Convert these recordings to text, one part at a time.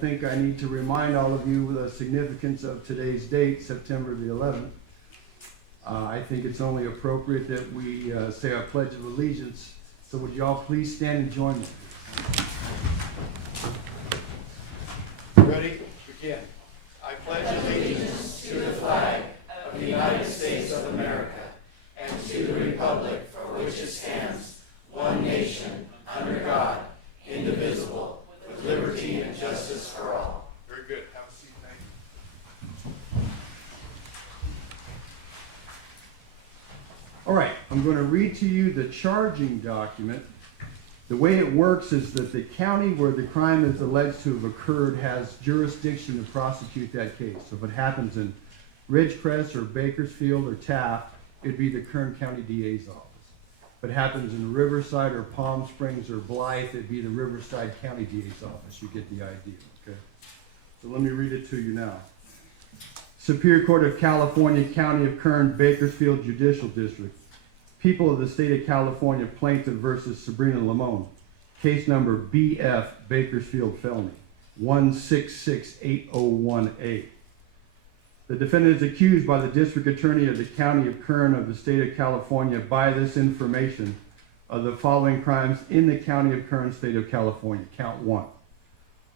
don't think I need to remind all of you the significance of today's date, September the 11th. I think it's only appropriate that we say our Pledge of Allegiance. So would you all please stand and join me? Ready? Begin. I pledge allegiance to the flag of the United States of America and to the republic for which it stands, one nation, under God, indivisible, with liberty and justice for all. Very good. Have a seat. Thank you. All right, I'm going to read to you the charging document. The way it works is that the county where the crime is alleged to have occurred has jurisdiction to prosecute that case. So if it happens in Ridgecrest or Bakersfield or Taft, it'd be the Kern County DA's office. If it happens in Riverside or Palm Springs or Blythe, it'd be the Riverside County DA's office. You get the idea, okay? So let me read it to you now. Superior Court of California, County of Kern, Bakersfield Judicial District. People of the State of California, Plaintiff versus Sabrina Limon. Case number BF, Bakersfield Felony, 1668018. The defendant is accused by the District Attorney of the County of Kern of the State of California by this information of the following crimes in the County of Kern, State of California. Count 1.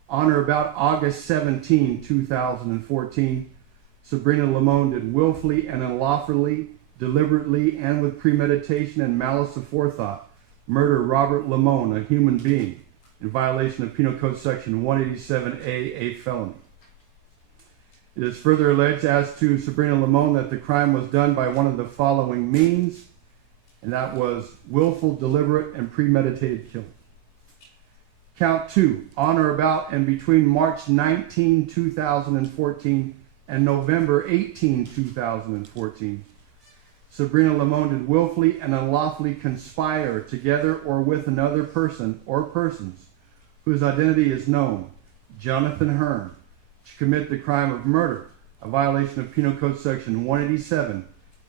On or about August 17, 2014, Sabrina Limon did willfully and unlawfully, deliberately, and with premeditation and malice aforethought, murder Robert Limon, a human being, in violation of Penal Code Section 187A, a felony. It is further alleged as to Sabrina Limon that the crime was done by one of the following means, and that was willful, deliberate, and premeditated killing. Count 2. On or about and between March 19, 2014 and November 18, 2014, Sabrina Limon did willfully and unlawfully conspire together or with another person or persons whose identity is known, Jonathan Hearn, to commit the crime of murder, a violation of Penal Code Section 187,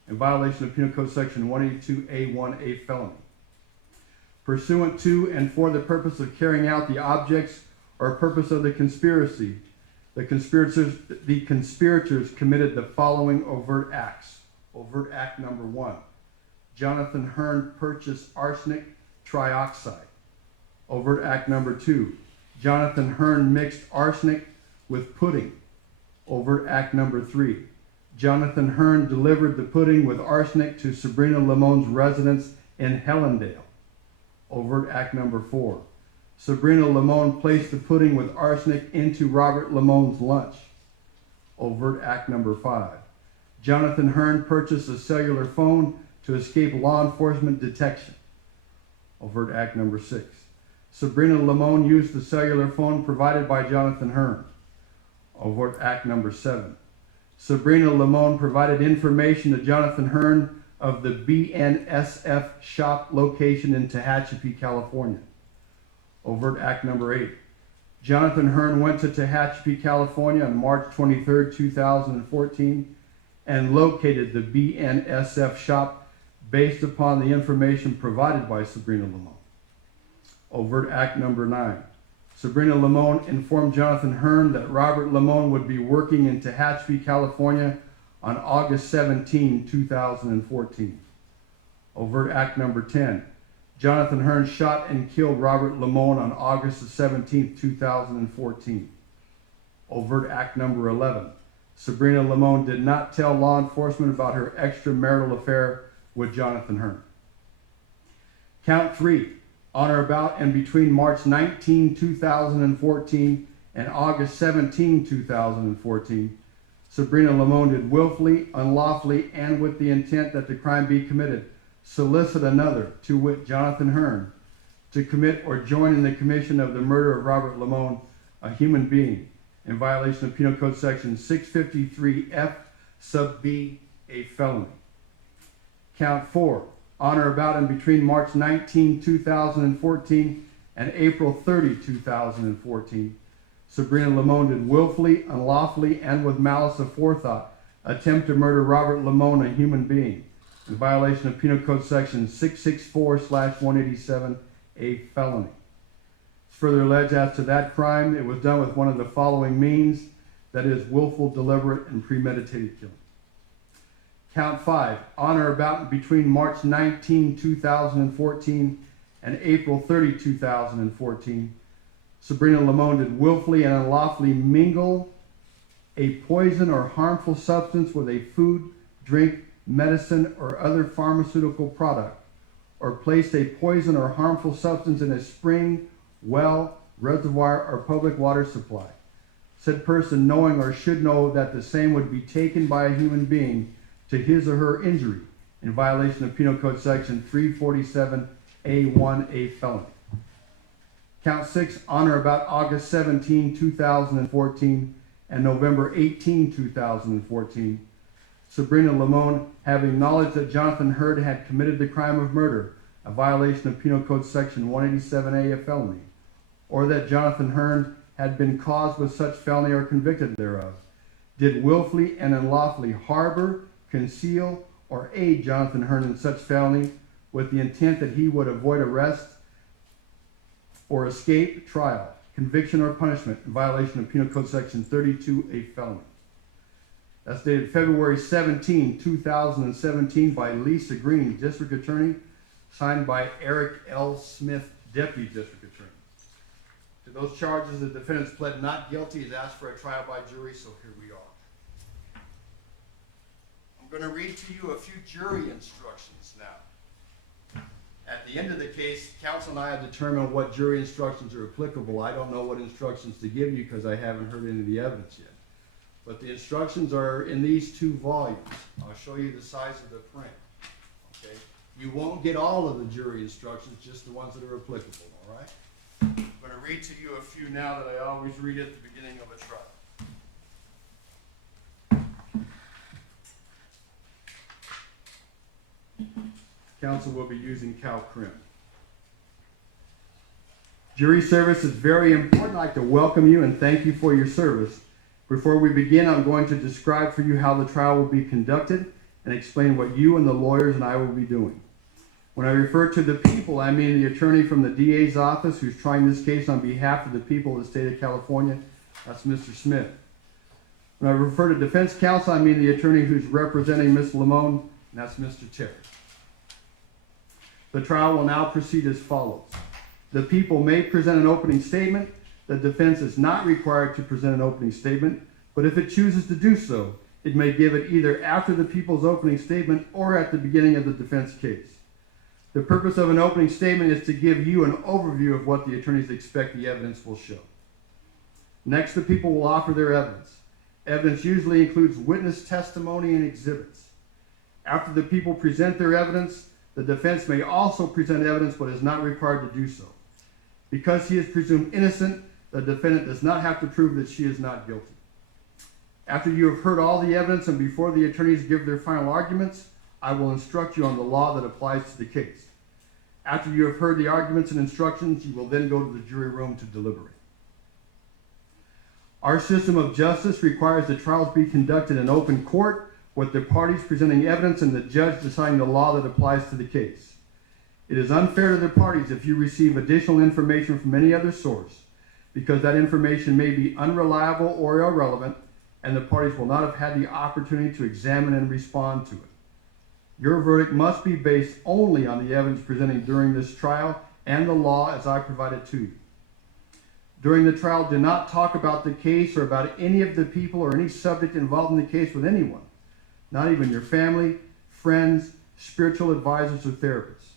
in violation of Penal Code Section 182A1, a felony. Pursuant to and for the purpose of carrying out the objects or purpose of the conspiracy, the conspirators committed the following overt acts. Overt act number 1. Jonathan Hearn purchased arsenic trioxide. Overt act number 2. Jonathan Hearn mixed arsenic with pudding. Overt act number 3. Jonathan Hearn delivered the pudding with arsenic to Sabrina Limon's residence in Hellendale. Overt act number 4. Sabrina Limon placed the pudding with arsenic into Robert Limon's lunch. Overt act number 5. Jonathan Hearn purchased a cellular phone to escape law enforcement detection. Overt act number 6. Sabrina Limon used the cellular phone provided by Jonathan Hearn. Overt act number 7. Sabrina Limon provided information to Jonathan Hearn of the BNSF shop location in Tehachapi, California. Overt act number 8. Jonathan Hearn went to Tehachapi, California on March 23, 2014 and located the BNSF shop based upon the information provided by Sabrina Limon. Overt act number 9. Sabrina Limon informed Jonathan Hearn that Robert Limon would be working in Tehachapi, California on August 17, 2014. Overt act number 10. Jonathan Hearn shot and killed Robert Limon on August 17, 2014. Overt act number 11. Sabrina Limon did not tell law enforcement about her extramarital affair with Jonathan Hearn. Count 3. On or about and between March 19, 2014 and August 17, 2014, Sabrina Limon did willfully, unlawfully, and with the intent that the crime be committed, solicit another, to wit Jonathan Hearn, to commit or join in the commission of the murder of Robert Limon, a human being, in violation of Penal Code Section 653F sub B, a felony. Count 4. On or about and between March 19, 2014 and April 30, 2014, Sabrina Limon did willfully, unlawfully, and with malice aforethought attempt to murder Robert Limon, a human being, in violation of Penal Code Section 664/187, a felony. It's further alleged as to that crime, it was done with one of the following means, that is, willful, deliberate, and premeditated killing. Count 5, on or about between March 19, 2014 and April 30, 2014, Sabrina Limon did willfully and unlawfully mingle a poison or harmful substance with a food, drink, medicine, or other pharmaceutical product, or placed a poison or harmful substance in a spring, well, reservoir, or public water supply. Said person knowing or should know that the same would be taken by a human being to his or her injury in violation of Penal Code Section 347A1A felony. Count 6, on or about August 17, 2014 and November 18, 2014, Sabrina Limon, having knowledge that Jonathan Hurd had committed the crime of murder, a violation of Penal Code Section 187A, a felony, or that Jonathan Hurd had been caused with such felony or convicted thereof, did willfully and unlawfully harbor, conceal, or aid Jonathan Hurd in such felony with the intent that he would avoid arrest or escape trial, conviction, or punishment in violation of Penal Code Section 32, a felony. That's dated February 17, 2017 by Lisa Green, District Attorney, signed by Eric L. Smith, Deputy District Attorney. To those charges, the defendants pled not guilty, is asked for a trial by jury, so here we are. I'm going to read to you a few jury instructions now. At the end of the case, counsel and I have determined what jury instructions are applicable. I don't know what instructions to give you because I haven't heard any of the evidence yet. But the instructions are in these 2 volumes. I'll show you the size of the print. Okay? You won't get all of the jury instructions, just the ones that are applicable, all right? I'm going to read to you a few now that I always read at the beginning of a trial. Counsel will be using Crimped. Jury service is very important. I'd like to welcome you and thank you for your service. Before we begin, I'm going to describe for you how the trial will be conducted and explain what you and the lawyers and I will be doing. When I refer to the people, I mean the attorney from the DA's office who's trying this case on behalf of the people of the state of California. That's Mr. Smith. When I refer to defense counsel, I mean the attorney who's representing Ms. Limon, and that's Mr. Terry. The trial will now proceed as follows. The people may present an opening statement. The defense is not required to present an opening statement, but if it chooses to do so, it may give it either after the people's opening statement or at the beginning of the defense case. The purpose of an opening statement is to give you an overview of what the attorneys expect the evidence will show. Next, the people will offer their evidence. Evidence usually includes witness testimony and exhibits. After the people present their evidence, the defense may also present evidence but is not required to do so. Because he is presumed innocent, the defendant does not have to prove that she is not guilty. After you have heard all the evidence and before the attorneys give their final arguments, I will instruct you on the law that applies to the case. After you have heard the arguments and instructions, you will then go to the jury room to deliberate. Our system of justice requires that trials be conducted in open court with the parties presenting evidence and the judge deciding the law that applies to the case. It is unfair to the parties if you receive additional information from any other source, because that information may be unreliable or irrelevant, and the parties will not have had the opportunity to examine and respond to it. Your verdict must be based only on the evidence presented during this trial and the law as I provided to you. During the trial, do not talk about the case or about any of the people or any subject involved in the case with anyone, not even your family, friends, spiritual advisors, or therapists.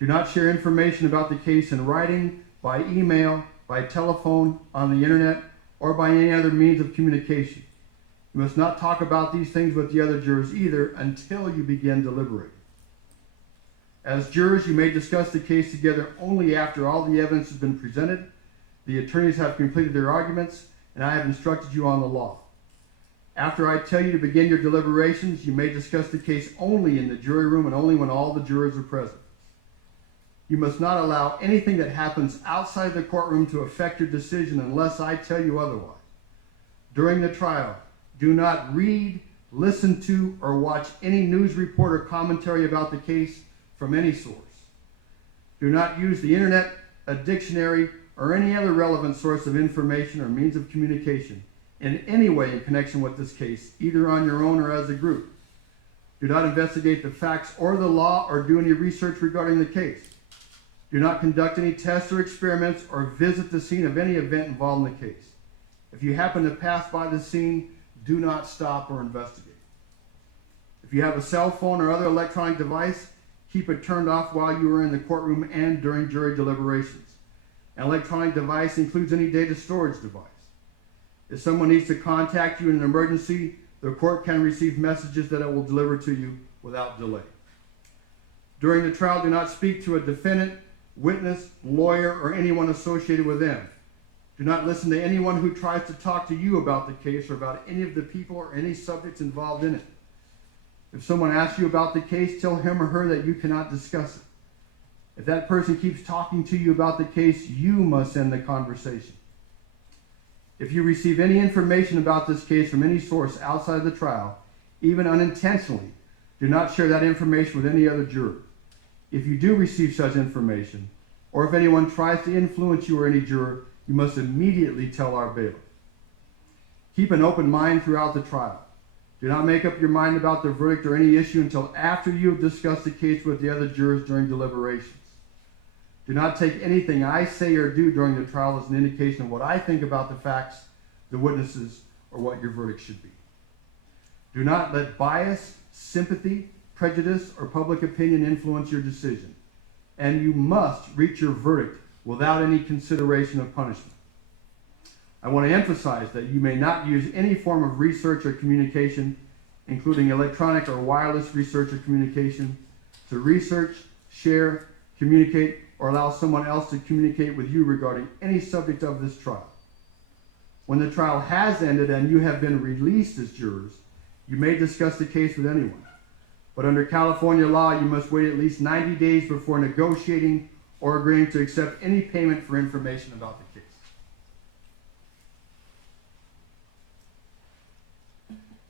Do not share information about the case in writing, by email, by telephone, on the internet, or by any other means of communication. You must not talk about these things with the other jurors either until you begin deliberating. As jurors, you may discuss the case together only after all the evidence has been presented, the attorneys have completed their arguments, and I have instructed you on the law. After I tell you to begin your deliberations, you may discuss the case only in the jury room and only when all the jurors are present. You must not allow anything that happens outside the courtroom to affect your decision unless I tell you otherwise. During the trial, do not read, listen to, or watch any news report or commentary about the case from any source. Do not use the internet, a dictionary, or any other relevant source of information or means of communication in any way in connection with this case, either on your own or as a group. Do not investigate the facts or the law or do any research regarding the case. Do not conduct any tests or experiments or visit the scene of any event involved in the case. If you happen to pass by the scene, do not stop or investigate. If you have a cell phone or other electronic device, keep it turned off while you are in the courtroom and during jury deliberations. An electronic device includes any data storage device. If someone needs to contact you in an emergency, the court can receive messages that it will deliver to you without delay. During the trial, do not speak to a defendant, witness, lawyer, or anyone associated with them. Do not listen to anyone who tries to talk to you about the case or about any of the people or any subjects involved in it. If someone asks you about the case, tell him or her that you cannot discuss it. If that person keeps talking to you about the case, you must end the conversation. If you receive any information about this case from any source outside of the trial, even unintentionally, do not share that information with any other juror. If you do receive such information, or if anyone tries to influence you or any juror, you must immediately tell our bailiff. Keep an open mind throughout the trial. Do not make up your mind about the verdict or any issue until after you have discussed the case with the other jurors during deliberations. Do not take anything I say or do during the trial as an indication of what I think about the facts, the witnesses, or what your verdict should be. Do not let bias, sympathy, prejudice, or public opinion influence your decision. And you must reach your verdict without any consideration of punishment. I want to emphasize that you may not use any form of research or communication, including electronic or wireless research or communication, to research, share, communicate, or allow someone else to communicate with you regarding any subject of this trial. When the trial has ended and you have been released as jurors, you may discuss the case with anyone. But under California law, you must wait at least 90 days before negotiating or agreeing to accept any payment for information about the case.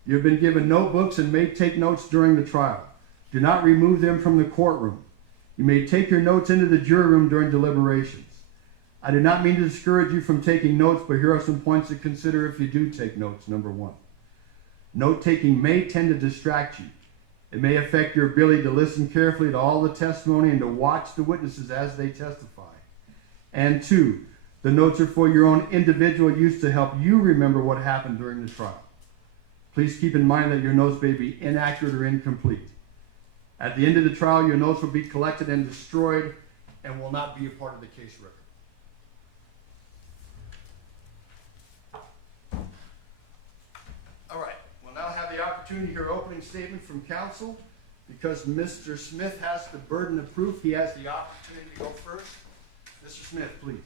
You have been given notebooks and may take notes during the trial. Do not remove them from the courtroom. You may take your notes into the jury room during deliberations. I do not mean to discourage you from taking notes, but here are some points to consider if you do take notes. Number one, note-taking may tend to distract you. It may affect your ability to listen carefully to all the testimony and to watch the witnesses as they testify. And two, the notes are for your own individual use to help you remember what happened during the trial. Please keep in mind that your notes may be inaccurate or incomplete. At the end of the trial, your notes will be collected and destroyed and will not be a part of the case record. All right, we'll now have the opportunity to hear opening statement from counsel. Because Mr. Smith has the burden of proof, he has the opportunity to go first. Mr. Smith, please.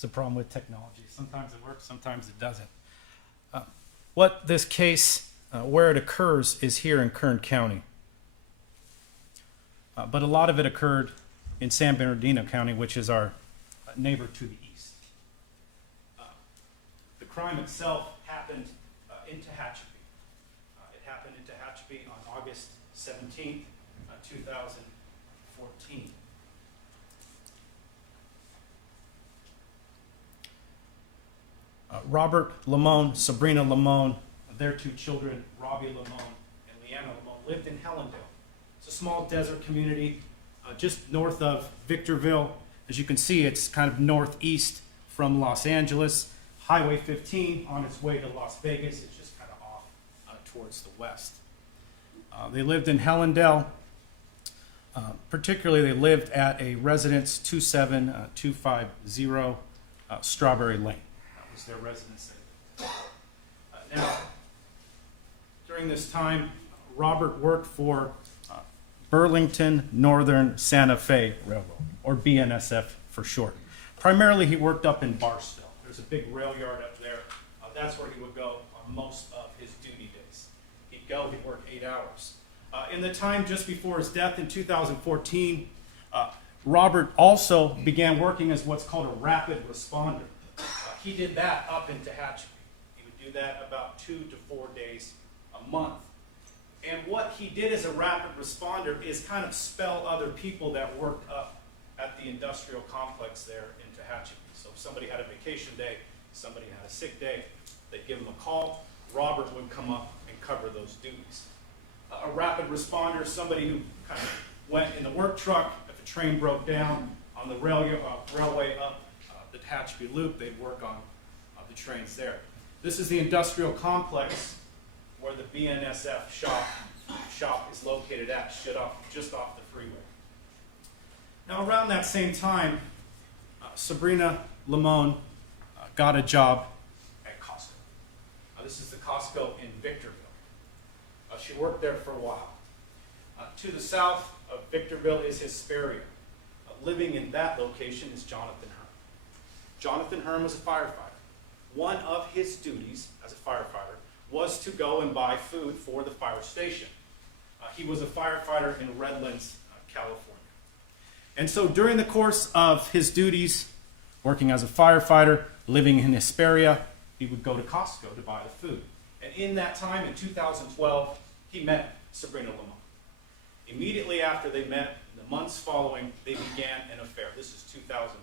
The problem with technology. Sometimes it works, sometimes it doesn't. What this case, where it occurs, is here in Kern County. But a lot of it occurred in San Bernardino County, which is our neighbor to the east. The crime itself happened in Tehachapi. It happened in Tehachapi on August 17th, 2014. Robert Limon, Sabrina Limon, their two children, Robbie Limon and Leanna Limon, lived in Hellendale. It's a small desert community just north of Victorville As you can see, it's kind of northeast from Los Angeles. Highway 15 on its way to Las Vegas. It's just kind of off towards the west. They lived in Hellendale. Particularly, they lived at a residence 27250 Strawberry Lane. That was their residence there. Now, during this time, Robert worked for Burlington Northern Santa Fe Railroad, or BNSF for short. Primarily, he worked up in Bakersfield. There's a big rail yard up there. That's where he would go on most of his duty days. He'd work 8 hours. In the time just before his death in 2014, Robert also began working as what's called a rapid responder. He did that up in Tehachapi. He would do that about 2 to 4 days a month. And what he did as a rapid responder is kind of spell other people that worked up at the industrial complex there in Tehachapi. So if somebody had a vacation day, somebody had a sick day, they'd give him a call. Robert would come up and cover those duties. A rapid responder, somebody who kind of went in the work truck. If a train broke down on the railway up the Tehachapi Loop, they'd work on the trains there. This is the industrial complex where the BNSF shop is located at, just off the freeway. Now, around that same time, Sabrina Limon got a job at Costco. This is the Costco in Victorville. She worked there for a while. To the south of Victorville is Hesperia. Living in that location is Jonathan Herm. Jonathan Herm was a firefighter. One of his duties as a firefighter was to go and buy food for the fire station. He was a firefighter in Redlands, California. And so during the course of his duties, working as a firefighter, living in Hesperia, he would go to Costco to buy the food. And in that time, in 2012, he met Sabrina Limon. Immediately after they met, the months following, they began an affair. This is 2012.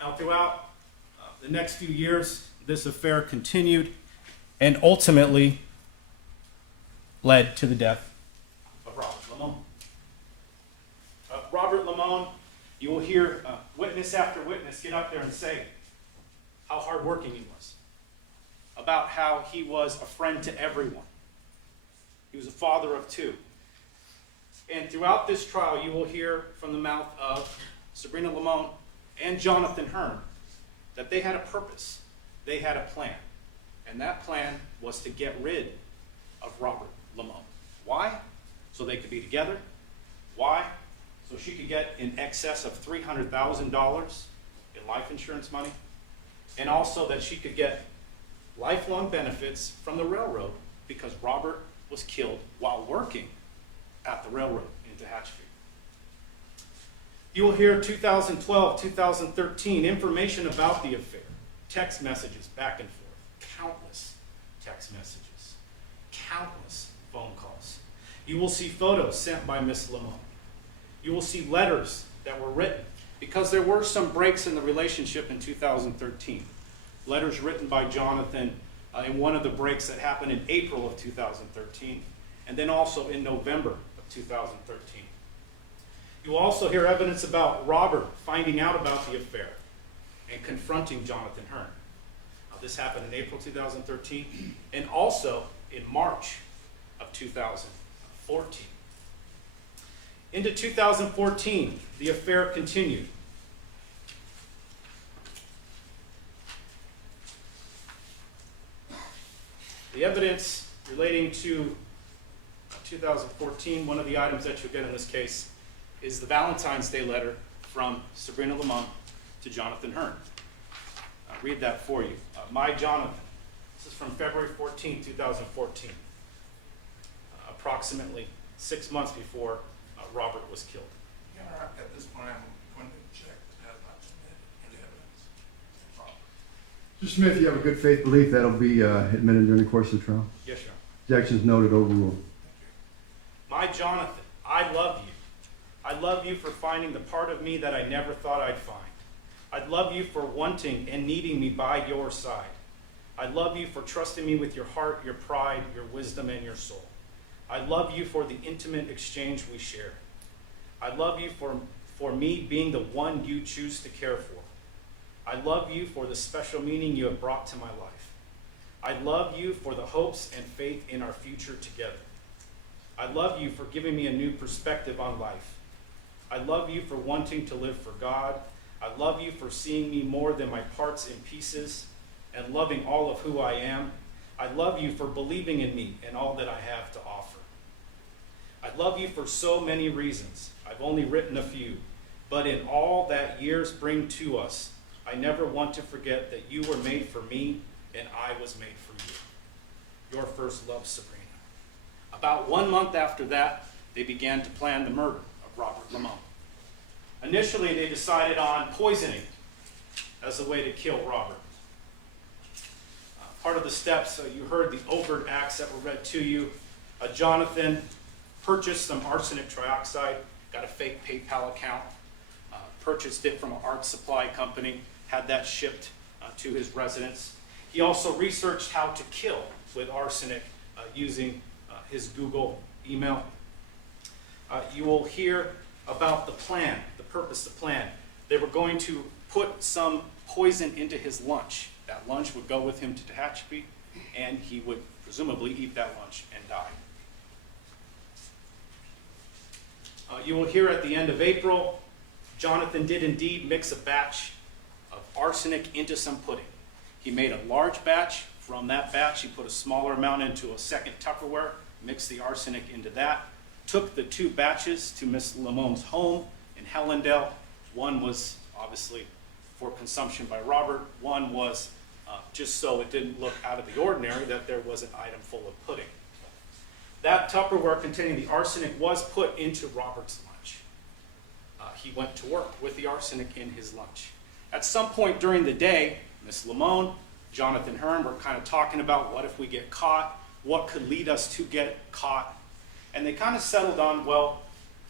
Now, throughout the next few years, this affair continued and ultimately led to the death of Robert Limon. Robert Limon, you will hear witness after witness get up there and say how hardworking he was, about how he was a friend to everyone. He was a father of 2. And throughout this trial, you will hear from the mouth of Sabrina Limon and Jonathan Herm that they had a purpose. They had a plan. And that plan was to get rid of Robert Limon. Why? So they could be together. Why? So she could get in excess of $300,000 in life insurance money. And also that she could get lifelong benefits from the railroad because Robert was killed while working at the railroad in Tehachapi. You will hear 2012, 2013 information about the affair, text messages back and forth, countless text messages, countless phone calls. You will see photos sent by Miss Limon. You will see letters that were written because there were some breaks in the relationship in 2013. Letters written by Jonathan in one of the breaks that happened in April of 2013, and then also in November of 2013. You will also hear evidence about Robert finding out about the affair and confronting Jonathan Herm. This happened in April 2013 and also in March of 2014. Into 2014, the affair continued. The evidence relating to 2014, one of the items that you'll get in this case is the Valentine's Day letter from Sabrina Limon to Jonathan Herm. I'll read that for you. My Jonathan, this is from February 14, 2014, approximately 6 months before Robert was killed. At this point, I'm going to check that has not submitted into evidence. Mr. Smith, you have a good faith belief that'll be admitted during the course of the trial? Yes, sir. Objections noted, overruled. My Jonathan, I love you. I love you for finding the part of me that I never thought I'd find. I love you for wanting and needing me by your side. I love you for trusting me with your heart, your pride, your wisdom, and your soul. I love you for the intimate exchange we share. I love you for for me being the one you choose to care for. I love you for the special meaning you have brought to my life. I love you for the hopes and faith in our future together. I love you for giving me a new perspective on life. I love you for wanting to live for God. I love you for seeing me more than my parts and pieces and loving all of who I am. I love you for believing in me and all that I have to offer. I love you for so many reasons. I've only written a few, but in all that years bring to us, I never want to forget that you were made for me and I was made for you. Your first love, Sabrina. About 1 month after that, they began to plan the murder of Robert Limon. Initially, they decided on poisoning as a way to kill Robert. Part of the steps, you heard the overt acts that were read to you. Jonathan purchased some arsenic trioxide, got a fake PayPal account, purchased it from an art supply company, had that shipped to his residence. He also researched how to kill with arsenic using his Google email. You will hear about the plan, the purpose of the plan. They were going to put some poison into his lunch. That lunch would go with him to Tehachapi, and he would presumably eat that lunch and die. You will hear at the end of April, Jonathan did indeed mix a batch of arsenic into some pudding. He made a large batch. From that batch, he put a smaller amount into a second Tupperware, mixed the arsenic into that, took the 2 batches to Miss Limon's home in Hellendale. One was obviously for consumption by Robert. One was just so it didn't look out of the ordinary that there was an item full of pudding. That Tupperware containing the arsenic was put into Robert's lunch. He went to work with the arsenic in his lunch. At some point during the day, Miss Limon, Jonathan Hearn were kind of talking about what if we get caught, what could lead us to get caught. And they kind of settled on, well,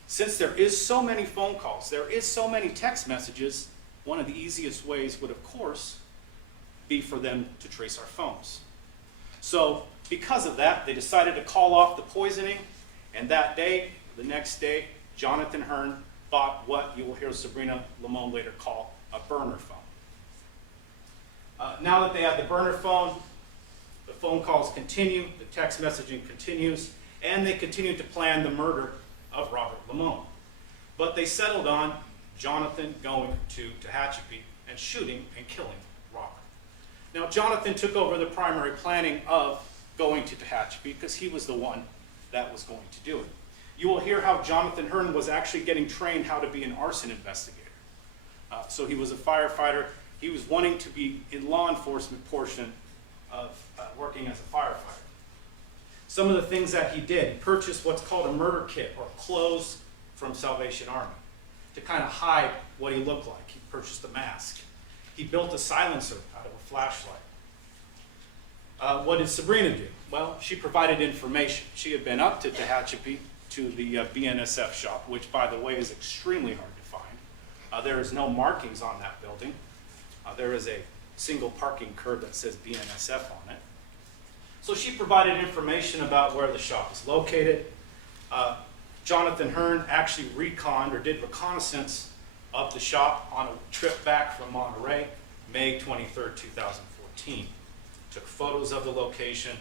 since there is so many phone calls, there is so many text messages, one of the easiest ways would, of course, be for them to trace our phones. So because of that, they decided to call off the poisoning, and that day, the next day, Jonathan Hearn bought what you will hear Sabrina Limon later call a burner phone. Now that they had the burner phone, the phone calls continue, the text messaging continues, and they continued to plan the murder of Robert Limon. But they settled on Jonathan going to Tehachapi and shooting and killing Robert. Now, Jonathan took over the primary planning of going to Tehachapi because he was the one that was going to do it. You will hear how Jonathan Hearn was actually getting trained how to be an arson investigator. So he was a firefighter. He was wanting to be in law enforcement portion of working as a firefighter. Some of the things that he did, he purchased what's called a murder kit or clothes from Salvation Army to kind of hide what he looked like. He purchased a mask. He built a silencer out of a flashlight. What did Sabrina do? Well, she provided information. She had been up to Tehachapi to the BNSF shop, which, by the way, is extremely hard to find. There is no markings on that building. There is a single parking curb that says BNSF on it. So she provided information about where the shop is located. Jonathan Hearn actually did reconnaissance of the shop on a trip back from Monterey, May 23rd, 2014. Took photos of the location,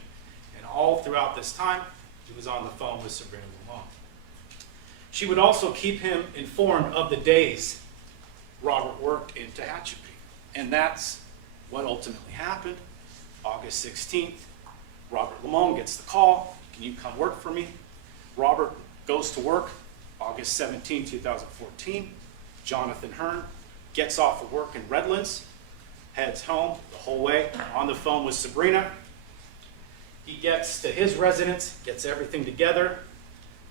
and all throughout this time, he was on the phone with Sabrina Limon. She would also keep him informed of the days Robert worked in Tehachapi, and that's what ultimately happened. August 16th, Robert Limon gets the call, can you come work for me? Robert goes to work, August 17, 2014. Jonathan Hearn gets off of work in Redlands, heads home the whole way, on the phone with Sabrina. He gets to his residence, gets everything together,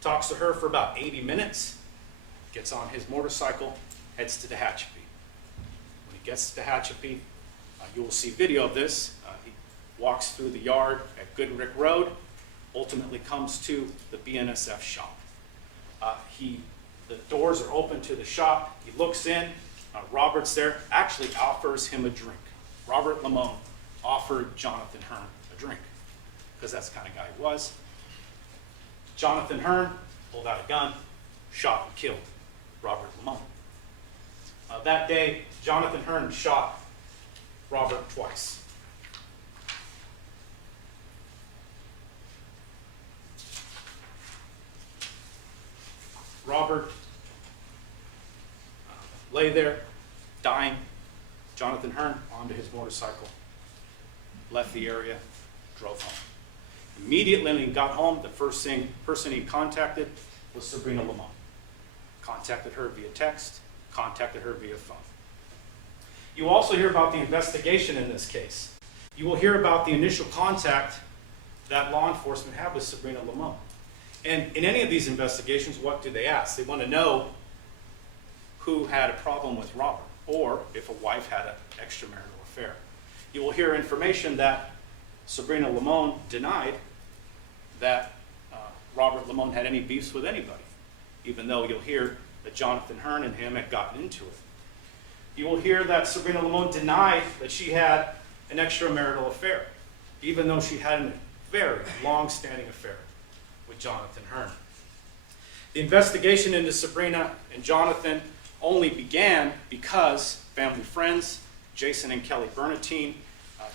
talks to her for about 80 minutes, gets on his motorcycle, heads to Tehachapi. When he gets to Tehachapi, you will see video of this. He walks through the yard at Goodrick Road, ultimately comes to the BNSF shop. The doors are open to the shop. He looks in. Robert's there, actually offers him a drink. Robert Limon offered Jonathan Hearn a drink because that's the kind of guy he was. Jonathan Hearn pulled out a gun, shot and killed Robert Limon. That day, Jonathan Hearn shot Robert twice. Robert lay there, dying. Jonathan Hearn onto his motorcycle, left the area, drove home. Immediately when he got home, the first person he contacted was Sabrina Limon. Contacted her via text, contacted her via phone. You also hear about the investigation in this case. You will hear about the initial contact that law enforcement had with Sabrina Limon. And in any of these investigations, what do they ask? They want to know who had a problem with Robert, or if a wife had an extramarital affair. You will hear information that Sabrina Limon denied that Robert Limon had any beefs with anybody, even though you'll hear that Jonathan Hearn and him had gotten into it. You will hear that Sabrina Limon denied that she had an extramarital affair, even though she had a very long-standing affair with Jonathan Hearn. The investigation into Sabrina and Jonathan only began because family friends, Jason and Kelly Bernatine,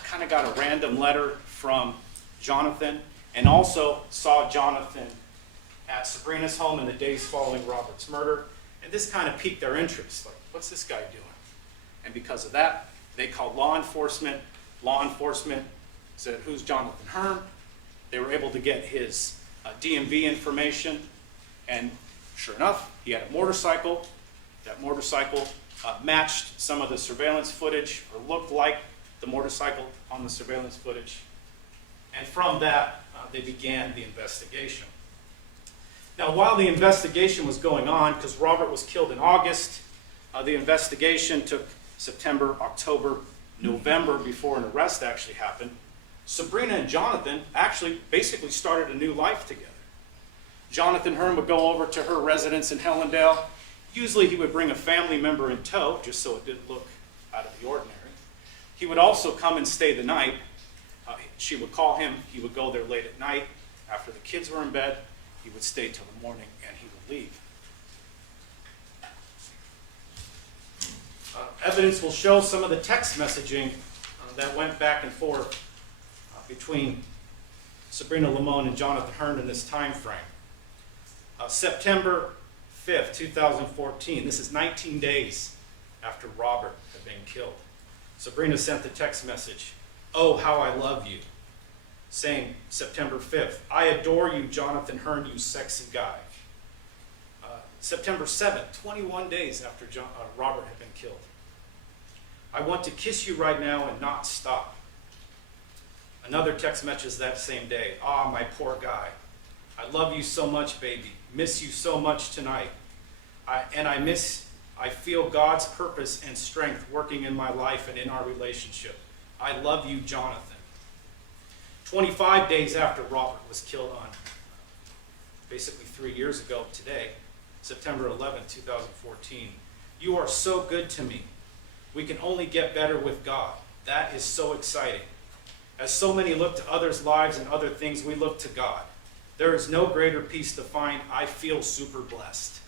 kind of got a random letter from Jonathan and also saw Jonathan at Sabrina's home in the days following Robert's murder. And this kind of piqued their interest. Like, what's this guy doing? And because of that, they called law enforcement. Law enforcement said, who's Jonathan Hearn? They were able to get his DMV information. And sure enough, he had a motorcycle. That motorcycle matched some of the surveillance footage, or looked like the motorcycle on the surveillance footage. And from that, they began the investigation. Now, while the investigation was going on, because Robert was killed in August, the investigation took September, October, November before an arrest actually happened. Sabrina and Jonathan actually basically started a new life together. Jonathan Hearn would go over to her residence in Hellendale. Usually he would bring a family member in tow, just so it didn't look out of the ordinary. He would also come and stay the night. She would call him. He would go there late at night. After the kids were in bed, he would stay till the morning and he would leave. Evidence will show some of the text messaging that went back and forth between Sabrina Limon and Jonathan Hearn in this time frame. September 5th, 2014, this is 19 days after Robert had been killed. Sabrina sent the text message, "Oh, how I love you." Saying September 5th, "I adore you, Jonathan Hearn, you sexy guy." September 7th, 21 days after Robert had been killed. "I want to kiss you right now and not stop." Another text message that same day, "Ah, my poor guy. I love you so much, baby. Miss you so much tonight. I feel God's purpose and strength working in my life and in our relationship. I love you, Jonathan." 25 days after Robert was killed on, basically 3 years ago today, September 11th, 2014. "You are so good to me. We can only get better with God. That is so exciting. As so many look to others' lives and other things, we look to God. There is no greater peace to find. I feel super blessed."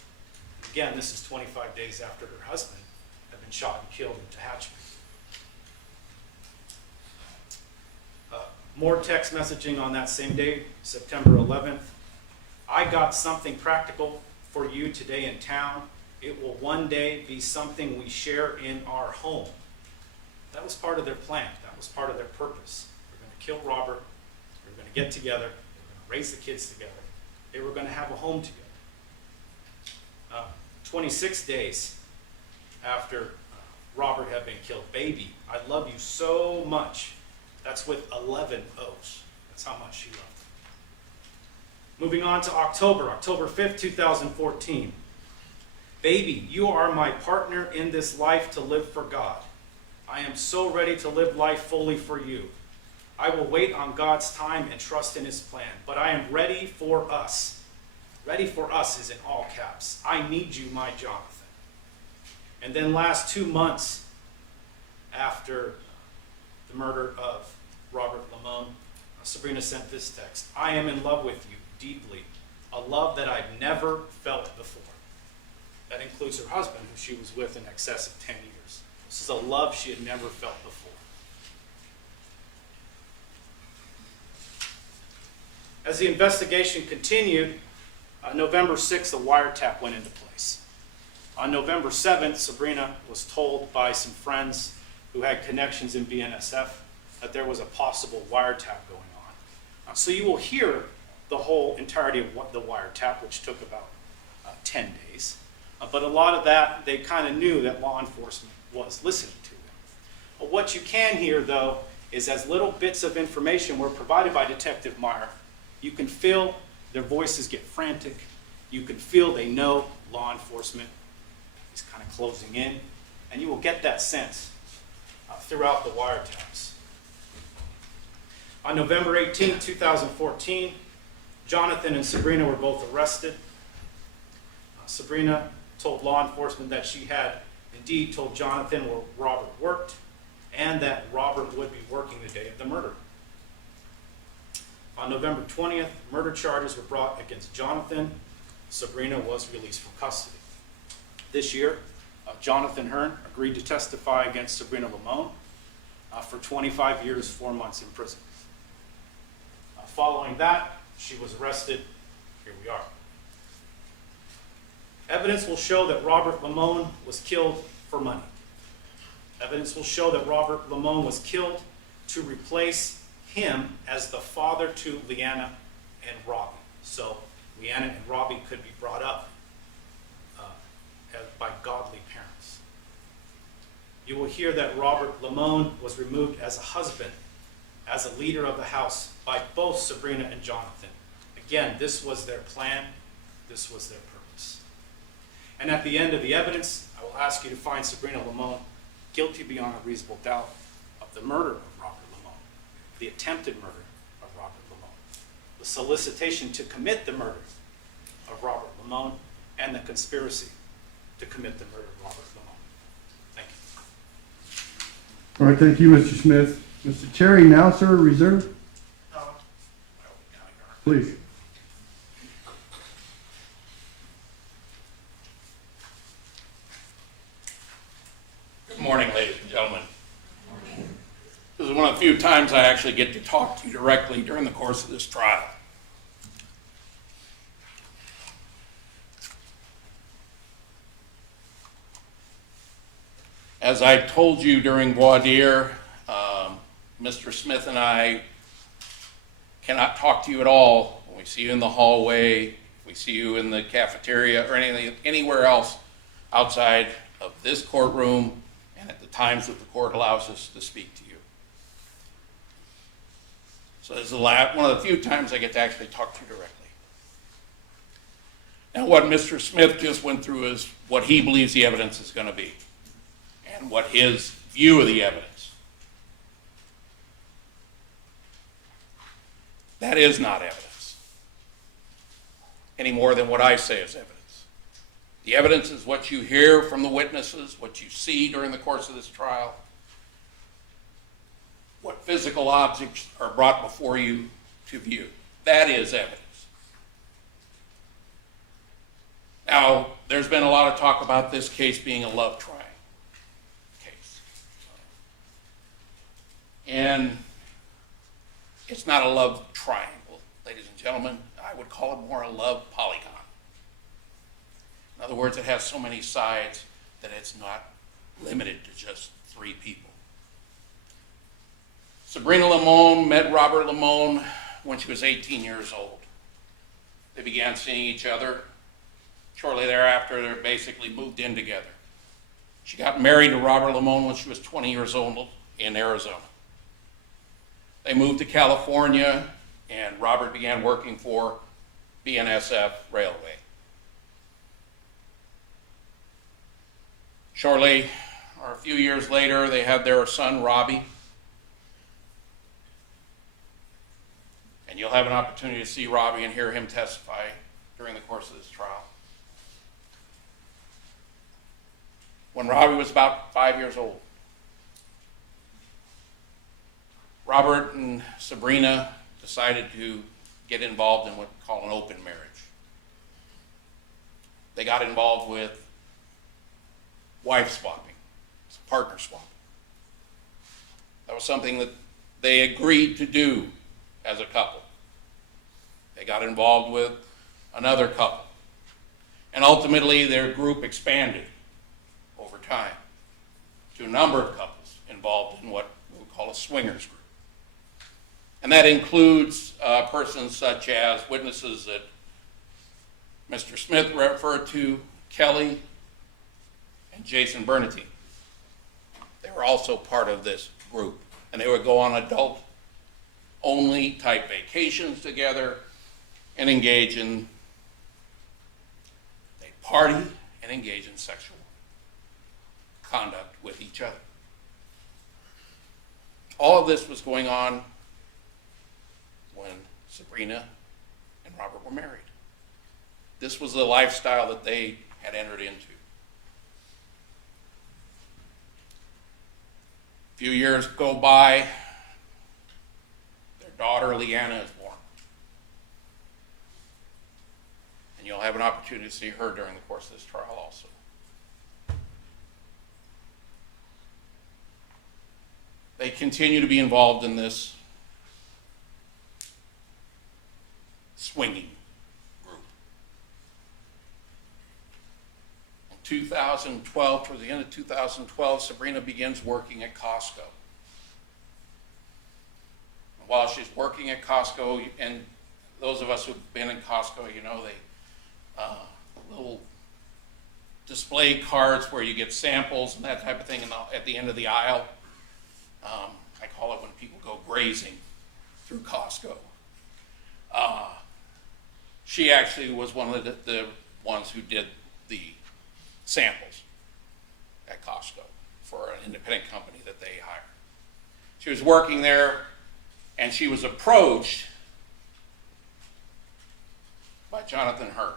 Again, this is 25 days after her husband had been shot and killed in Tehachapi. More text messaging on that same day, September 11th. "I got something practical for you today in town. It will one day be something we share in our home." That was part of their plan. That was part of their purpose. We're going to kill Robert. We're going to get together. We're going to raise the kids together. They were going to have a home together. 26 days after Robert had been killed. "Baby, I love you so much." That's with 11 O's. That's how much she loved him. Moving on to October 5th, 2014. "Baby, you are my partner in this life to live for God. I am so ready to live life fully for you. I will wait on God's time and trust in his plan, but I am ready for us." Ready for us is in all caps. "I need you, my Jonathan." And then last 2 months after the murder of Robert Limon, Sabrina sent this text. "I am in love with you deeply, a love that I've never felt before." That includes her husband, who she was with in excess of 10 years. This is a love she had never felt before. As the investigation continued, November 6th, a wiretap went into place. On November 7th, Sabrina was told by some friends who had connections in BNSF that there was a possible wiretap going on. So you will hear the whole entirety of what the wiretap, which took about 10 days. But a lot of that, they kind of knew that law enforcement was listening to them. What you can hear, though, is as little bits of information were provided by Detective Meyer, you can feel their voices get frantic. You can feel they know law enforcement is kind of closing in. And you will get that sense throughout the wiretaps. On November 18, 2014, Jonathan and Sabrina were both arrested. Sabrina told law enforcement that she had indeed told Jonathan where Robert worked and that Robert would be working the day of the murder. On November 20th, murder charges were brought against Jonathan. Sabrina was released from custody. This year, Jonathan Hearn agreed to testify against Sabrina Limon for 25 years, 4 months in prison. Following that, she was arrested. Here we are. Evidence will show that Robert Limon was killed for money. Evidence will show that Robert Limon was killed to replace him as the father to Leanna and Robbie. So Leanna and Robbie could be brought up by godly parents. You will hear that Robert Limon was removed as a husband, as a leader of the house, by both Sabrina and Jonathan. Again, this was their plan. This was their purpose. And at the end of the evidence, I will ask you to find Sabrina Limon guilty beyond a reasonable doubt of the murder of Robert Limon, the attempted murder of Robert Limon, the solicitation to commit the murder of Robert Limon, and the conspiracy to commit the murder of Robert Limon. Thank you. All right, thank you, Mr. Smith. Mr. Terry, now, sir, reserve. Please. Good morning, ladies and gentlemen. This is one of the few times I actually get to talk to you directly during the course of this trial. As I told you during voir dire, Mr. Smith and I cannot talk to you at all when we see you in the hallway, if we see you in the cafeteria, or anywhere else outside of this courtroom and at the times that the court allows us to speak to you. So this is one of the few times I get to actually talk to you directly. Now, what Mr. Smith just went through is what he believes the evidence is going to be and what his view of the evidence. That is not evidence, any more than what I say is evidence. The evidence is what you hear from the witnesses, what you see during the course of this trial, what physical objects are brought before you to view. That is evidence. Now, there's been a lot of talk about this case being a love triangle case. And it's not a love triangle, ladies and gentlemen. I would call it more a love polygon. In other words, it has so many sides that it's not limited to just 3 people. Sabrina Limon met Robert Limon when she was 18 years old. They began seeing each other. Shortly thereafter, they basically moved in together. She got married to Robert Limon when she was 20 years old in Arizona. They moved to California, and Robert began working for BNSF Railway. Shortly, or a few years later, they had their son, Robbie. And you'll have an opportunity to see Robbie and hear him testify during the course of this trial. When Robbie was about 5 years old, Robert and Sabrina decided to get involved in what we call an open marriage. They got involved with wife swapping, it's partner swapping. That was something that they agreed to do as a couple. They got involved with another couple. And ultimately their group expanded over time to a number of couples involved in what we would call a swingers group. And that includes persons such as witnesses that Mr. Smith referred to, Kelly and Jason Bernatine. They were also part of this group, and they would go on adult-only type vacations together and engage in, they'd party and engage in sexual conduct with each other. All of this was going on when Sabrina and Robert were married. This was the lifestyle that they had entered into. A few years go by, their daughter Leanna is born. And you'll have an opportunity to see her during the course of this trial also. They continue to be involved in this swinging group. In 2012, towards the end of 2012, Sabrina begins working at Costco. And while she's working at Costco, and those of us who've been in Costco, you know, they little display cards where you get samples and that type of thing at the end of the aisle. I call it when people go grazing through Costco. She actually was one of the ones who did the samples at Costco for an independent company that they hired. She was working there, and she was approached by Jonathan Hearn.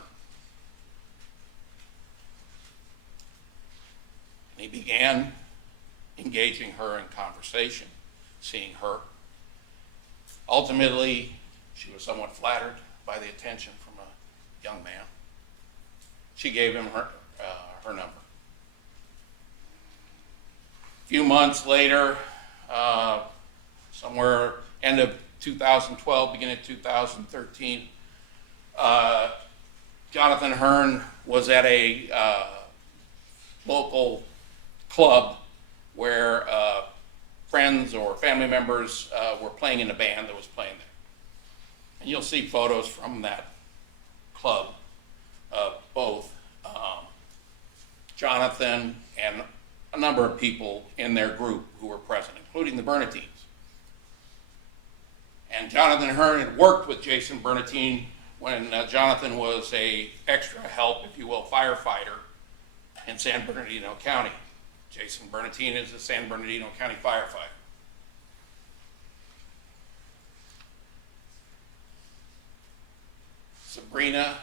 And he began engaging her in conversation, seeing her. Ultimately, she was somewhat flattered by the attention from a young man. She gave him her number. A few months later, somewhere end of 2012, beginning of 2013, Jonathan Hearn was at a local club where friends or family members were playing in a band that was playing there. And you'll see photos from that club of both Jonathan and a number of people in their group who were present, including the Bernatines. And Jonathan Hearn had worked with Jason Bernatine when Jonathan was a extra help, if you will, firefighter in San Bernardino County. Jason Bernatine is a San Bernardino County firefighter. Sabrina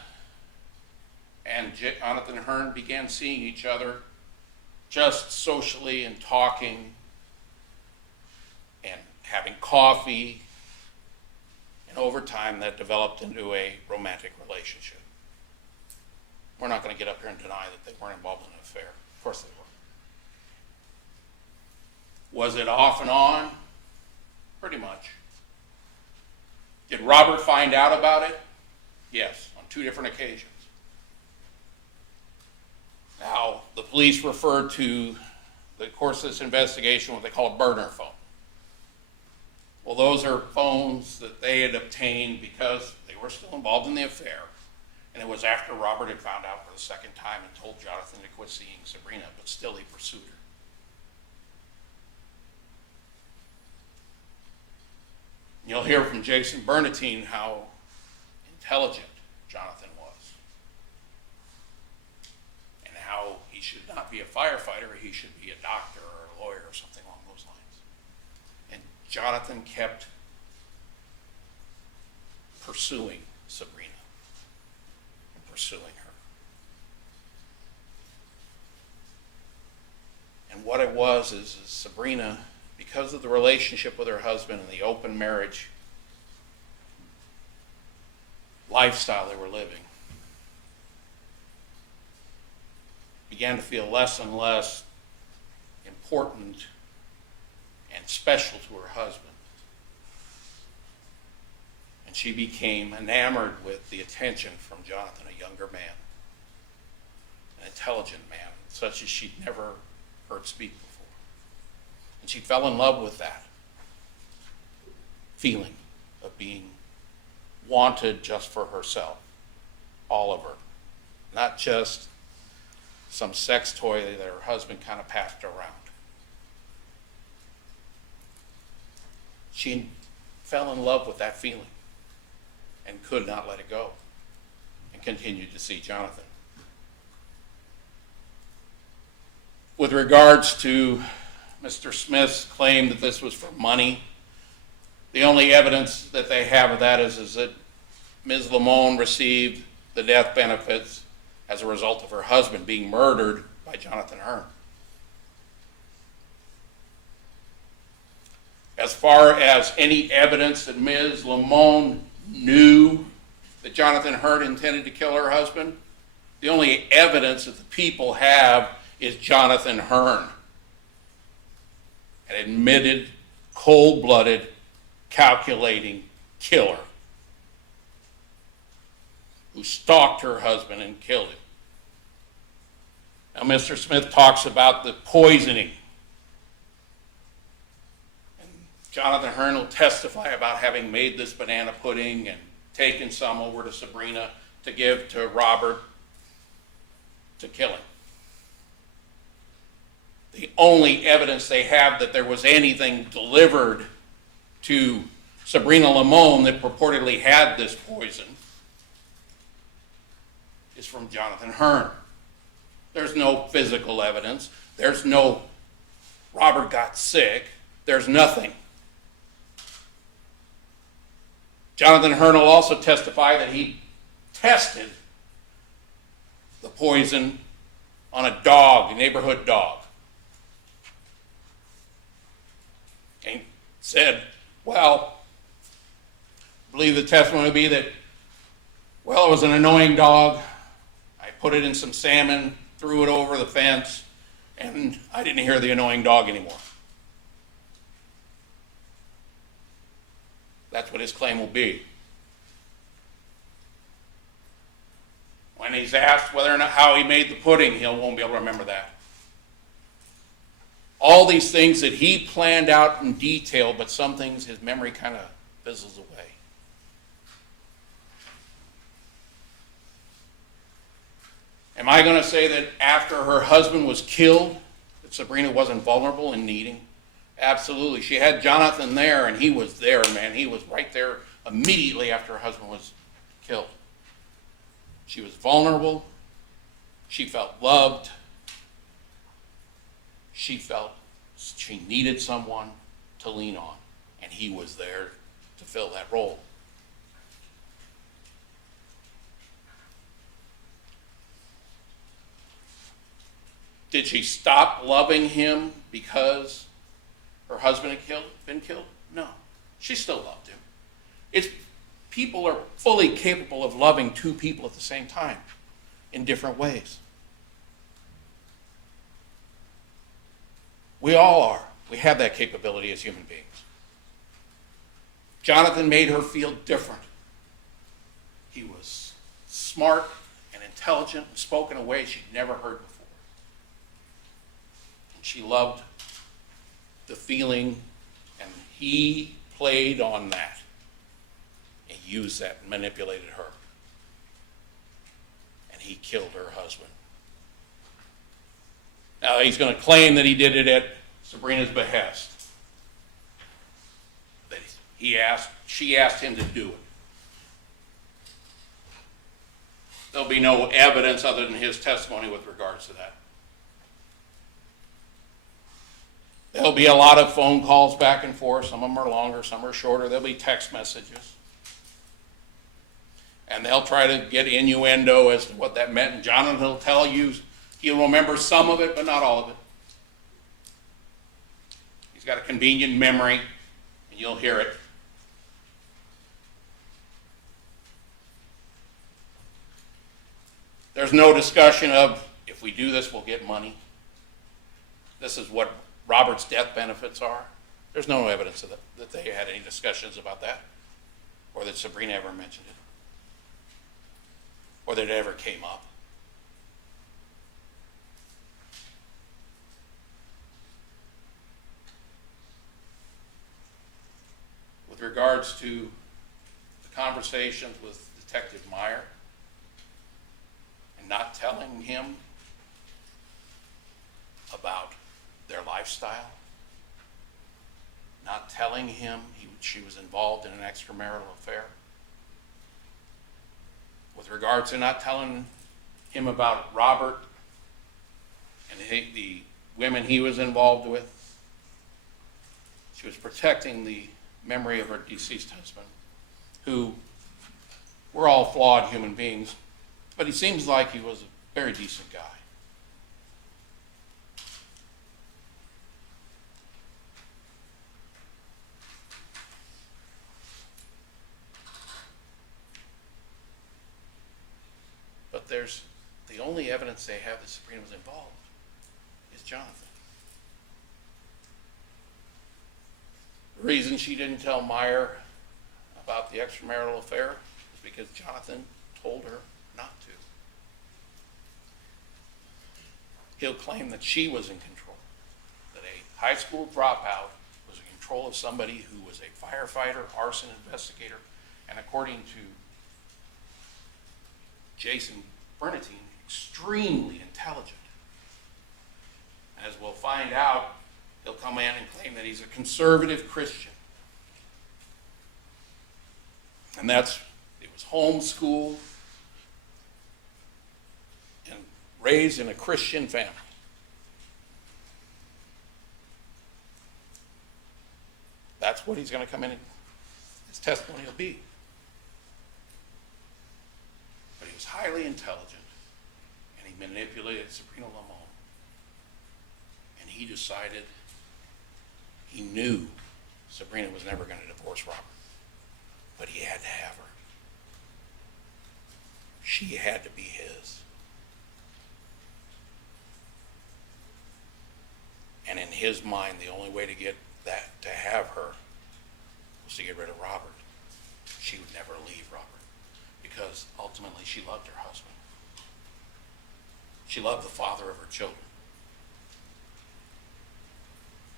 and Jonathan Hearn began seeing each other just socially and talking and having coffee, and over time that developed into a romantic relationship. We're not going to get up here and deny that they weren't involved in an affair. Of course they were. Was it off and on? Pretty much. Did Robert find out about it? Yes, on 2 different occasions. Now, the police referred to the course of this investigation what they call a burner phone. Well, those are phones that they had obtained because they were still involved in the affair. And it was after Robert had found out for the second time and told Jonathan to quit seeing Sabrina, but still he pursued her. You'll hear from Jason Bernatine how intelligent Jonathan was and how he should not be a firefighter, he should be a doctor or a lawyer or something along those lines. And Jonathan kept pursuing Sabrina and pursuing her. And what it was is Sabrina, because of the relationship with her husband and the open marriage lifestyle they were living, began to feel less and less important and special to her husband. And she became enamored with the attention from Jonathan, a younger man, an intelligent man, such as she'd never heard speak before. And she fell in love with that feeling of being wanted just for herself, all of her, not just some sex toy that her husband kind of passed around. She fell in love with that feeling and could not let it go, and continued to see Jonathan. With regards to Mr. Smith's claim that this was for money, the only evidence that they have of that is that Ms. Limon received the death benefits as a result of her husband being murdered by Jonathan Hearn. As far as any evidence that Ms. Limon knew that Jonathan Hearn intended to kill her husband, the only evidence that the people have is Jonathan Hearn, an admitted, cold-blooded, calculating killer who stalked her husband and killed him. Now, Mr. Smith talks about the poisoning. And Jonathan Hearn will testify about having made this banana pudding and taken some over to Sabrina to give to Robert to kill him. The only evidence they have that there was anything delivered to Sabrina Limon that purportedly had this poison is from Jonathan Hearn. There's no physical evidence. There's no Robert got sick. There's nothing. Jonathan Hearn will also testify that he tested the poison on a dog, a neighborhood dog. And said, well, I believe the testimony would be that, well, it was an annoying dog. I put it in some salmon, threw it over the fence, and I didn't hear the annoying dog anymore. That's what his claim will be. When he's asked whether or not how he made the pudding, he won't be able to remember that. All these things that he planned out in detail, but some things his memory kind of fizzles away. Am I going to say that after her husband was killed, that Sabrina wasn't vulnerable and needing? Absolutely. She had Jonathan there, and he was there, man. He was right there immediately after her husband was killed. She was vulnerable. She felt loved. She felt she needed someone to lean on, and he was there to fill that role. Did she stop loving him because her husband had been killed? No. She still loved him. People are fully capable of loving two people at the same time in different ways. We all are. We have that capability as human beings. Jonathan made her feel different. He was smart and intelligent and spoke in a way she'd never heard before. And she loved the feeling, and he played on that and used that and manipulated her. And he killed her husband. Now, he's going to claim that he did it at Sabrina's behest. That she asked him to do it. There'll be no evidence other than his testimony with regards to that. There'll be a lot of phone calls back and forth. Some of them are longer, some are shorter. There'll be text messages. And they'll try to get innuendo as to what that meant. And Jonathan will tell you he'll remember some of it, but not all of it. He's got a convenient memory, and you'll hear it. There's no discussion of if if we do this, we'll get money. This is what Robert's death benefits are. There's no evidence of that they had any discussions about that, or that Sabrina ever mentioned it, or that it ever came up. With regards to the conversations with Detective Meyer and not telling him about their lifestyle, not telling him she was involved in an extramarital affair, with regards to not telling him about Robert and the women he was involved with, she was protecting the memory of her deceased husband, who we're all flawed human beings, but he seems like he was a very decent guy. But there's the only evidence they have that Sabrina was involved is Jonathan. The reason she didn't tell Meyer about the extramarital affair is because Jonathan told her not to. He'll claim that she was in control, that a high school dropout was in control of somebody who was a firefighter, arson investigator, and according to Jason Bernatine, extremely intelligent. As we'll find out, he'll come in and claim that he's a conservative Christian. And it was homeschooled and raised in a Christian family. That's what he's going to come in and his testimony will be. But he was highly intelligent, and he manipulated Sabrina Limon. And he decided, he knew Sabrina was never going to divorce Robert, but he had to have her. She had to be his. And in his mind, the only way to get that, to have her, was to get rid of Robert. She would never leave Robert, because ultimately she loved her husband. She loved the father of her children.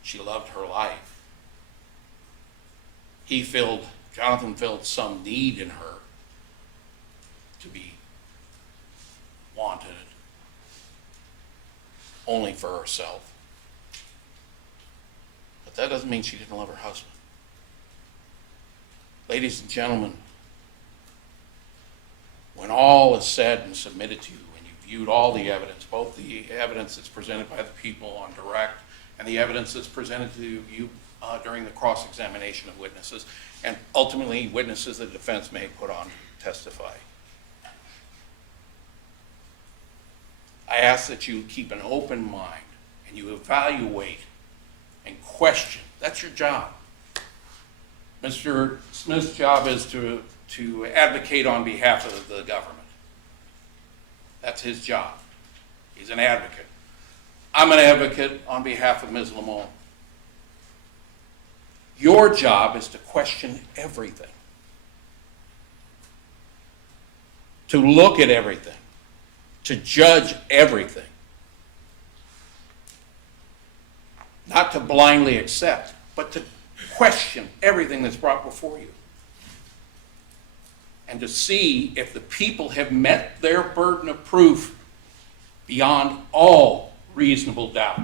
She loved her life. Jonathan filled some need in her to be wanted only for herself. But that doesn't mean she didn't love her husband. Ladies and gentlemen, when all is said and submitted to you, and you viewed all the evidence, both the evidence that's presented by the people on direct and the evidence that's presented to you during the cross-examination of witnesses, and ultimately witnesses the defense may put on to testify, I ask that you keep an open mind and you evaluate and question. That's your job. Mr. Smith's job is to advocate on behalf of the government. That's his job. He's an advocate. I'm an advocate on behalf of Ms. Limon. Your job is to question everything, to look at everything, to judge everything, not to blindly accept, but to question everything that's brought before you, and to see if the people have met their burden of proof beyond all reasonable doubt.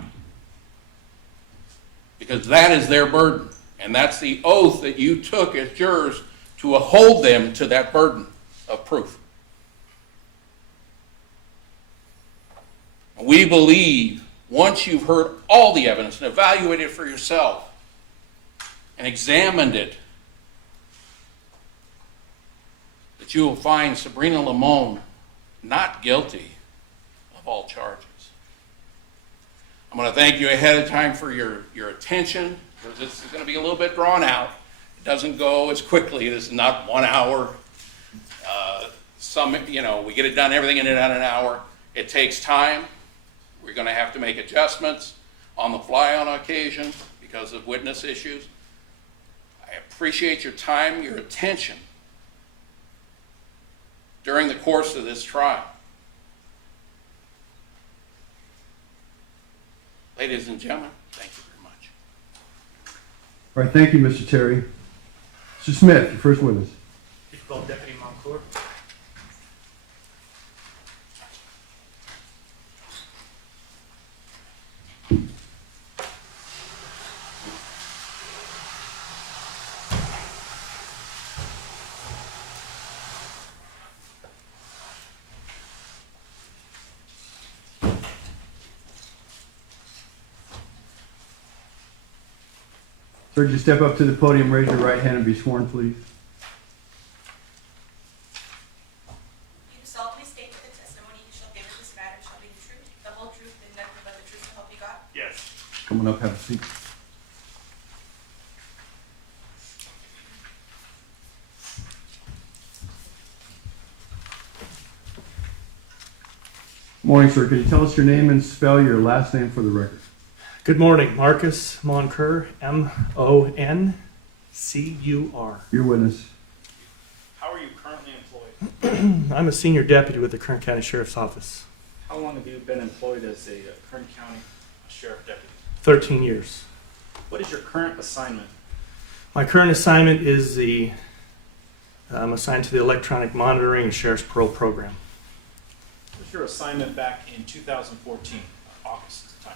Because that is their burden, and that's the oath that you took as jurors to hold them to that burden of proof. We believe once you've heard all the evidence and evaluated it for yourself and examined it, that you will find Sabrina Limon not guilty of all charges. I'm going to thank you ahead of time for your attention, because this is going to be a little bit drawn out. It doesn't go as quickly. This is not 1 hour. We get it done, everything in it in an hour. It takes time. We're going to have to make adjustments on the fly on occasion because of witness issues. I appreciate your time, your attention during the course of this trial. Ladies and gentlemen, thank you very much. All right, thank you, Mr. Terry. Mr. Smith, your first witness. Chief Call Deputy Montecore. Sir, could you step up to the podium, raise your right hand, and be sworn, please? You solemnly state that the testimony you shall give in this matter shall be the truth, the whole truth, and nothing but the truth, so help you God? Yes. Come on up, have a seat. Morning, sir. Can you tell us your name and spell your last name for the record? Good morning, Marcus Moncur, Moncur. Your witness. How are you currently employed? I'm a senior deputy with the Kern County Sheriff's Office. How long have you been employed as a Kern County Sheriff Deputy? 13 years. What is your current assignment? My current assignment is I'm assigned to the Electronic Monitoring and Sheriff's Parole Program. What was your assignment back in 2014, August timeframe?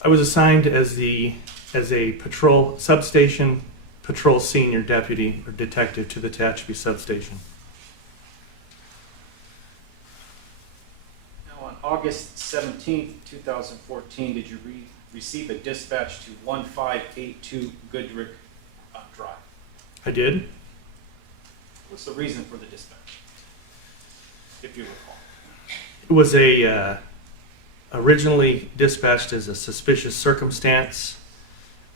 I was assigned as a patrol substation patrol senior deputy or detective to the Tehachapi substation. Now, on August 17th, 2014, did you receive a dispatch to 1582 Goodrick Drive? I did. What's the reason for the dispatch, if you recall? It was originally dispatched as a suspicious circumstance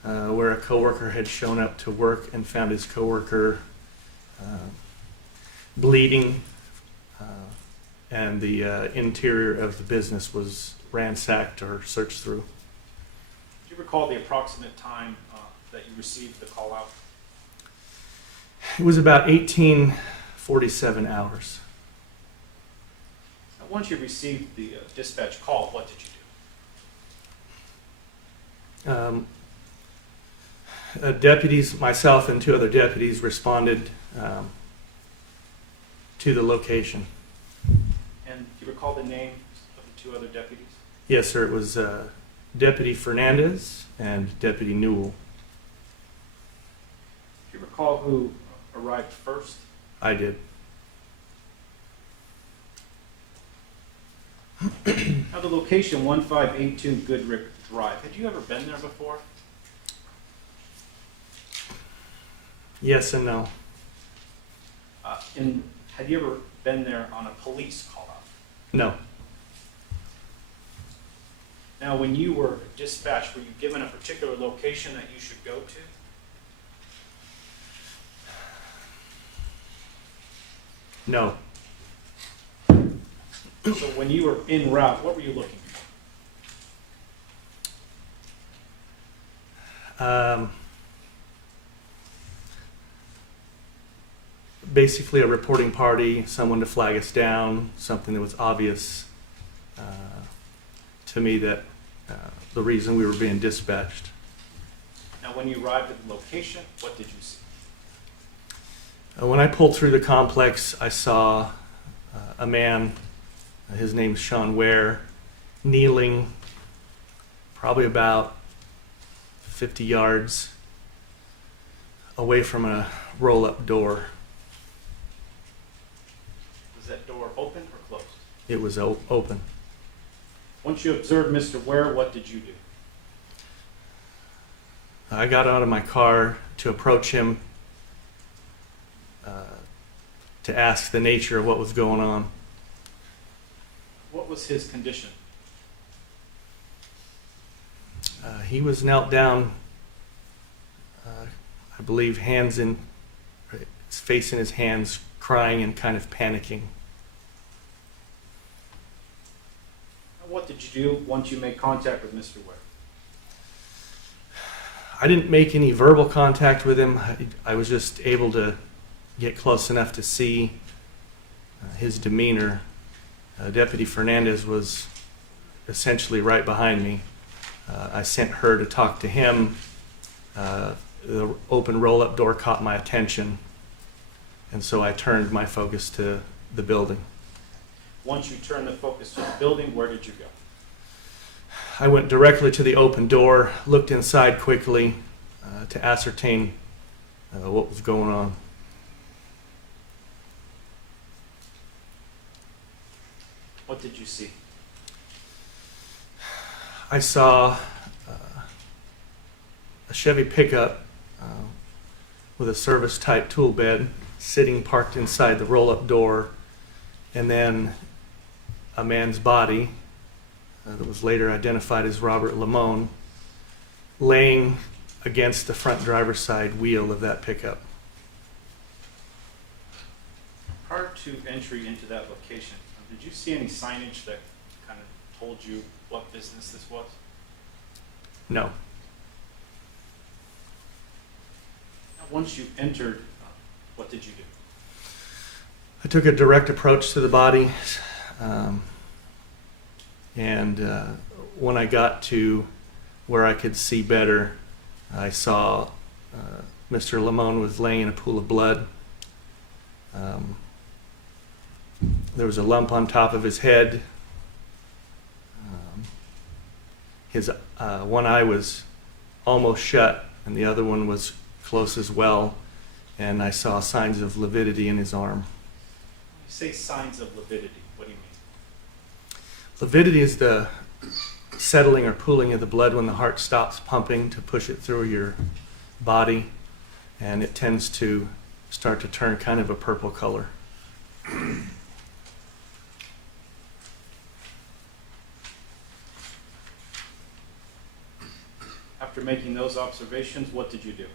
where a coworker had shown up to work and found his coworker bleeding, and the interior of the business was ransacked or searched through. Do you recall the approximate time that you received the call out? It was about 1847 hours. Now, once you received the dispatch call, what did you do? Deputies, myself and two other deputies, responded to the location. And do you recall the names of the two other deputies? Yes, sir. It was Deputy Fernandez and Deputy Newell. Do you recall who arrived first? I did. Now, the location 1582 Goodrick Drive, had you ever been there before? Yes and no. And had you ever been there on a police call out? No. Now, when you were dispatched, were you given a particular location that you should go to? No. So when you were en route, what were you looking for? Basically a reporting party, someone to flag us down, something that was obvious to me that the reason we were being dispatched. Now, when you arrived at the location, what did you see? When I pulled through the complex, I saw a man, his name's Sean Ware, kneeling probably about 50 yards away from a roll-up door. Was that door open or closed? It was open. Once you observed Mr. Ware, what did you do? I got out of my car to approach him to ask the nature of what was going on. What was his condition? He was knelt down, I believe, his face in his hands, crying and kind of panicking. What did you do once you made contact with Mr. Ware? I didn't make any verbal contact with him. I was just able to get close enough to see his demeanor. Deputy Fernandez was essentially right behind me. I sent her to talk to him. The open roll-up door caught my attention, and so I turned my focus to the building. Once you turned the focus to the building, where did you go? I went directly to the open door, looked inside quickly to ascertain what was going on. What did you see? I saw a Chevy pickup with a service-type tool bed sitting parked inside the roll-up door, and then a man's body that was later identified as Robert Limon laying against the front driver's side wheel of that pickup. Prior to entry into that location, did you see any signage that kind of told you what business this was? No. Now, once you entered, what did you do? I took a direct approach to the body, and when I got to where I could see better, I saw Mr. Limon was laying in a pool of blood. There was a lump on top of his head. His one eye was almost shut, and the other one was close as well, and I saw signs of lividity in his arm. You say signs of lividity. What do you mean? Lividity is the settling or pooling of the blood when the heart stops pumping to push it through your body, and it tends to start to turn kind of a purple color. After making those observations, what did you do?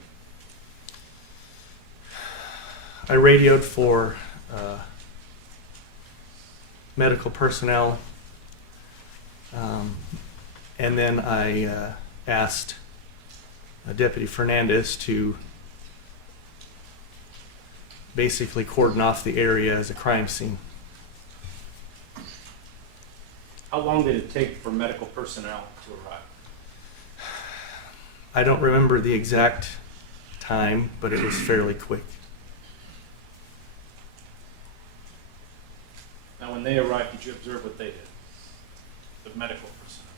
I radioed for medical personnel, and then I asked Deputy Fernandez to basically cordon off the area as a crime scene. How long did it take for medical personnel to arrive? I don't remember the exact time, but it was fairly quick. Now, when they arrived, did you observe what they did? The medical personnel.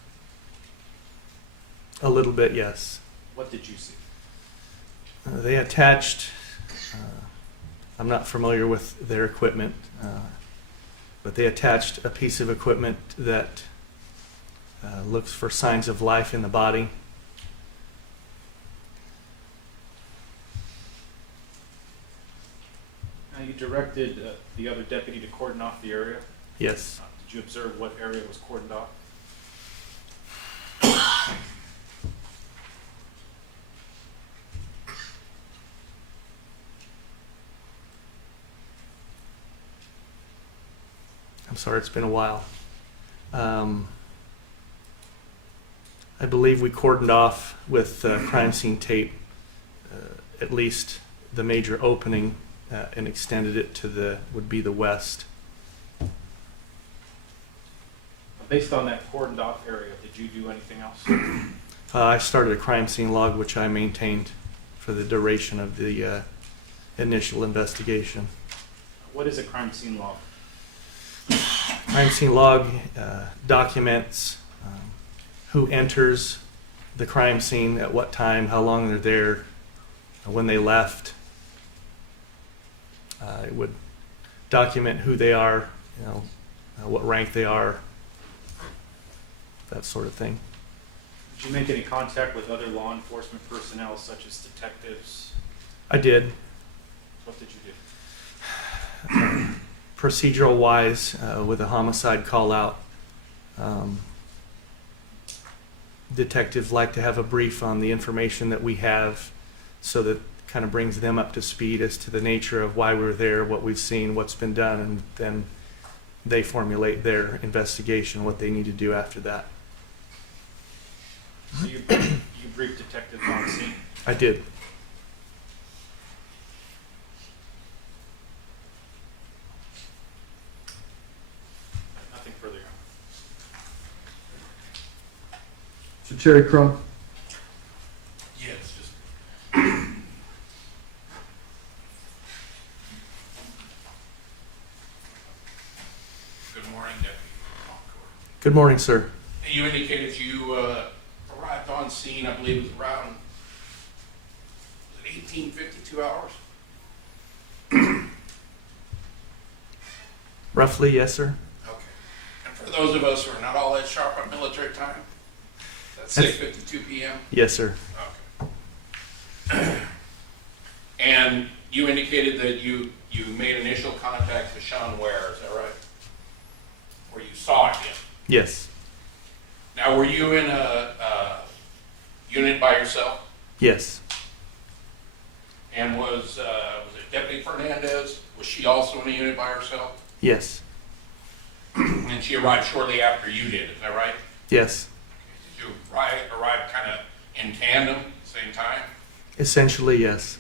A little bit, yes. What did you see? They attached, I'm not familiar with their equipment, but they attached a piece of equipment that looks for signs of life in the body. Now, you directed the other deputy to cordon off the area. Yes. Did you observe what area was cordoned off? I'm sorry, it's been a while. I believe we cordoned off with crime scene tape at least the major opening and extended it to would be the west. Based on that cordoned off area, did you do anything else? I started a crime scene log, which I maintained for the duration of the initial investigation. What is a crime scene log? Crime scene log documents who enters the crime scene, at what time, how long they're there, when they left. It would document who they are, what rank they are, that sort of thing. Did you make any contact with other law enforcement personnel, such as detectives? I did. What did you do? Procedural wise, with a homicide call out, detectives like to have a brief on the information that we have, so that kind of brings them up to speed as to the nature of why we're there, what we've seen, what's been done, and then they formulate their investigation, what they need to do after that. So you briefed detectives on scene. I did. Nothing further. So Cherry Cross? Yes, just. Good morning, Deputy Montecore. Good morning, sir. You indicated you arrived on scene, I believe it was around, was it 1852 hours? Roughly, yes, sir. Okay. And for those of us who are not all that sharp on military time, that's 6:52 p.m.? Yes, sir. Okay. And you indicated that you made initial contact with Sean Ware, is that right? Or you saw him? Yes. Now, were you in a unit by yourself? Yes. And was it Deputy Fernandez? Was she also in a unit by herself? Yes. And she arrived shortly after you did, is that right? Yes. Did you arrive kind of in tandem at the same time? Essentially, yes.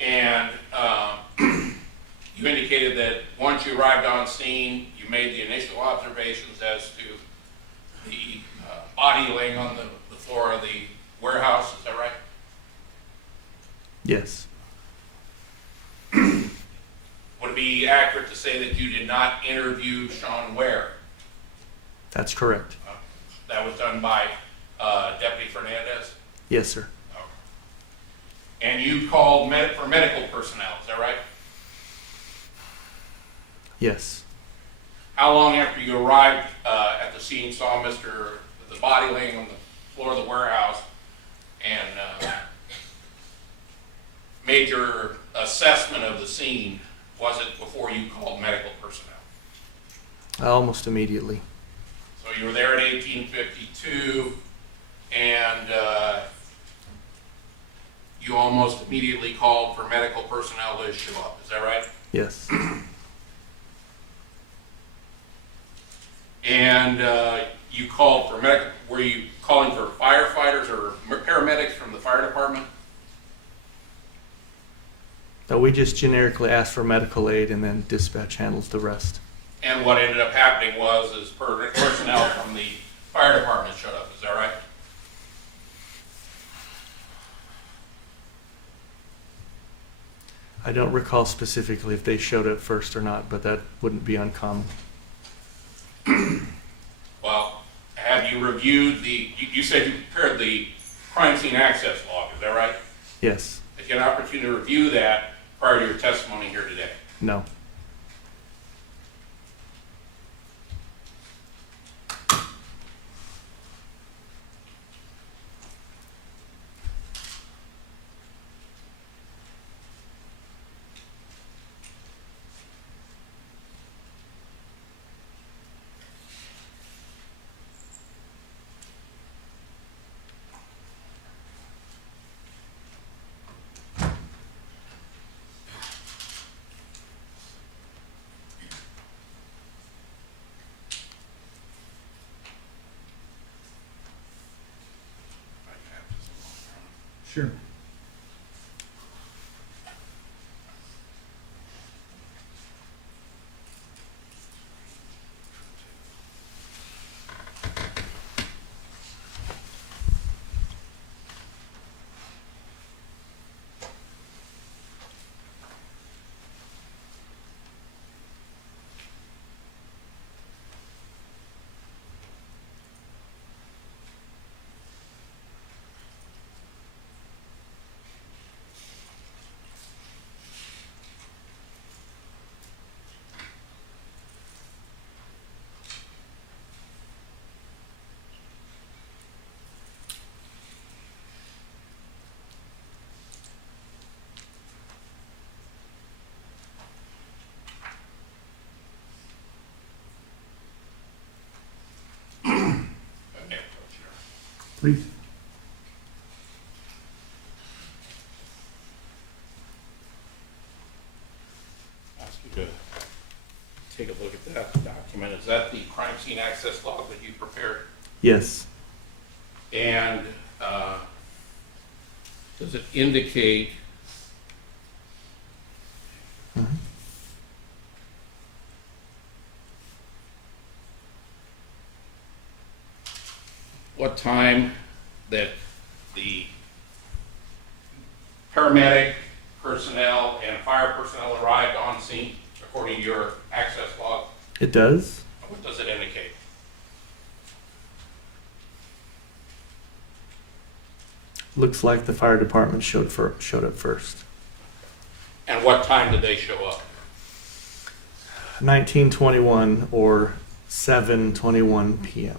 And you indicated that once you arrived on scene, you made the initial observations as to the body laying on the floor of the warehouse, is that right? Yes. Would it be accurate to say that you did not interview Sean Ware? That's correct. That was done by Deputy Fernandez? Yes, sir. Okay. And you called for medical personnel, is that right? Yes. How long after you arrived at the scene, saw the body laying on the floor of the warehouse, and made your assessment of the scene, was it before you called medical personnel? Almost immediately. So you were there at 1852, and you almost immediately called for medical personnel to show up, is that right? Yes. And you called for medical, were you calling for firefighters or paramedics from the fire department? No, we just generically asked for medical aid and then dispatch handles the rest. And what ended up happening was personnel from the fire department showed up, is that right? I don't recall specifically if they showed up first or not, but that wouldn't be uncommon. Well, have you reviewed you said you prepared the crime scene access log, is that right? Yes. Did you get an opportunity to review that prior to your testimony here today? No. Sure. Please. Ask you to take a look at that document. Is that the crime scene access log that you prepared? Yes. And does it indicate what time that the paramedic personnel and fire personnel arrived on scene, according to your access log? It does. What does it indicate? Looks like the fire department showed up first. And what time did they show up? 19:21 or 7:21 p.m.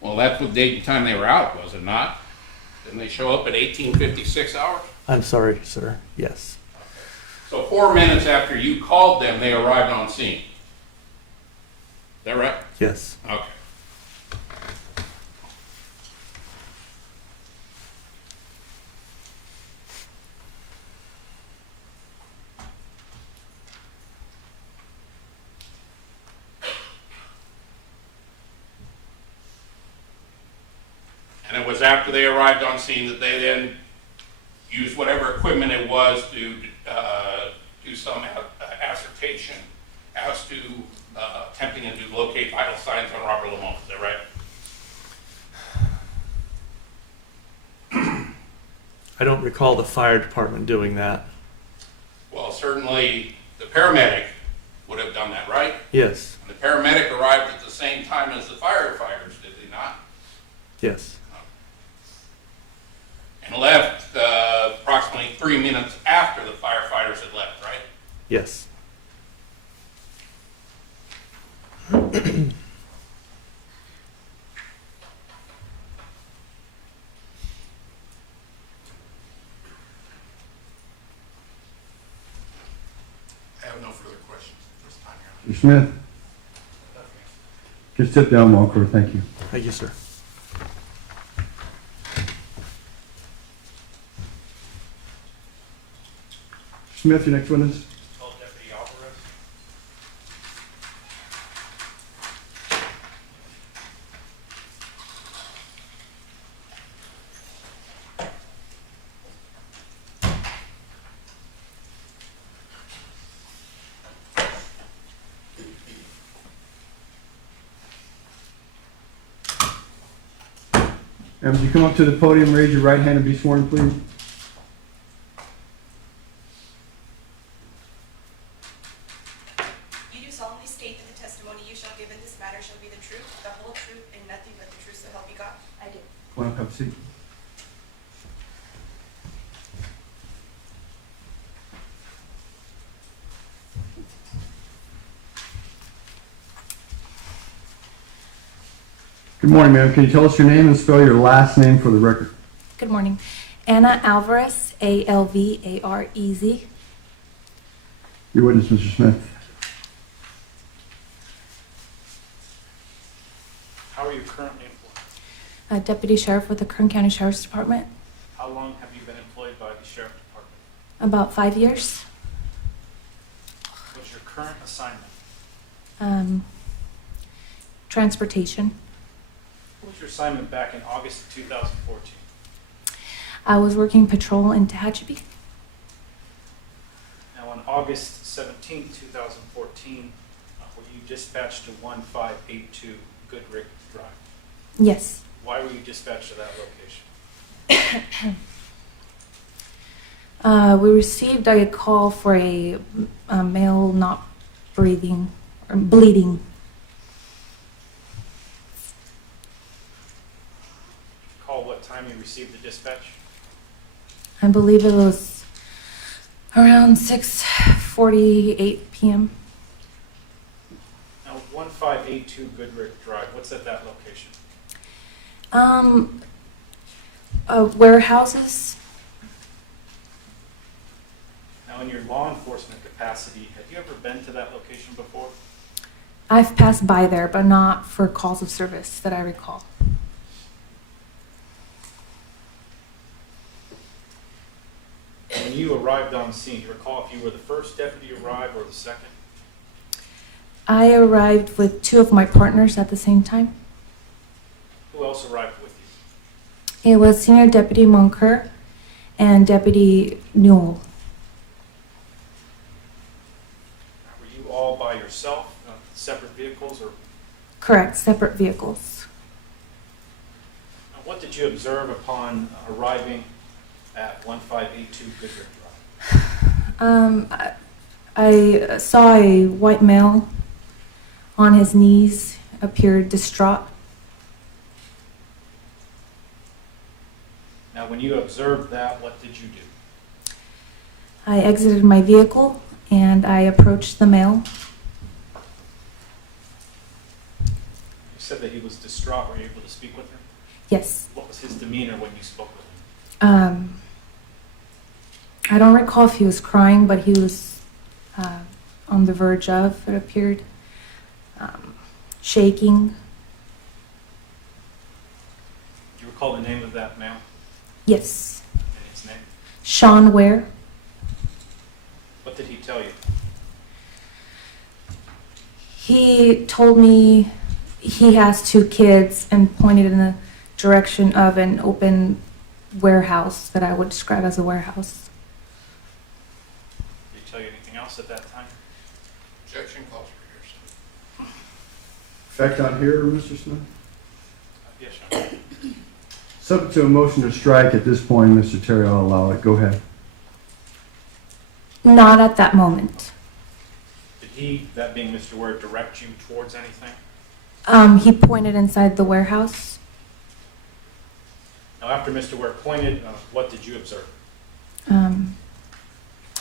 Well, that's the date and time they were out, was it not? Didn't they show up at 18:56 hours? I'm sorry, sir. Yes. So 4 minutes after you called them, they arrived on scene. Is that right? Yes. Okay. And it was after they arrived on scene that they then used whatever equipment it was to do some assertion as to attempting to locate vital signs on Robert Limon. Is that right? I don't recall the fire department doing that. Well, certainly the paramedic would have done that, right? Yes. And the paramedic arrived at the same time as the firefighters, did they not? Yes. And left approximately 3 minutes after the firefighters had left, right? Yes. I have no further questions at this time, Your Honor. Mr. Smith? Just sit down, Walker. Thank you. Thank you, sir. Smith, your next witness. Call Deputy Alvarez. Would you come up to the podium, raise your right hand and be sworn, please? You do solemnly state that the testimony you shall give in this matter shall be the truth, the whole truth, and nothing but the truth, so help you God? I do. Come on up, have a seat. Good morning, ma'am. Can you tell us your name and spell your last name for the record? Good morning. Anna Alvarez, Alvarez. Your witness, Mr. Smith. How are you currently employed? Deputy Sheriff with the Kern County Sheriff's Department. How long have you been employed by the Sheriff Department? About 5 years. What's your current assignment? Transportation. What was your assignment back in August of 2014? I was working patrol in Tehachapi. Now, on August 17, 2014, were you dispatched to 1582 Goodrick Drive? Yes. Why were you dispatched to that location? We received a call for a male not breathing or bleeding. Call what time you received the dispatch? I believe it was around 6:48 p.m. Now, 1582 Goodrick Drive, what's at that location? Warehouses. Now, in your law enforcement capacity, have you ever been to that location before? I've passed by there, but not for calls of service that I recall. When when you arrived on scene, do you recall if you were the first deputy to arrive or the second? I arrived with two of my partners at the same time. Who else arrived with you? It was Senior Deputy Montecore and Deputy Newell. Were you all by yourself, separate vehicles, or Correct, separate vehicles. what did you observe upon arriving at 1582 Goodrich Drive? I saw a white male on his knees, appeared distraught. Now, when you observed that, what did you do? I exited my vehicle and I approached the male. You said that he was distraught. Were you able to speak with him? Yes. What was his demeanor when you spoke with him? I don't recall if he was crying, but he was on the verge of, it appeared, shaking. Do you recall the name of that male Yes. and his name? Sean Ware. What did he tell you? He told me he has two kids and pointed in the direction of an open warehouse that I would describe as a warehouse. Did he tell you anything else at that time? Objection calls for hearsay. Effect on here, Mr. Smith? Yes, Your Honor. Subject to a motion to strike at this point, Mr. Terry, I'll allow it. Go ahead. Not at that moment. Did he, that being Mr. Ware, direct you towards anything? He pointed inside the warehouse. Now, after Mr. Ware pointed, what did you observe?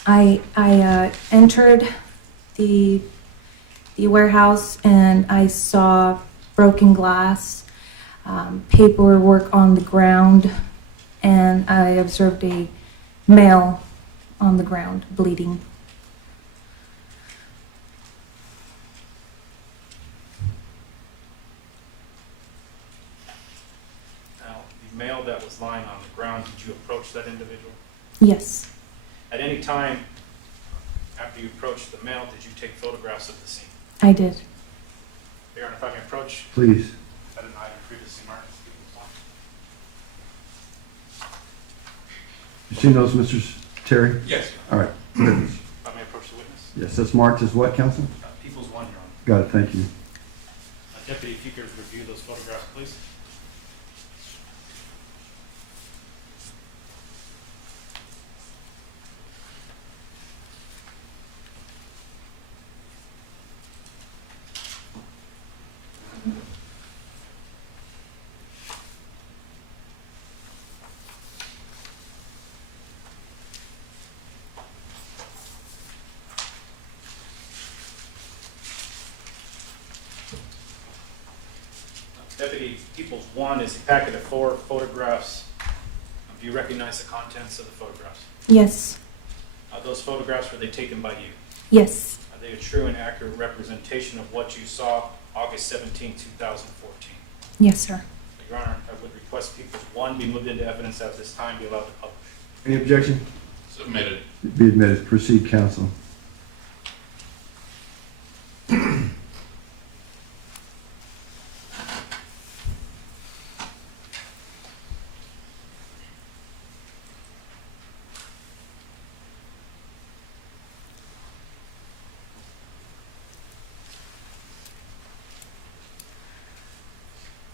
I entered the warehouse and I saw broken glass, paperwork on the ground, and I observed a male on the ground bleeding. Now, the male that was lying on the ground, did you approach that individual? Yes, At any time after you approached the male, did you take photographs of the scene? I did. Your Honor, if I may approach Please. at an item previously marked as being blocked. You seen those, Mr. Terry? Yes. All right. Witness. If I may approach the witness. Yes, that's marked as what, counsel? People's one, Your Honor. Got it, thank you. Deputy, if you could review those photographs, please. Deputy, People's One is a packet of 4 photographs. Do you recognize the contents of the photographs? Yes, Those photographs, were they taken by you? yes, Are they a true and accurate representation of what you saw August 17, 2014? yes, sir. Your Honor, I would request People's One be moved into evidence at this time, be allowed to publish. Any objection? Submitted. Be admitted. Proceed, counsel.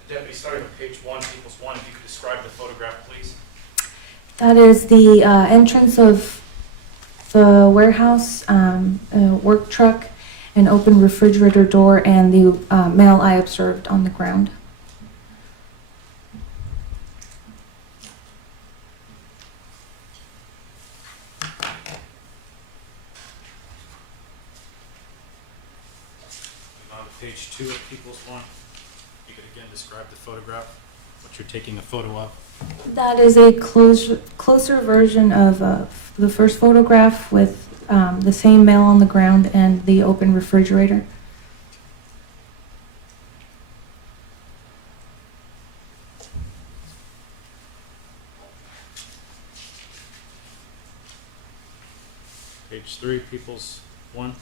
Deputy, starting with page 1, People's One, if you could describe the photograph, please. That is the entrance of the warehouse, a work truck, an open refrigerator door, and the male I observed on the ground. On to page 2 of People's One. You could again describe the photograph, what you're taking a photo of. That is a closer version of the first photograph with the same male on the ground and the open refrigerator. Page 3, People's 1.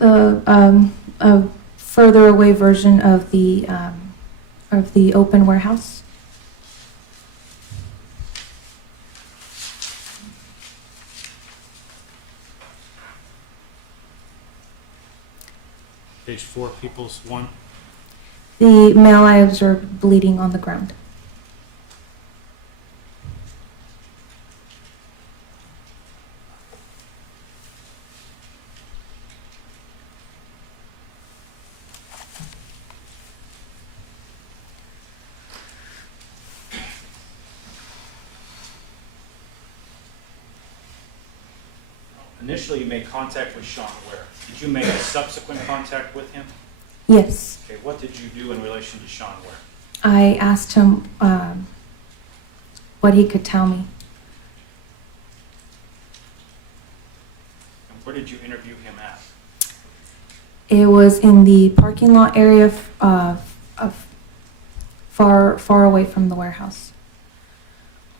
A further away version of the open warehouse. Page 4, People's 1. The male I observed bleeding on the ground. Initially, you made contact with Sean Ware. Did you make a subsequent contact with him? Yes. Okay, what did you do in relation to Sean Ware? I asked him what he could tell me. And where did you interview him at? It was in the parking lot area of far away from the warehouse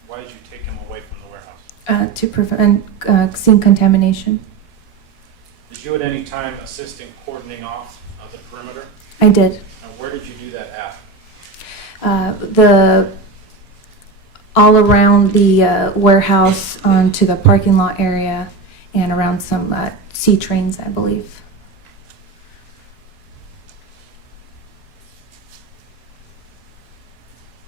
Why did you take him away from the warehouse? to prevent scene contamination. Did you at any time assist in cordoning off the perimeter? I did. And where did you do that at? All around the warehouse onto the parking lot area and around some C trains, I believe.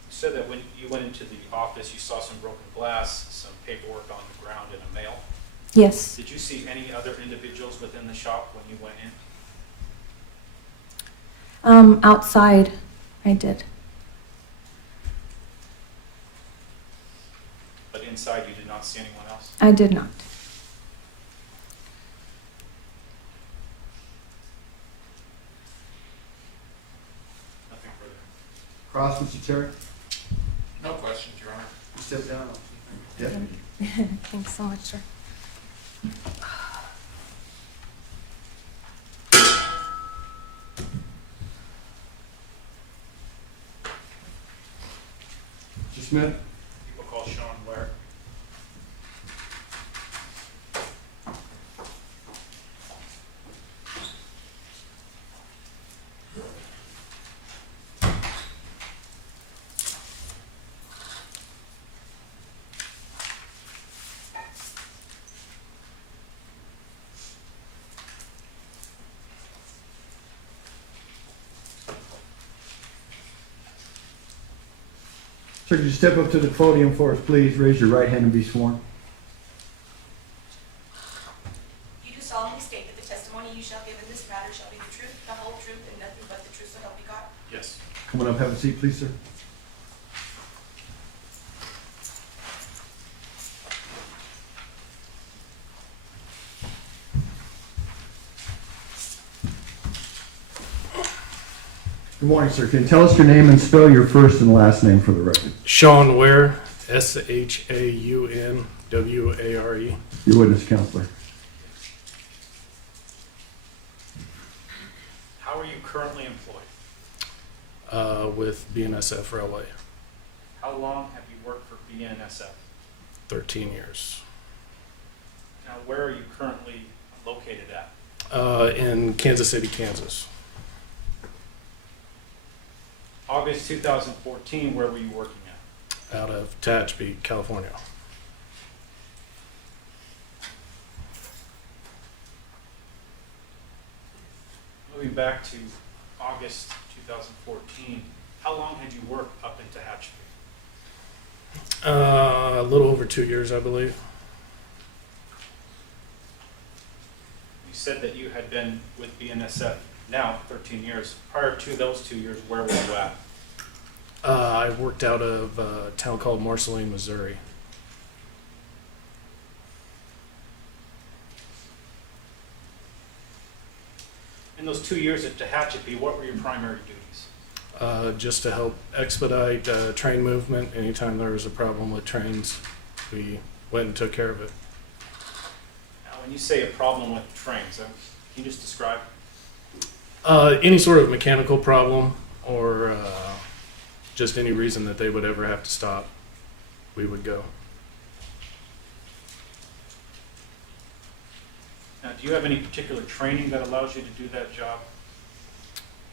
You said that when you went into the office, you saw some broken glass, some paperwork on the ground, and a mail. Yes. Did you see any other individuals within the shop when you went in? Outside, I did. But inside, you did not see anyone else? I did not. Nothing further. Cross, Mr. Terry? No questions, Your Honor. You step down. Yep. Thanks so much, sir. Mr. Smith? People call Sean Ware. Sir, could you step up to the podium for us, please? Raise your right hand and be sworn. You do solemnly state that the testimony you shall give in this matter shall be the truth, the whole truth, and nothing but the truth, so help you God? Yes. Come on up, have a seat, please, sir. Good morning, sir. Can you tell us your name and spell your first and last name for the record? Sean Ware, ShaunWare. Your witness, counselor. How are you currently employed? With BNSF Railway, How long have you worked for BNSF? 13 years. Now, where are you currently located at? In Kansas City, Kansas. August 2014, where were you working at? Out of Tehachapi, California. Moving back to August 2014, how long had you worked up in Tehachapi? A little over 2 years, I believe. You said that you had been with BNSF now 13 years. Prior to those 2 years, where were you at? I worked out of a town called Marceline, Missouri. In those 2 years at Tehachapi, what were your primary duties? Just to help expedite train movement. Anytime there was a problem with trains, we went and took care of it. Now, when you say a problem with trains, can you just describe? Any sort of mechanical problem or just any reason that they would ever have to stop, we would go. Do you have any particular training that allows you to do that job?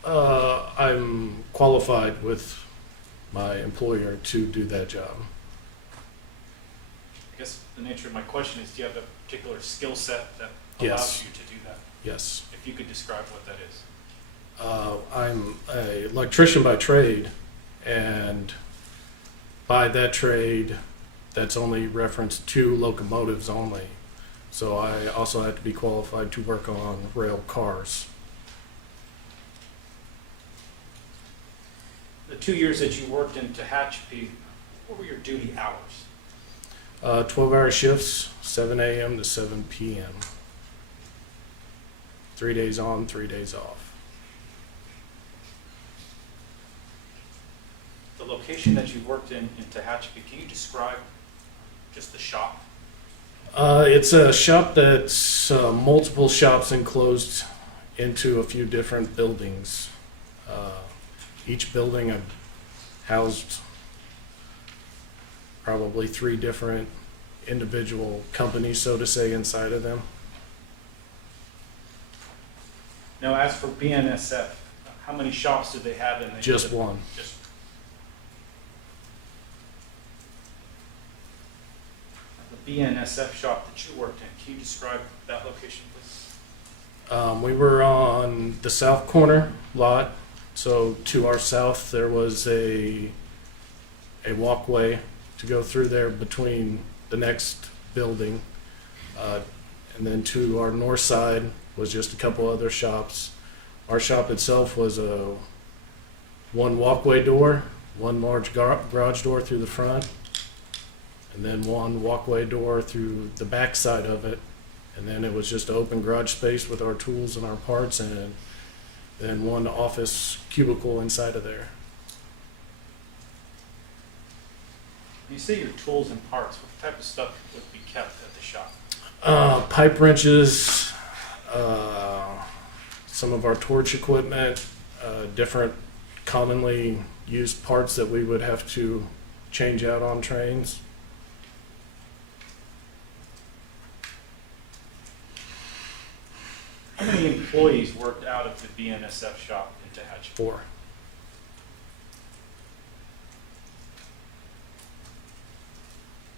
I'm qualified with my employer to do that job. I guess the nature of my question is, do you have a particular skill set that Yes. allows you to do that? Yes. If you could describe what that is. I'm an electrician by trade, and by that trade, that's only referenced to locomotives only. So I also have to be qualified to work on rail cars. The 2 years that you worked in Tehachapi, what were your duty hours? 12-hour shifts, 7 a.m. to 7 p.m. 3 days on, 3 days off. The location that you worked in Tehachapi, can you describe just the shop? It's a shop that's multiple shops enclosed into a few different buildings. Each building housed probably 3 different individual companies, so to say, inside of them. Now, as for BNSF, how many shops did they have in there? Just one. Just the BNSF shop that you worked in, can you describe that location, please? We were on the south corner lot, so to our south there was a walkway to go through there between the next building, and then to our north side was just a couple other shops. Our shop itself was a one walkway door, one large garage door through the front, and then one walkway door through the back side of it. And then it was just open garage space with our tools and our parts, and then one office cubicle inside of there. When you say your tools and parts, what type of stuff would be kept at the shop? Pipe wrenches, some of our torch equipment, different commonly used parts that we would have to change out on trains. How many employees worked out of the BNSF shop in Tehachapi? 4.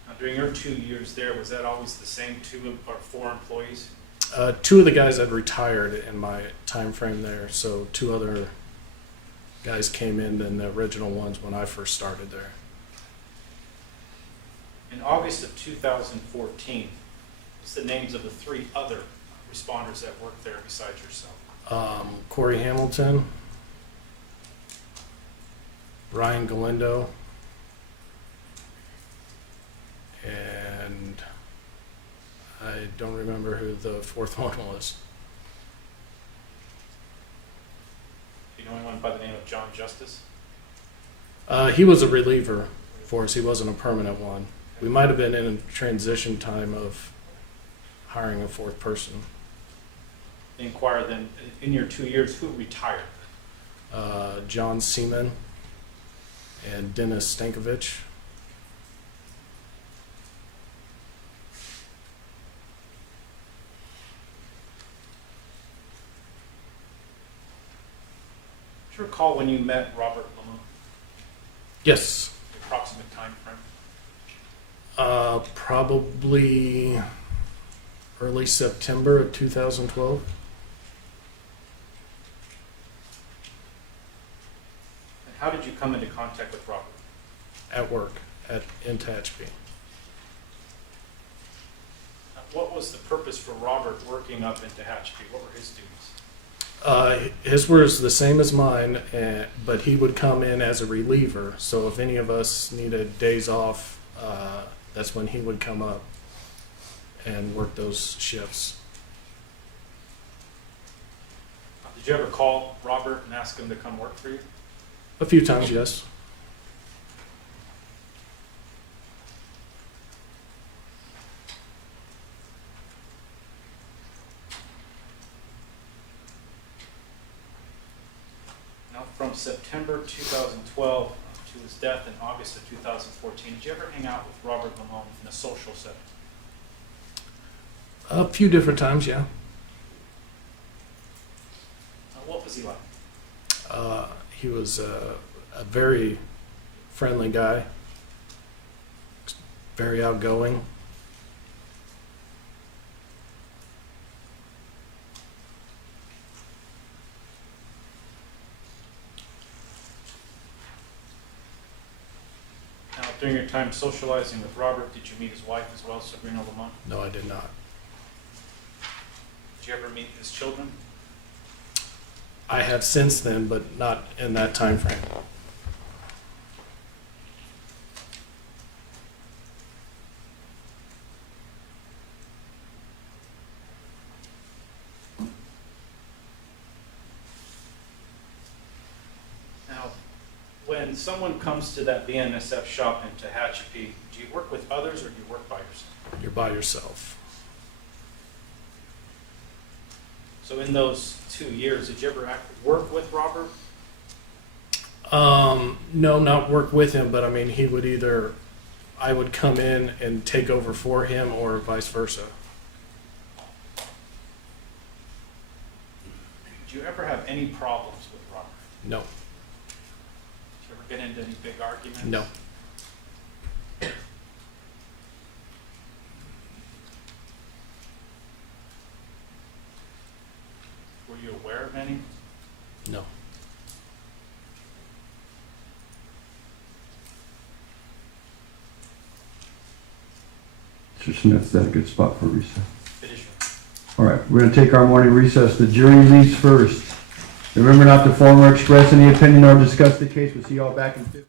Now, during your 2 years there, was that always the same 2 or 4 employees? 2 of the guys had retired in my time frame there, so 2 other guys came in than the original ones when I first started there. In August of 2014, what's the names of the 3 other responders that worked there besides yourself? Corey Hamilton, Ryan Galindo, and I don't remember who the 4th one was. Do you know anyone by the name of John Justice? He was a reliever for us. He wasn't a permanent one. We might have been in a transition time of hiring a 4th person. Inquire then, in your 2 years, who retired? John Seaman and Dennis Stankovich. Do you recall when you met Robert Limon? Yes. The approximate time frame? Probably early September of 2012. And how did you come into contact with Robert? At work in Hatchapee. What was the purpose for Robert working up in Tehachapi? What were his duties? His was the same as mine, but he would come in as a reliever. So if any of us needed days off, that's when he would come up and work those shifts. Did you ever call Robert and ask him to come work for you? A few times, yes. Now, from September 2012 to his death in August of 2014, did you ever hang out with Robert Limon in a social setting? A few different times, yeah. What was he like? He was a very friendly guy, very outgoing. Now, during your time socializing with Robert, did you meet his wife as well, Sabrina Limon? No, I did not. Did you ever meet his children? I have since then, but not in that time frame. Now, when someone comes to that BNSF shop in Tehachapi, do you work with others or do you work by yourself? You're by yourself. So in those 2 years, did you ever work with Robert? No, not work with him, but I mean, he would either, I would come in and take over for him or vice versa. Did you ever have any problems with Robert? No, Did you ever get into any big arguments? no. Were you aware of any? No. Mr. Smith, is that a good spot for recess? It is. All right, we're going to take our morning recess. The jury leaves first. Remember not to form or express any opinion or discuss the case. We'll see you all back in 15.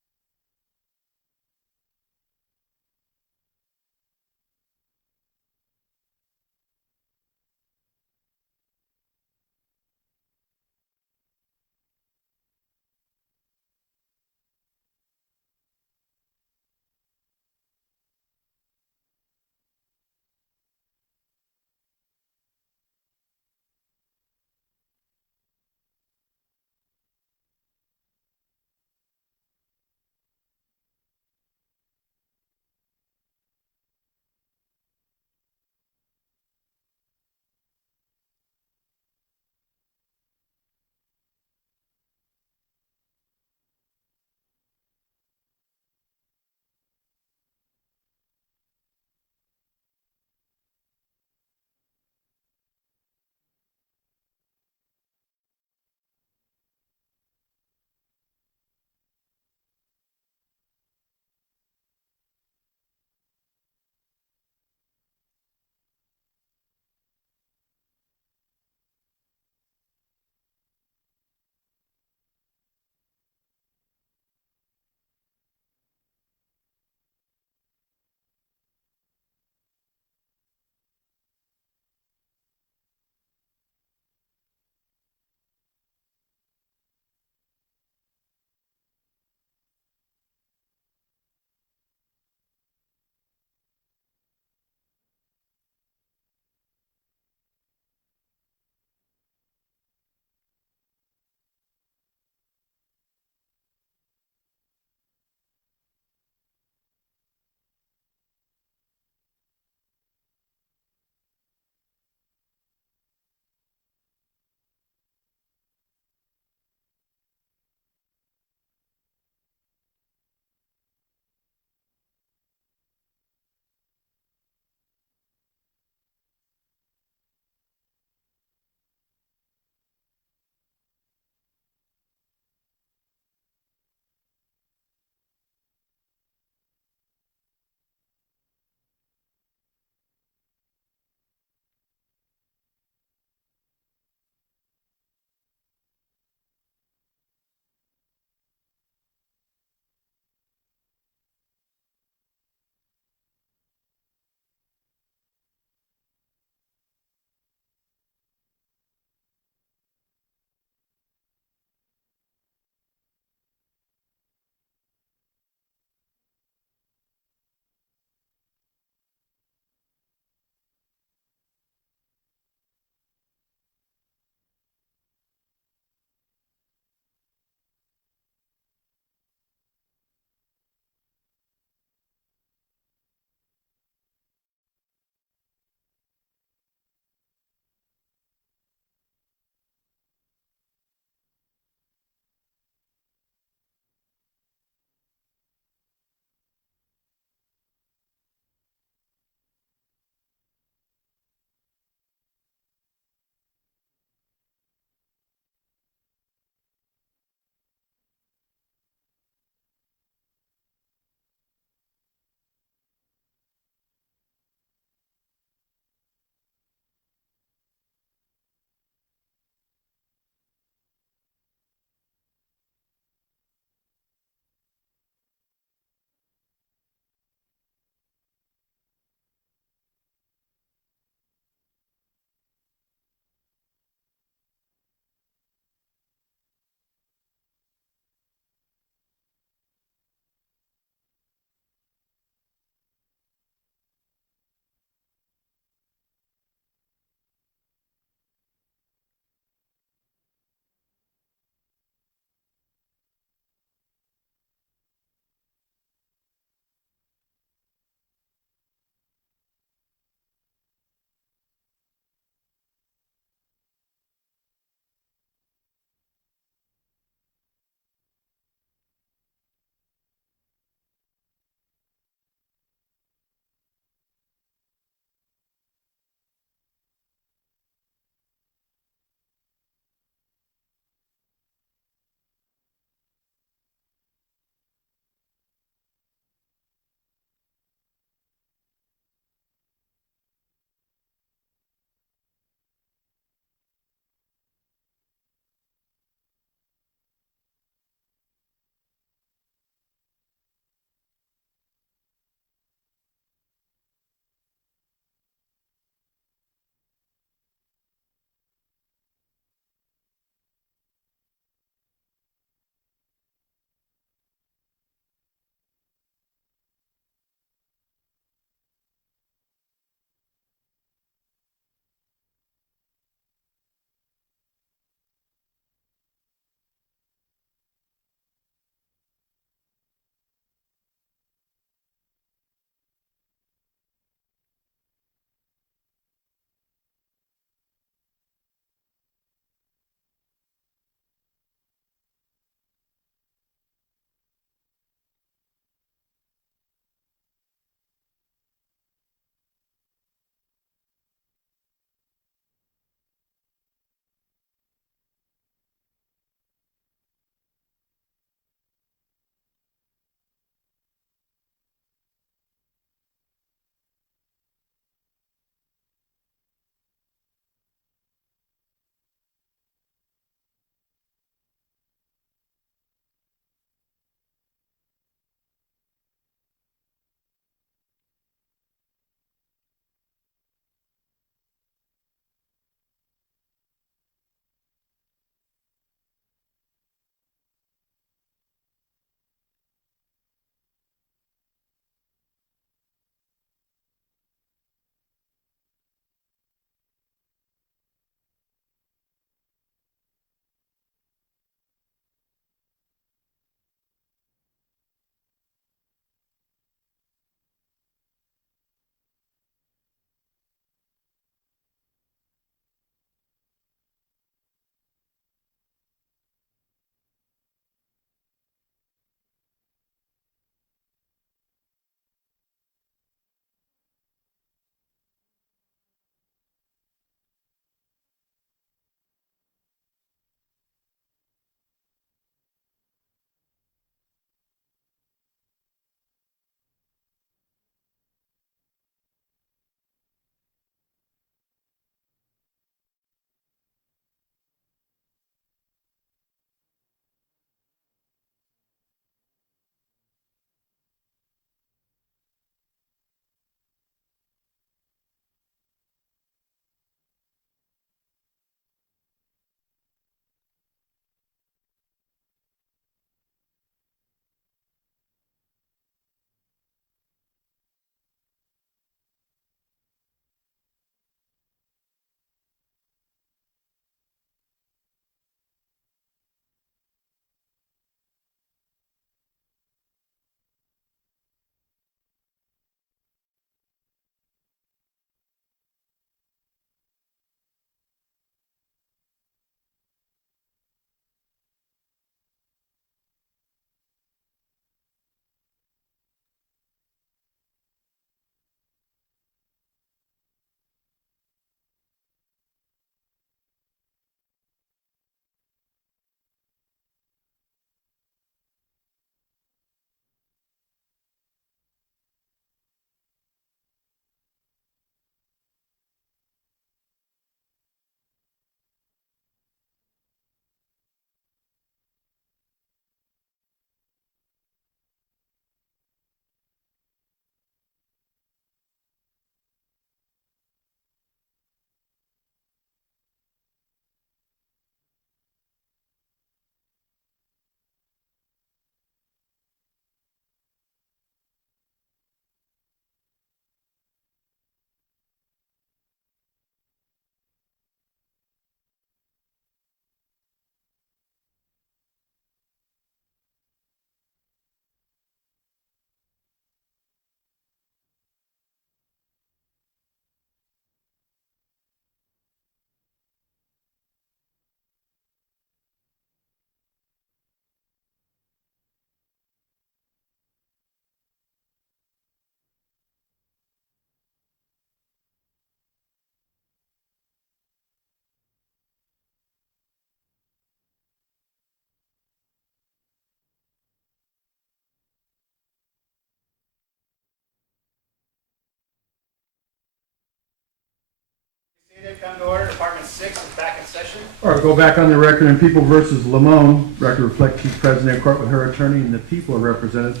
come to order. Department 6 is back in session. All right, go back on the record in People versus Limon. Record reflects she's present in court with her attorney and the people are represented.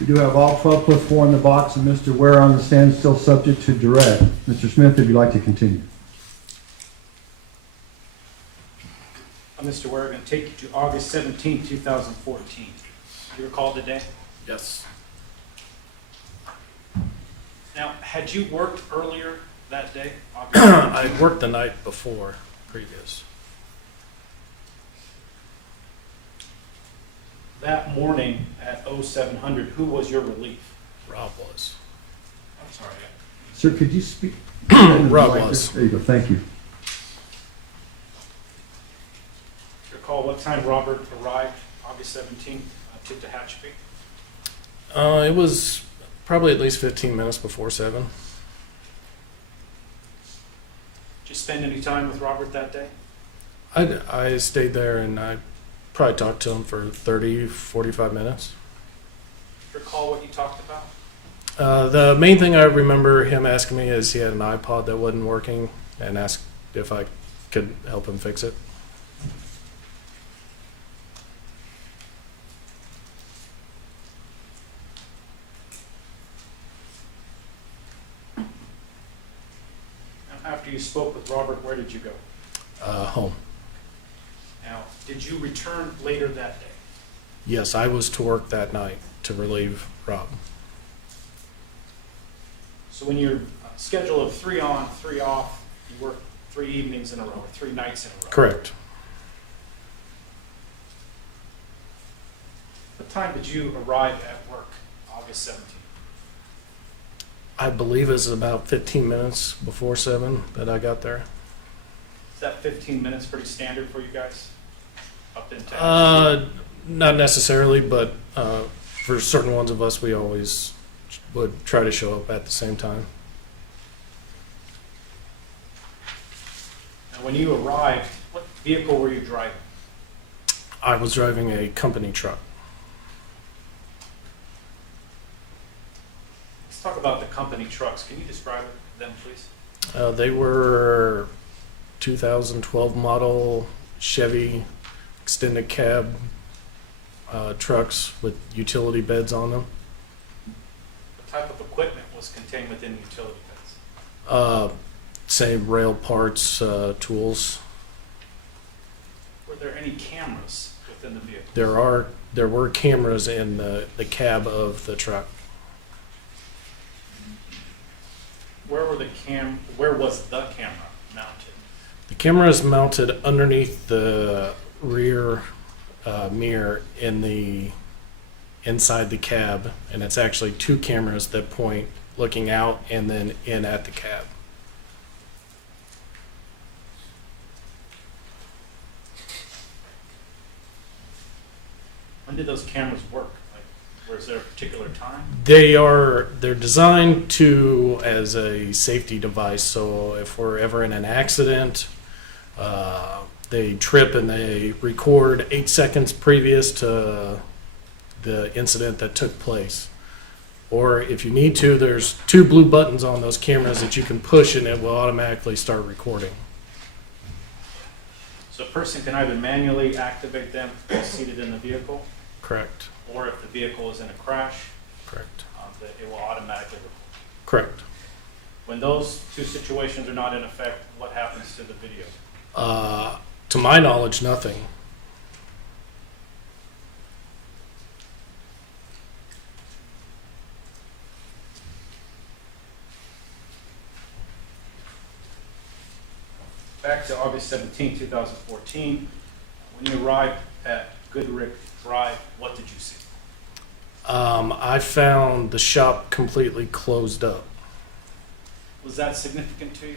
We do have all 12 plus 4 in the box and Mr. Ware on the stand still subject to direct. Mr. Smith, if you'd like to continue. Mr. Ware, I'm going to take you to August 17, 2014. You recall the day? Yes. Now, had you worked earlier that day? I worked the night before, previous. That morning at 0700, who was your relief? Rob was. I'm sorry. Sir, could you speak? Rob was. There you go, thank you. Do you recall what time Robert arrived August 17th to Tehachapi? It was probably at least 15 minutes before 7. Did you spend any time with Robert that day? I stayed there and I probably talked to him for 30, 45 minutes. Do you recall what you talked about? The main thing I remember him asking me is he had an iPod that wasn't working and asked if I could help him fix it. After you spoke with Robert, where did you go? Home. Now, did you return later that day? Yes, I was to work that night to relieve Rob. So when your schedule of 3 on, 3 off, you work 3 evenings in a row, or 3 nights in a row? Correct. What time did you arrive at work, August 17th? I believe it was about 15 minutes before 7 that I got there. Is that 15 minutes pretty standard for you guys? Up in town? Not necessarily, but for certain ones of us, we always would try to show up at the same time. Now, when you arrived, what vehicle were you driving? I was driving a company truck. Let's talk about the company trucks. Can you describe them, please? They were 2012 model Chevy extended cab trucks with utility beds on them. What type of equipment was contained within the utility beds? Same rail parts, tools. Were there any cameras within the vehicle? There were cameras in the cab of the truck. Where was the camera mounted? The camera is mounted underneath the rear mirror inside the cab, and it's actually 2 cameras that point looking out and then in at the cab. When did those cameras work? Like, was there a particular time? They're designed as a safety device, so if we're ever in an accident, they trip and they record 8 seconds previous to the incident that took place. Or if you need to, there's 2 blue buttons on those cameras that you can push and it will automatically start recording. So a person can either manually activate them while seated in the vehicle, Correct. or if the vehicle is in a crash, Correct. that it will automatically record. Correct. When those 2 situations are not in effect, what happens to the video? To my knowledge, nothing. Back to August 17, 2014, when you arrived at Goodrick Drive, what did you see? I found the shop completely closed up. Was that significant to you?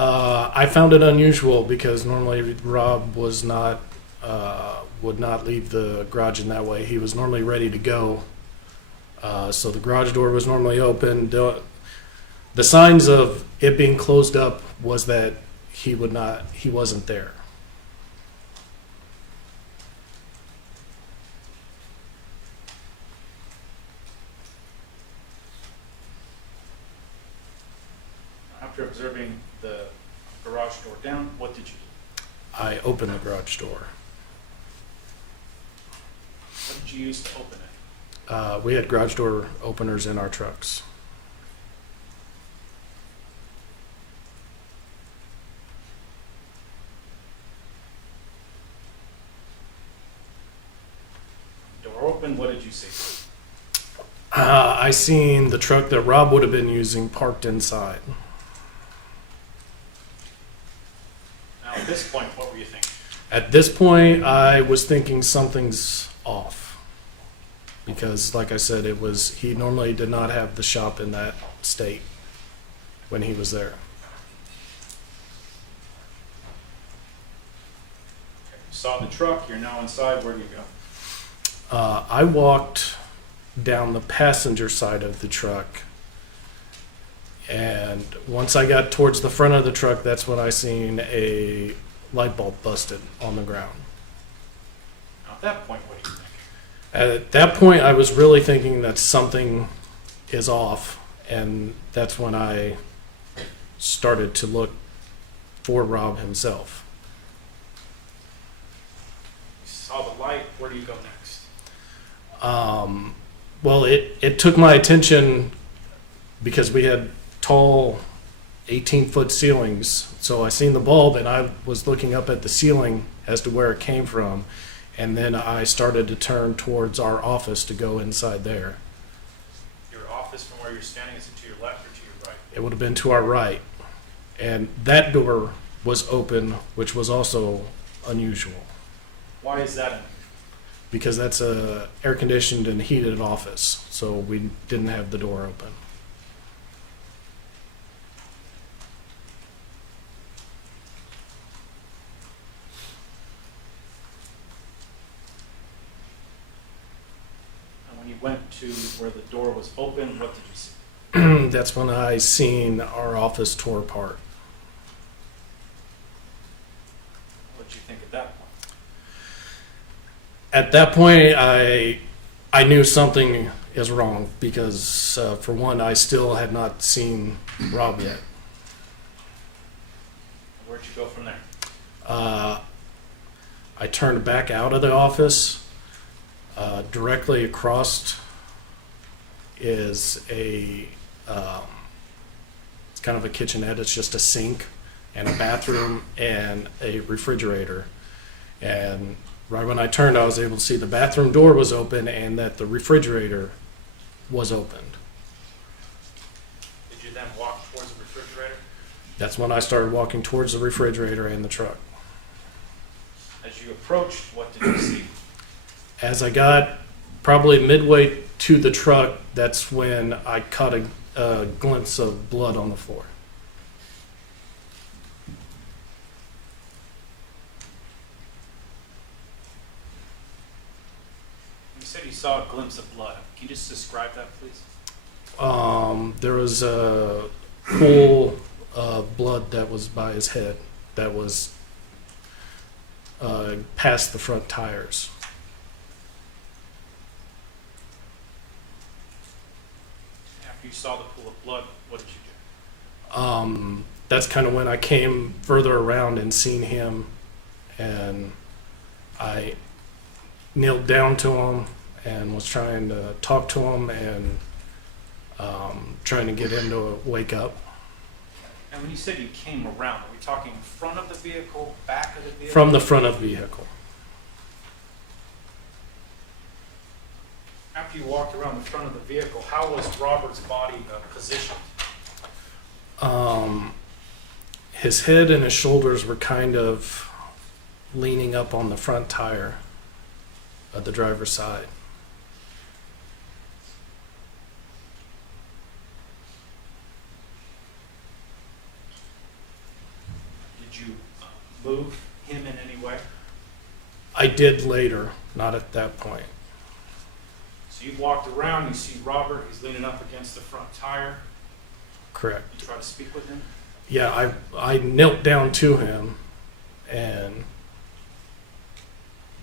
I found it unusual because normally Rob would not leave the garage in that way. He was normally ready to go. So the garage door was normally open. The signs of it being closed up was that he wasn't there. After observing the garage door down. What did you do? I opened the garage door. What did you use to open it? We had garage door openers in our trucks. Door open, what did you see? I seen the truck that Rob would have been using parked inside. Now, at this point, what were you thinking? At this point, I was thinking something's off. Because, like I said, he normally did not have the shop in that state when he was there. Okay, you saw the truck, you're now inside, where do you go? I walked down the passenger side of the truck, and once I got towards the front of the truck, that's when I seen a light bulb busted on the ground. Now, at that point, what do you think? At that point, I was really thinking that something is off, and that's when I started to look for Rob himself. You saw the light, where do you go next? Well, it took my attention because we had tall 18-foot ceilings. So I seen the bulb and I was looking up at the ceiling as to where it came from. And then I started to turn towards our office to go inside there. Your office from where you're standing, is it to your left or to your right? It would have been to our right. And that door was open, which was also unusual Why is that unusual? because that's a air-conditioned and heated office. So we didn't have the door open. And when you went to where the door was open, what did you see? That's when I seen our office tore apart. What did you think at that point? At that point, I knew something is wrong because, for one, I still had not seen Rob yet. Where'd you go from there? I turned back out of the office. Directly across is it's kind of a kitchenette. It's just a sink and a bathroom and a refrigerator. And right when I turned, I was able to see the bathroom door was open and that the refrigerator was opened. Did you then walk towards the refrigerator? That's when I started walking towards the refrigerator and the truck. As you approached, what did you see? As I got probably midway to the truck, that's when I caught a glimpse of blood on the floor. You said you saw a glimpse of blood. Can you just describe that, please? There was a pool of blood that was by his head that was past the front tires. After you saw the pool of blood, what did you do? That's kind of when I came further around and seen him, and I knelt down to him and was trying to talk to him and trying to get him to wake up. And when you said you came around, are we talking front of the vehicle, back of the vehicle? From the front of the vehicle. After you walked around the front of the vehicle, how was Robert's body positioned? His head and his shoulders were kind of leaning up on the front tire of the driver's side. Did you move him in any way? I did later, not at that point. So you walked around, you see Robert, he's leaning up against the front tire. Correct. You try to speak with him? Yeah, I knelt down to him and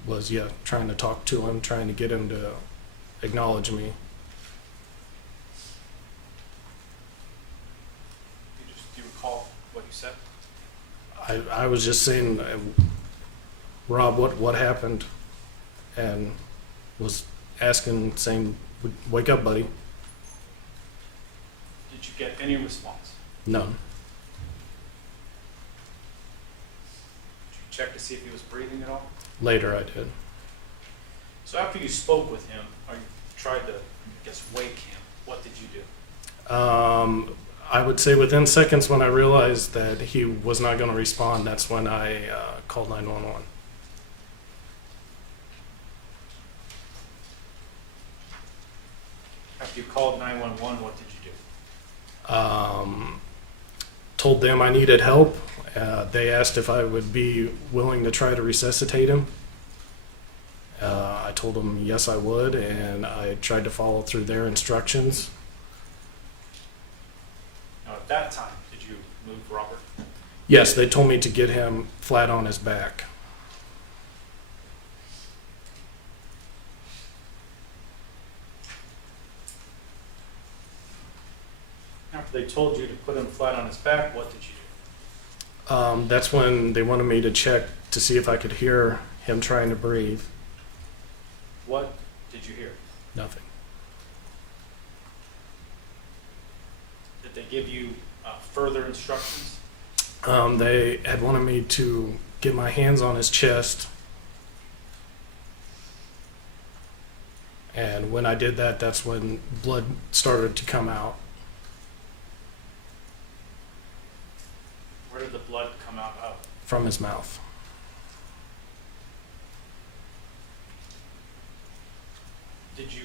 was, trying to talk to him, trying to get him to acknowledge me. Do you recall what you said? I was just saying, Rob, what happened? And was asking, saying, wake up, buddy. Did you get any response? None. Did you check to see if he was breathing at all? Later I did. So after you spoke with him, or you tried to, I guess, wake him, what did you do? I would say within seconds when I realized that he was not going to respond, that's when I called 911. After you called 911, what did you do? Told them I needed help. They asked if I would be willing to try to resuscitate him. I told them yes, I would, and I tried to follow through their instructions. Now, at that time, did you move Robert? Yes, they told me to get him flat on his back. After they told you to put him flat on his back, what did you do? That's when they wanted me to check to see if I could hear him trying to breathe. What did you hear? Nothing. Did they give you further instructions? They had wanted me to get my hands on his chest. And when I did that, that's when blood started to come out. Where did the blood come out of? From his mouth. Did you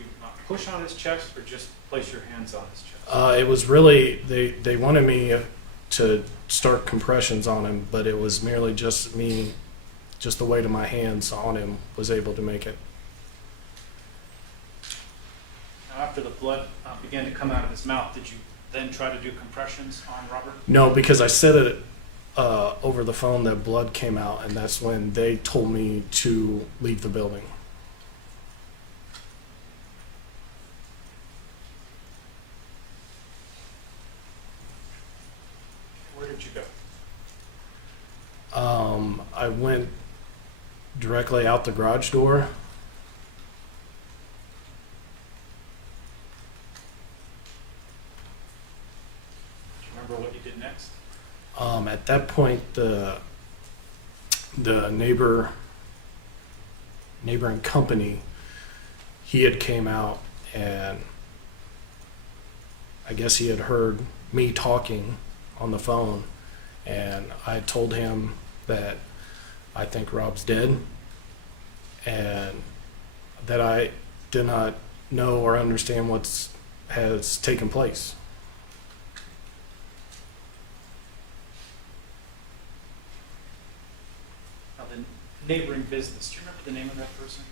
push on his chest or just place your hands on his chest? It was really, they wanted me to start compressions on him, but it was merely just me, just the weight of my hands on him was able to make it. Now, after the blood began to come out of his mouth, did you then try to do compressions on Robert? No, because I said it over the phone that blood came out, and that's when they told me to leave the building. Where did you go? I went directly out the garage door. Do you remember what you did next? At that point, the neighboring company, he had came out, and I guess he had heard me talking on the phone, and I told him that I think Rob's dead, and that I did not know or understand what has taken place. Now, the neighboring business, do you remember the name of that person?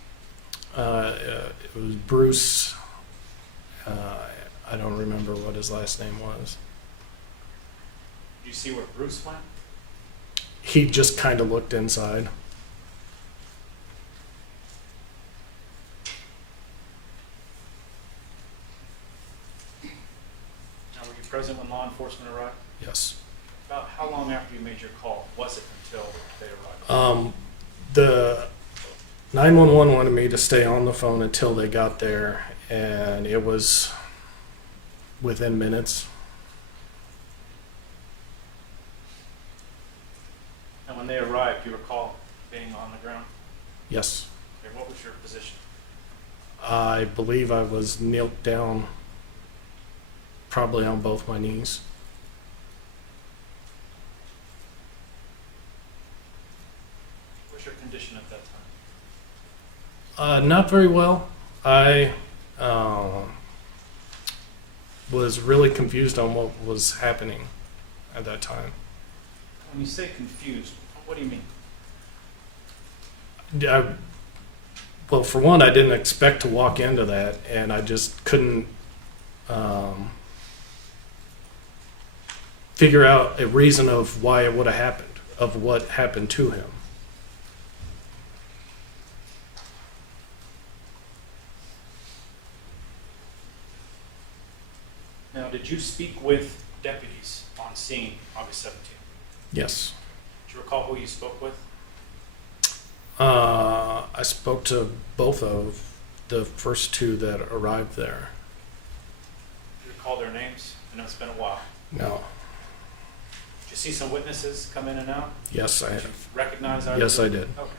It was Bruce. I don't remember what his last name was. Did you see where Bruce went? He just kind of looked inside. Now, were you present when law enforcement arrived? Yes. About how long after you made your call was it until they arrived? The 911 wanted me to stay on the phone until they got there, and it was within minutes. And when they arrived, you recall being on the ground? Yes. Okay, what was your position? I believe I was knelt down, probably on both my knees. What was your condition at that time? Not very well. I was really confused on what was happening at that time. When you say confused, what do you mean? Well, for one, I didn't expect to walk into that, and I just couldn't figure out a reason of why it would have happened, of what happened to him. Now, did you speak with deputies on scene August 17th? Yes. Do you recall who you spoke with? I spoke to both of the first two that arrived there. Do you recall their names? I know it's been a while. No. Did you see some witnesses come in and out? Yes, I Did you recognize either? Yes, I did. Okay.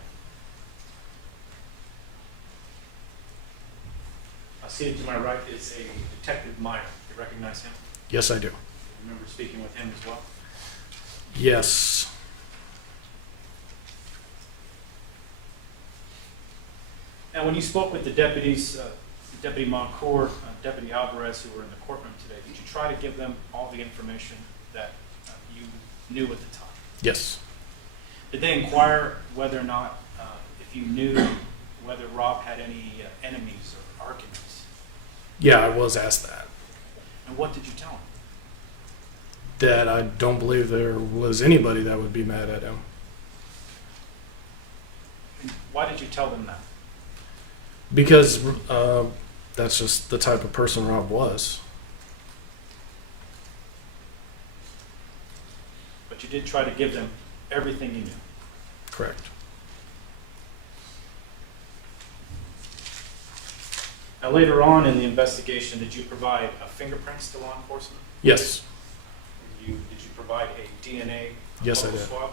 Seated to my right is a Detective Meyer. Do you recognize him? Yes, I do. Do you remember speaking with him as well? Yes. Now, when you spoke with the deputies, Deputy Montecore, Deputy Alvarez, who were in the courtroom today, did you try to give them all the information that you knew at the time? Yes. Did they inquire whether or not, if you knew whether Rob had any enemies or arguments? Yeah, I was asked that. And what did you tell him? That I don't believe there was anybody that would be mad at him. And why did you tell them that? Because that's just the type of person Rob was. But you did try to give them everything you knew. Correct. Now, later on in the investigation, did you provide fingerprints to law enforcement? Yes. Did you provide a DNA Yes, I did. swab?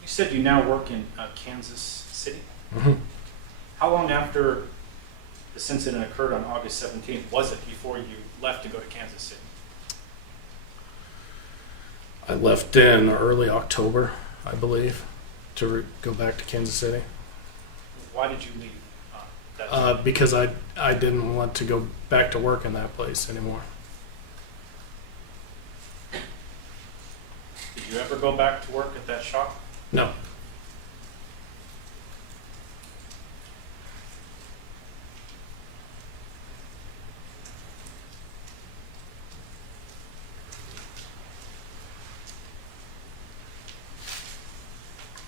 You said you now work in Kansas City. Mm-hmm. How long after this incident occurred on August 17th was it before you left to go to Kansas City? I left in early October, I believe, to go back to Kansas City. Why did you leave? That Because I didn't want to go back to work in that place anymore. Did you ever go back to work at that shop? No.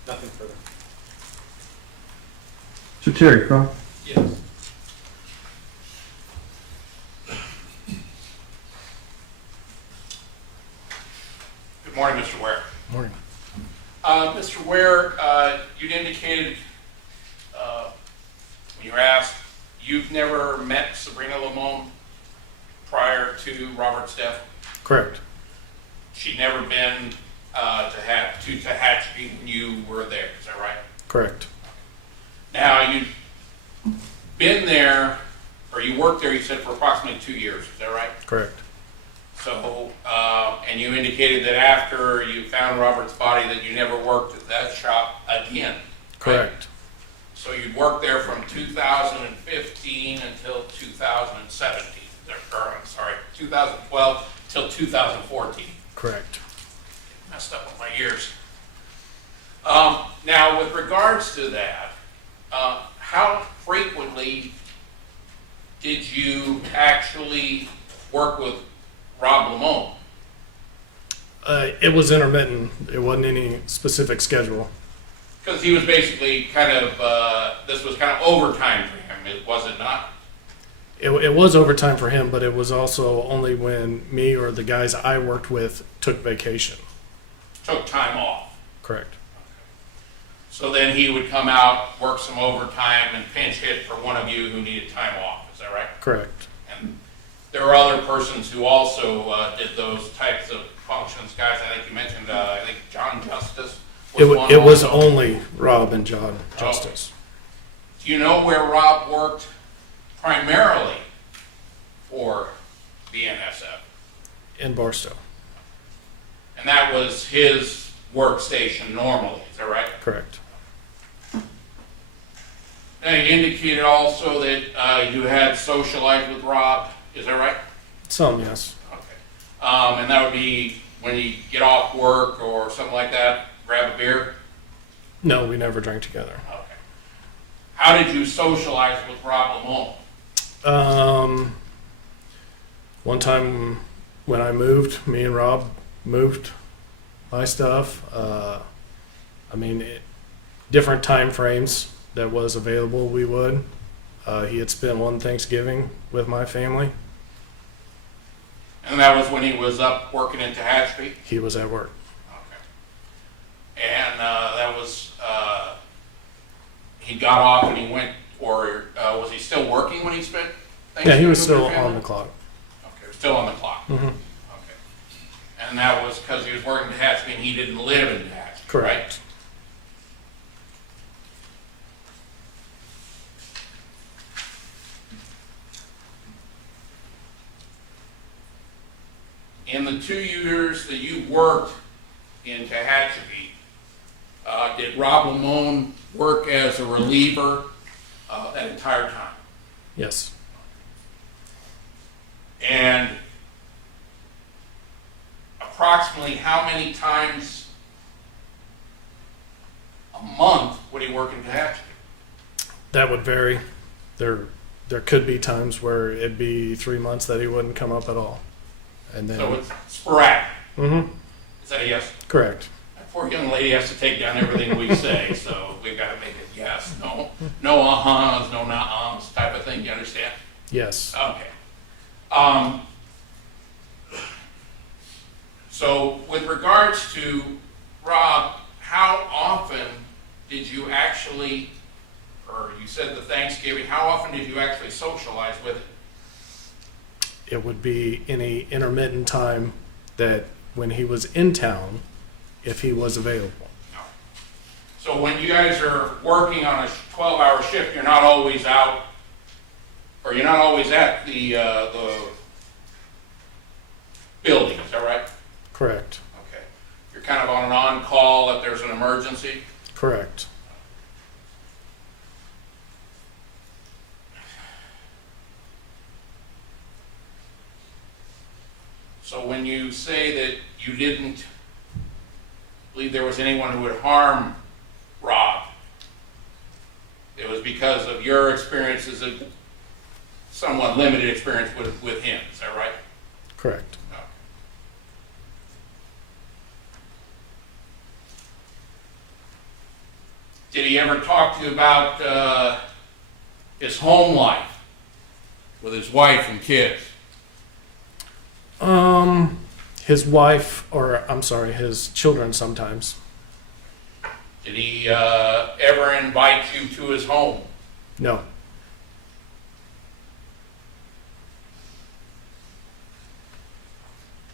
Nothing further. So Terry Croft. Yes. Good morning, Mr. Ware. Morning. Mr. Ware, you'd indicated when you were asked, you've never met Sabrina Limon prior to Robert's death? Correct. She'd never been to Tehachapi when you were there, is that right? Correct. Now, you've been there, or you worked there, you said, for approximately 2 years, is that right? Correct. So, and you indicated that after you found Robert's body that you never worked at that shop again. Right? Correct. So you'd worked there from 2015 until 2017, or I'm sorry, 2012 till 2014. Correct. Messed up with my years. Now, with regards to that, how frequently did you actually work with Rob Limon? It was intermittent. It wasn't any specific schedule. Because he was basically kind of, this was kind of overtime for him, was it not? It was overtime for him, but it was also only when me or the guys I worked with took vacation. Took time off. Correct. So then he would come out, work some overtime, and pinch hit for one of you who needed time off, is that right? Correct. And there were other persons who also did those types of functions. Guys, I think you mentioned, I think John Justice was one It was also. only Rob and John Justice. Do you know where Rob worked primarily for the NSF? In Barstow. And that was his workstation normally, is that right? Correct. Now, you indicated also that you had socialized with Rob, is that right? Some, yes. Okay. And that would be when you get off work or something like that, grab a beer? No, we never drank together. Okay. How did you socialize with Rob Limon? One time when I moved, me and Rob moved my stuff. different time frames that was available, we would. He had spent one Thanksgiving with my family. And that was when he was up working in Tehachapi? He was at work. Okay. And that was, he got off and he went, or was he still working when he spent Thanksgiving? Yeah, he was with your still family? on the clock. Okay, still on the clock. Mhm. Okay. And that was because he was working in Tehachapi and he didn't live in Tehachapi, Correct. right? In the 2 years that you worked in Tehachapi, did Rob Limon work as a reliever that entire time? Yes. And approximately how many times a month would he work in Tehachapi? That would vary. There could be times where it'd be 3 months that he wouldn't come up at all. And then, So it's sporadic. Mhm. Is that a yes? Correct. That poor young lady has to take down everything we say, so we've got to make it yes, no, no uh-huhs, no not-ums type of thing. You understand? Yes. Okay. So with regards to Rob, how often did you actually, or you said the Thanksgiving, how often did you actually socialize with him? It would be any intermittent time that when he was in town, if he was available. So when you guys are working on a 12-hour shift, you're not always out, or you're not always at the building, is that right? Correct. Okay. You're kind of on an on-call if there's an emergency? Correct. So when you say that you didn't believe there was anyone who would harm Rob, it was because of your experiences and somewhat limited experience with him, is that right? Correct. Okay. Did he ever talk to you about his home life with his wife and kids? His wife, or I'm sorry, his children sometimes. Did he ever invite you to his home? No.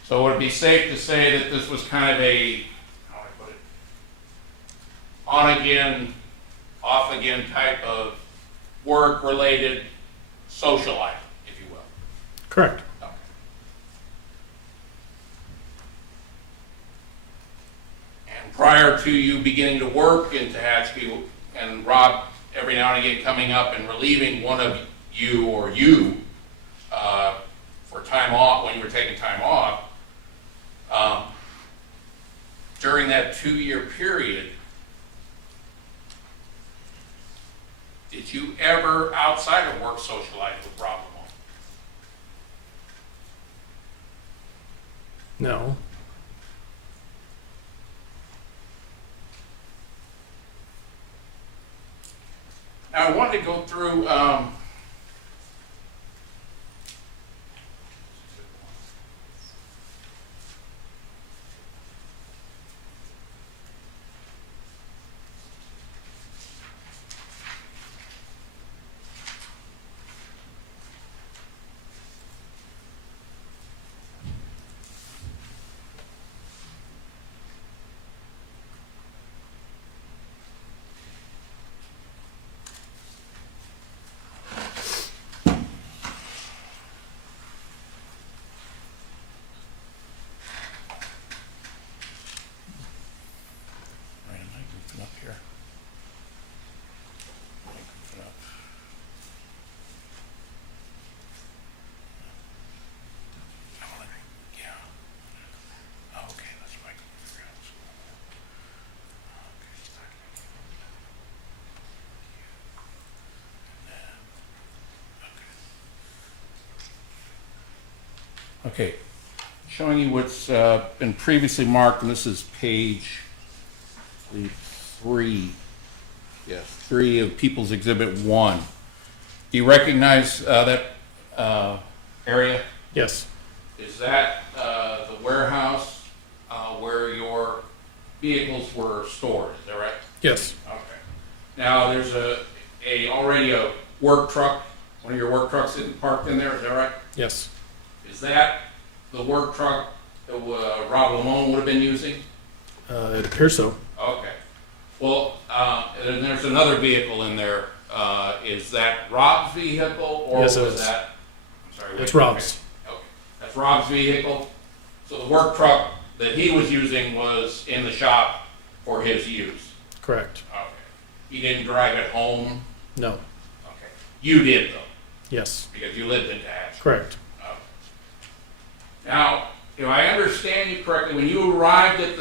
So would it be safe to say that this was kind of a, how do I put it, on again, off again type of work-related social life, if you will? Correct. Okay. And prior to you beginning to work in Tehachapi, and Rob every now and again coming up and relieving one of you or you for time off, when you were taking time off, during that 2-year period, did you ever, outside of work, socialize with Rob Limon? No. Now, I wanted to go through, up here. Yeah. Okay, that's right. Okay, showing you what's been previously marked, and this is page, I believe, 3 Yes, 3 of People's Exhibit 1. Do you recognize that area? Yes, Is that the warehouse where your vehicles were stored? Is that right? yes, Okay. Now, there's already a work truck, one of your work trucks parked in there, is that right? yes. Is that the work truck that Rob Limon would have been using? It appears so. Okay. Well, and there's another vehicle in there. Is that Rob's vehicle or Yes, it was is. that? I'm sorry. It's wait, Rob's. Okay. That's Rob's vehicle. So the work truck that he was using was in the shop for his use. Correct. Okay. He didn't drive it home. No. Okay. You did though, Yes. because you lived in Tehachapi. Correct. Okay. Now, if I understand you correctly, when you arrived at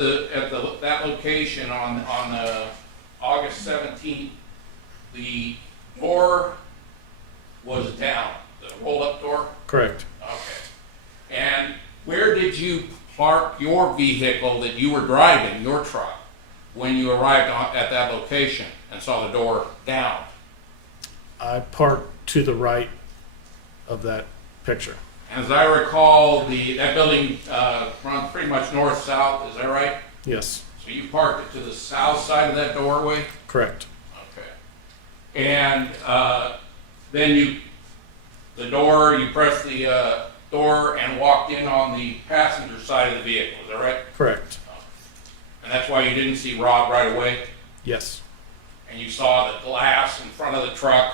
that location on August 17th, the door was down, the roll-up door? Correct. Okay. And where did you park your vehicle that you were driving, your truck, when you arrived at that location and saw the door down? I parked to the right of that picture. As I recall, that building runs pretty much north-south, is that right? Yes. So you parked it to the south side of that doorway? Correct. Okay. And then you pressed the door and walked in on the passenger side of the vehicle, is that right? Correct. And that's why you didn't see Rob right away? Yes. And you saw the glass in front of the truck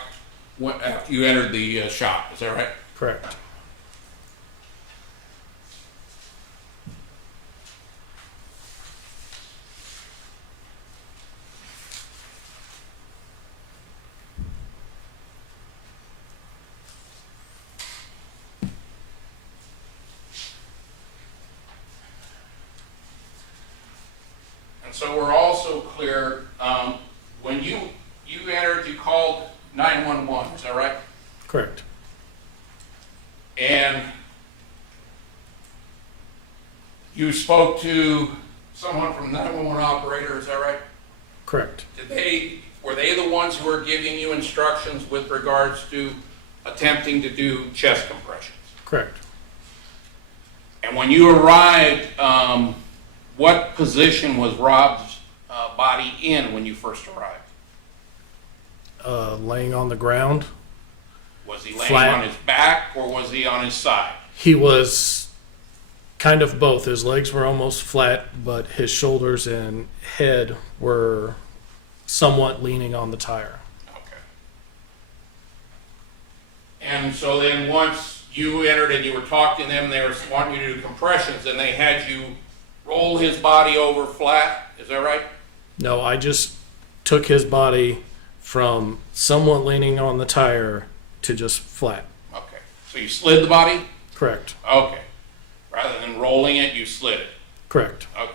after you entered the shop, is that right? Correct. And so we're also clear, when you entered, you called 911, is that right? Correct. And you spoke to someone from 911 operator, is that right? Correct. Were they the ones who were giving you instructions with regards to attempting to do chest compressions? Correct. And when you arrived, what position was Rob's body in when you first arrived? Laying on the ground. Was he laying Flat. on his back or was he on his side? He was kind of both. His legs were almost flat, but his shoulders and head were somewhat leaning on the tire. Okay. And so then once you entered and you were talking to them, they were wanting you to do compressions, and they had you roll his body over flat, is that right? No, I just took his body from somewhat leaning on the tire to just flat. Okay. So you slid the body? Correct. Okay. Rather than rolling it, you slid it. Correct. Okay.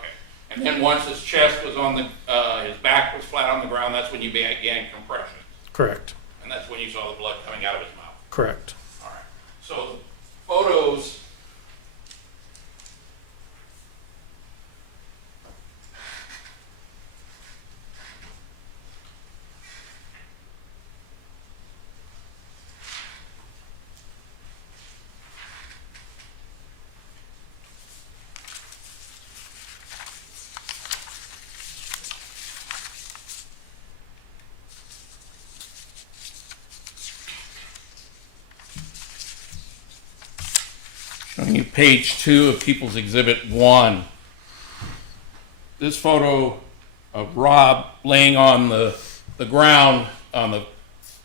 And then once his chest was on his back was flat on the ground, that's when you began compression. Correct. And that's when you saw the blood coming out of his mouth. Correct. All right. So the photos. Showing you page 2 of People's Exhibit 1. This photo of Rob laying on the ground on the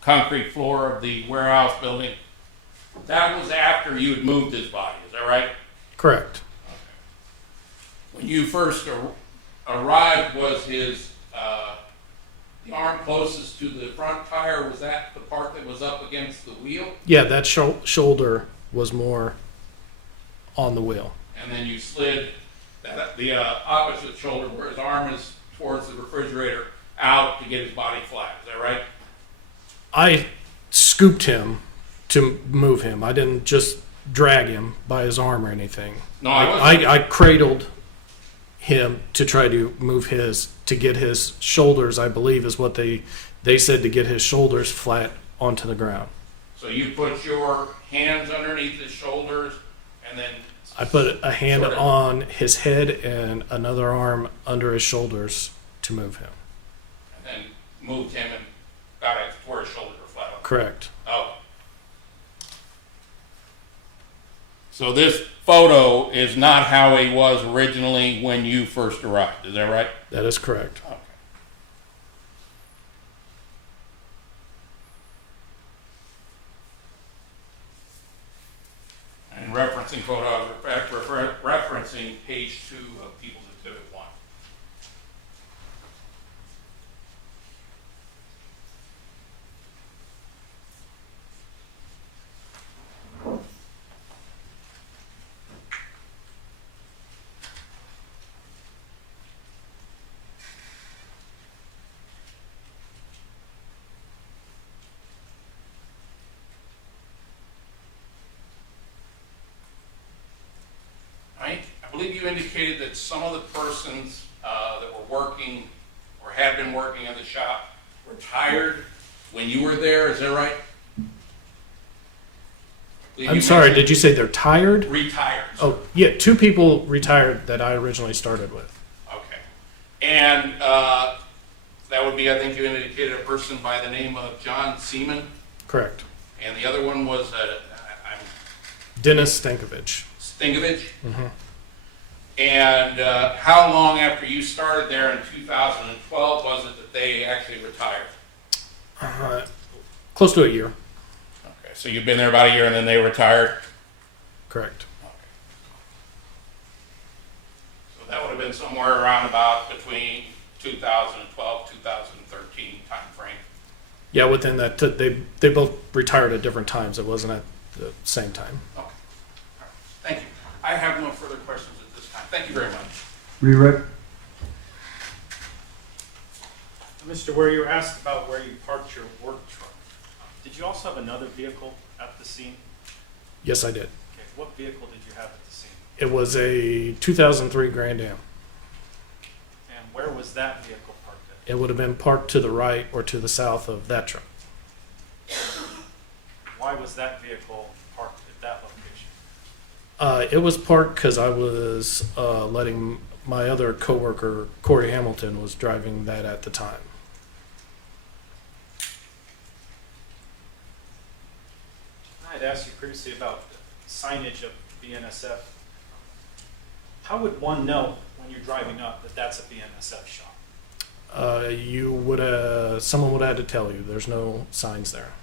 concrete floor of the warehouse building, that was after you had moved his body, is that right? Correct. When you first arrived, was his the arm closest to the front tire, was that the part that was up against the wheel? Yeah, that shoulder was more on the wheel. And then you slid the opposite shoulder where his arm is towards the refrigerator out to get his body flat. Is that right? I scooped him to move him. I didn't just drag him by his arm or anything. No, I I cradled him to try to move to get his shoulders, I believe is what they They said to get his shoulders flat onto the ground. So you put your hands underneath his shoulders and then I put a hand Sort of. on his head and another arm under his shoulders to move him. and then moved him and got it to where his shoulders were flat. Correct. Oh. So this photo is not how he was originally when you first arrived, is that right? That is correct. Okay. And referencing photos, referencing page 2 of People's Exhibit 1. I believe you indicated that some of the persons that were working or had been working in the shop retired when you were there, is that right? I'm sorry, did you say they're tired? Retired. Oh, yeah, 2 people retired that I originally started with. Okay. And that would be, I think you indicated a person by the name of John Seaman, Correct. and the other one was Dennis Stankovich. Stingovich. Mhm. And how long after you started there in 2012 was it that they actually retired? Close to a year. Okay, so you've been there about a year and then they retired? Correct. Okay. So that would have been somewhere around about between 2012, 2013 timeframe. Yeah, within that, they both retired at different times. It wasn't at the same time. Okay. All right. Thank you. I have no further questions at this time. Thank you very much. Reread. Mr. Ware, you were asked about where you parked your work truck. Did you also have another vehicle at the scene? Yes, I did. Okay, what vehicle did you have at the scene? It was a 2003 Grand Am. And where was that vehicle parked at? It would have been parked to the right or to the south of that truck. Why was that vehicle parked at that location? It was parked because I was letting my other coworker, Corey Hamilton, was driving that at the time. I had asked you previously about signage of BNSF. How would one know when you're driving up that that's a BNSF shop? Someone would have had to tell you. There's no signs there.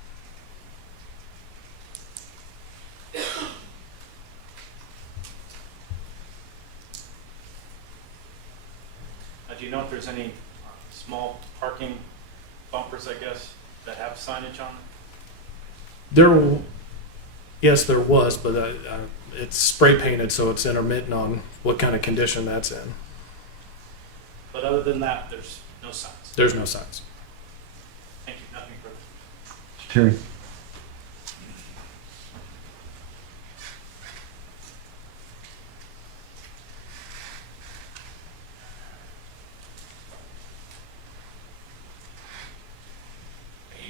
Do you know if there's any small parking bumpers, I guess, that have signage on them? Yes, there was, but it's spray painted, so it's intermittent on what kind of condition that's in. But other than that, there's no signs. There's no signs. Thank you. Nothing further. Terry.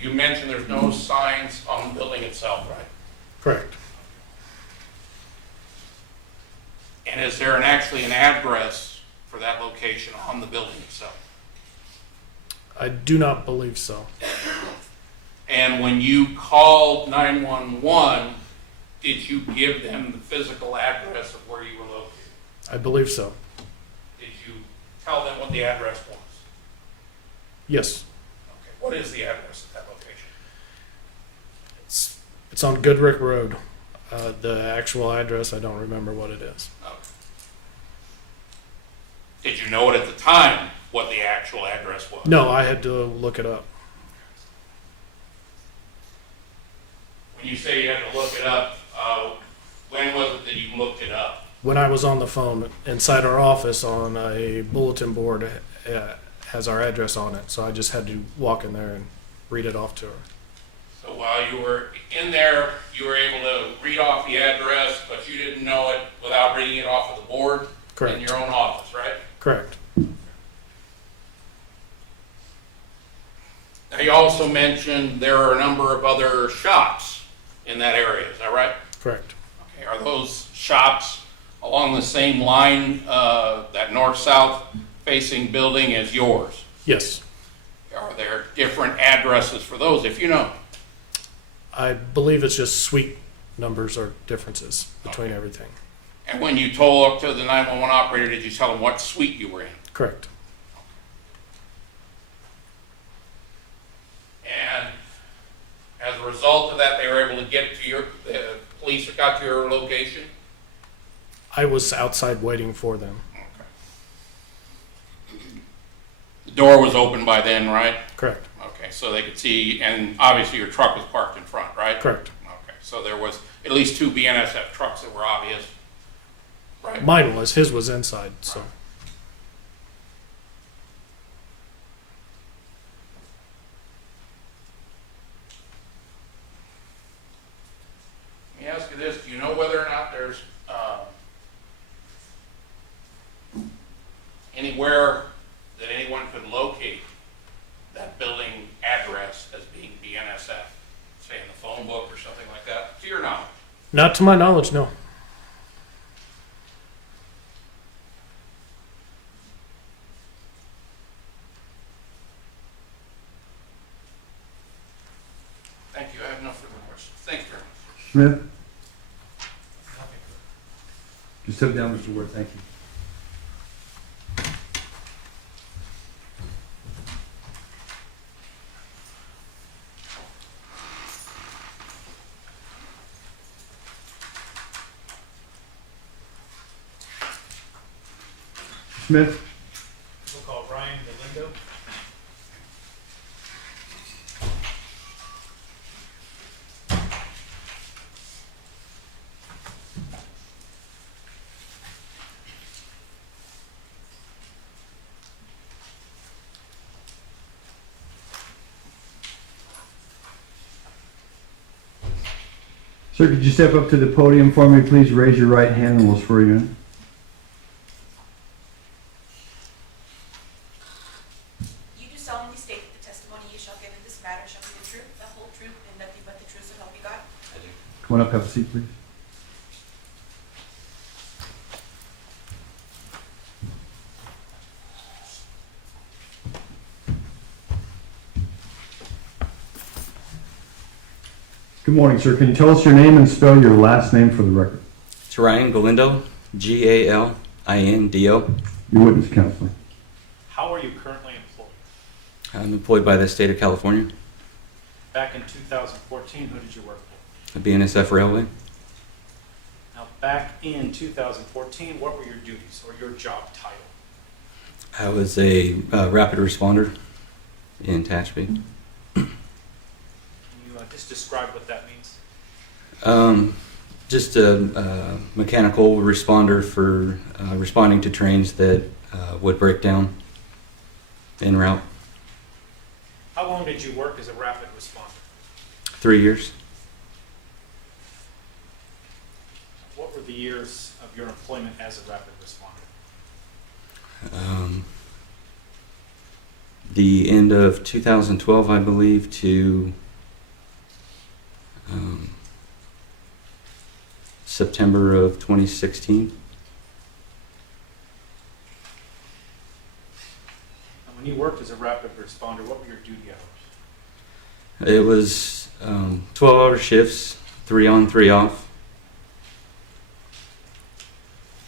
You mentioned there's no signs on the building itself, right? Correct. And is there actually an address for that location on the building itself? I do not believe so. And when you called 911, did you give them the physical address of where you were located? I believe so. Did you tell them what the address was? Yes. Okay. What is the address of that location? It's on Goodrick Road. The actual address, I don't remember what it is. Okay. Did you know it at the time what the actual address was? No, I had to look it up. When you say you had to look it up, when was it that you looked it up? When I was on the phone inside our office on a bulletin board has our address on it, so I just had to walk in there and read it off to her. So while you were in there, you were able to read off the address, but you didn't know it without reading it off of the board? Correct. In your own office, right? Correct. Now, He also mentioned there are a number of other shops in that area, is that right? Correct. Okay, are those shops along the same line, that north-south facing building as yours? Yes. Are there different addresses for those, if you know? I believe it's just suite numbers or differences between everything. And when you told up to the 911 operator, did you tell them what suite you were in? Correct. And as a result of that, they were able to get to your, the police got to your location? I was outside waiting for them. Okay. The door was open by then, right? Correct. Okay, so they could see, and obviously your truck was parked in front, right? Correct. Okay, so there was at least 2 BNSF trucks that were obvious, right? Mine was. His was inside, so. Let me ask you this, do you know whether or not there's anywhere that anyone could locate that building address as being BNSF? Say in the phone book or something like that, to your knowledge? Not to my knowledge, no. Thank you, I have no further questions. Thanks very much. Smith? Just step down, Mr. Ward, thank you. Smith? We'll call Ryan Galindo. Sir, could you step up to the podium for me? Please raise your right hand and we'll swear you in. You do solemnly state that the testimony you shall give in this matter shall be the truth, the whole truth, and nothing but the truth, so help you God? Come on up, have a seat, please. Good morning, sir. Can you tell us your name and spell your last name for the record? It's Ryan Galindo, Galindo. Your witness, counselor. How are you currently employed? I'm employed by the state of California, Back in 2014, who did you work for? a BNSF Railway. Now, back in 2014, what were your duties or your job title? I was a rapid responder in Hatchapee. Can you just describe what that means? Just a mechanical responder for responding to trains that would break down en route. How long did you work as a rapid responder? 3 years. What were the years of your employment as a rapid responder? The end of 2012, I believe, to September of 2016. And when you worked as a rapid responder, what were your duty hours? It was 12-hour shifts, 3 on, 3 off.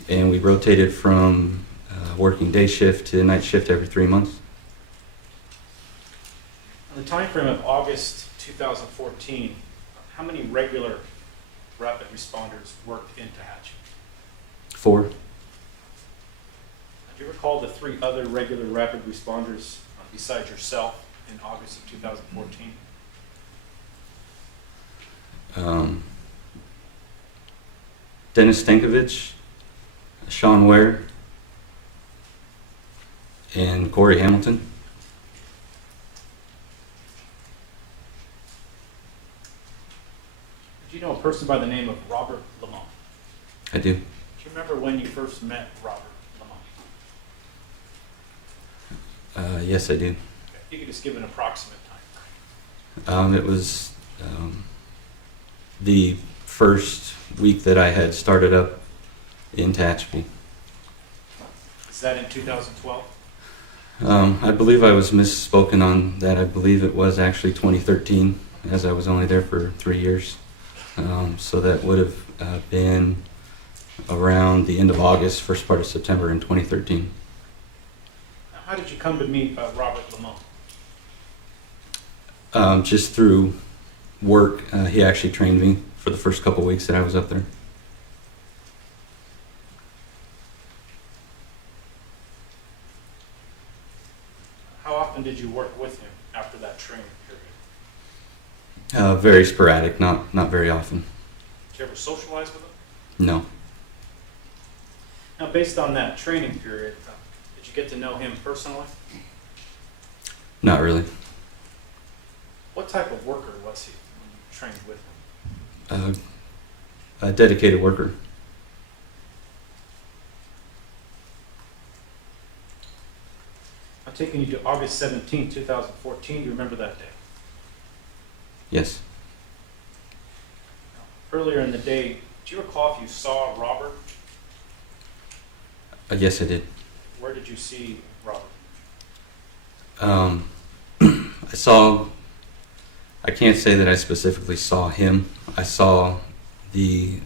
And we rotated from working day shift to night shift every 3 months. In the time frame of August 2014, how many regular rapid responders worked in Tehachapi? 4. Do you recall the 3 other regular rapid responders besides yourself in August of 2014? Dennis Stankovich, Sean Ware, and Corey Hamilton. Did you know a person by the name of Robert Limon? I do. Do you remember when you first met Robert Limon? Yes, I do. Okay. You could just give an approximate time frame. It was the first week that I had started up in Tehachapi. Is that in 2012? I believe I was misspoken on that. I believe it was actually 2013, as I was only there for 3 years. So that would have been around the end of August, first part of September in 2013. Now, how did you come to meet Robert Limon? Just through work, he actually trained me for the first couple weeks that I was up there. How often did you work with him after that training period? Very sporadic, not very often. Did you ever socialize with him? No. Now, based on that training period, did you get to know him personally? Not really. What type of worker was he when you trained with him? A dedicated worker. I'm taking you to August 17, 2014. Do you remember that day? Yes. Earlier in the day, do you recall if you saw Robert? Yes, I did. Where did you see Robert? I can't say that I specifically saw him. I saw the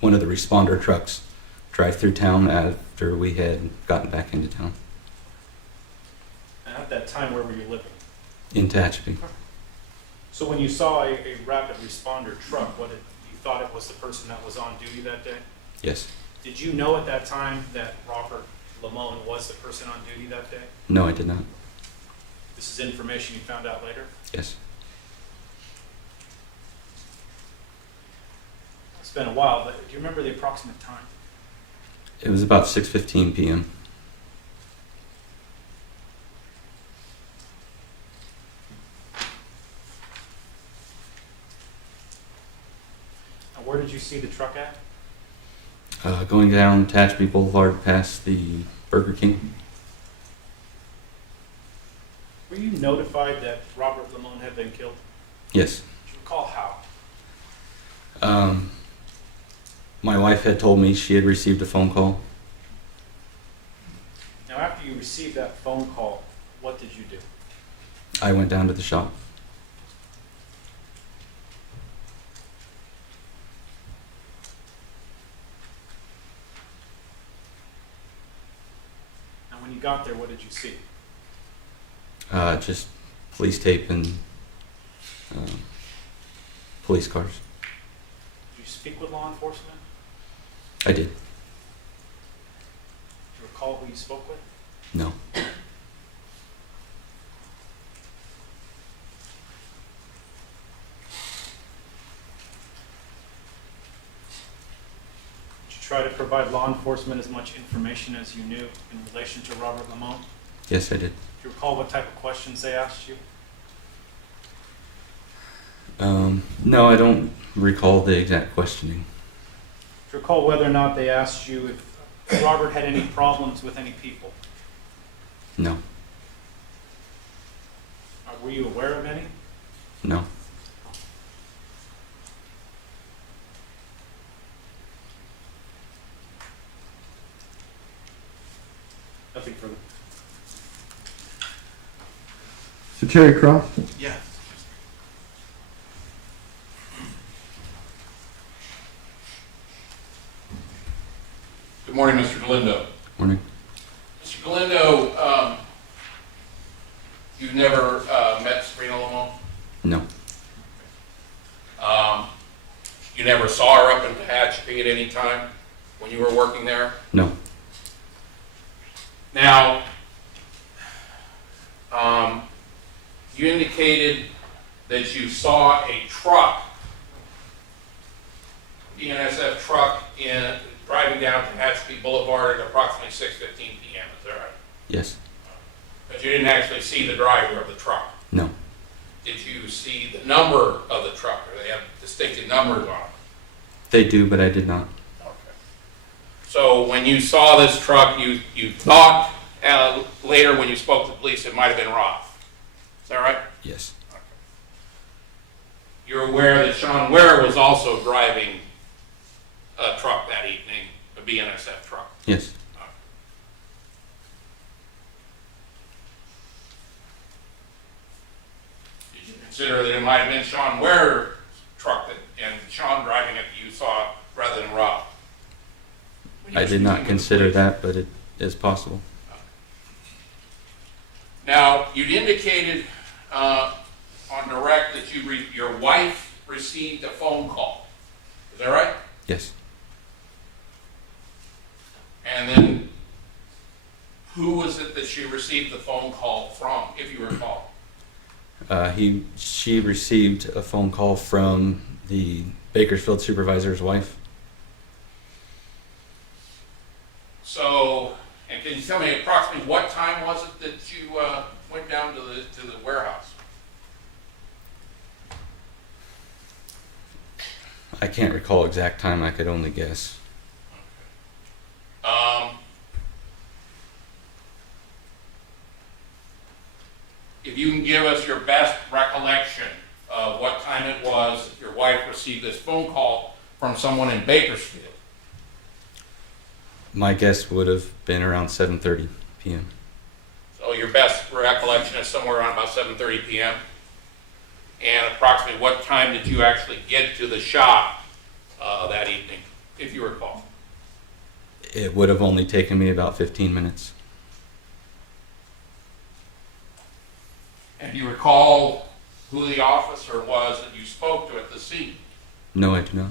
one of the responder trucks drive through town after we had gotten back into town. And at that time, where were you living? In Tehachapi. So when you saw a rapid responder truck, you thought it was the person that was on duty that day? Yes. Did you know at that time that Robert Limon was the person on duty that day? No, I did not. This is information you found out later? Yes. It's been a while, but do you remember the approximate time? It was about 6:15 p.m. And where did you see the truck at? Going down Tehachapi Boulevard past the Burger King. Were you notified that Robert Limon had been killed? Yes. Do you recall how? My wife had told me she had received a phone call. Now, after you received that phone call, what did you do? I went down to the shop. And when you got there, what did you see? Just police tape and police cars. Did you speak with law enforcement? I did. Do you recall who you spoke with? No. Did you try to provide law enforcement as much information as you knew in relation to Robert Limon? Yes, I did. Do you recall what type of questions they asked you? No, I don't recall the exact questioning. Do you recall whether or not they asked you if Robert had any problems with any people? No. Were you aware of any? No. Nothing further. So Terry Cross? Yeah. Good morning, Mr. Galindo. Morning. Mr. Galindo, you've never met Sabrina Limon? No. You never saw her up in Hatchapee at any time when you were working there? No. Now, you indicated that you saw a truck, BNSF truck, driving down to Hatchapee Boulevard at approximately 6:15 p.m. Is that right? Yes. But you didn't actually see the driver of the truck. No. Did you see the number of the truck? Or they have distinctive numbers on it? They do, but I did not. Okay. So when you saw this truck, you thought later when you spoke to police it might have been robbed. Is that right? Yes. you're aware that Sean Ware was also driving a truck that evening, a BNSF truck. Yes. Did you consider that it might have been Sean Ware's truck and Sean driving it you saw rather than Rob? I did not consider that, but it is possible. Now, you'd indicated on direct that your wife received a phone call. Is that right? Yes. And then who was it that she received the phone call from, if you recall? She received a phone call from the Bakersfield supervisor's wife. So, and can you tell me approximately what time was it that you went down to the warehouse? I can't recall exact time. I could only guess. If you can give us your best recollection of what time it was that your wife received this phone call from someone in Bakersfield. My guess would have been around 7:30 p.m. So your best recollection is somewhere around about 7:30 p.m. And approximately what time did you actually get to the shop that evening, if you recall? It would have only taken me about 15 minutes. And do you recall who the officer was that you spoke to at the scene? No, I do not.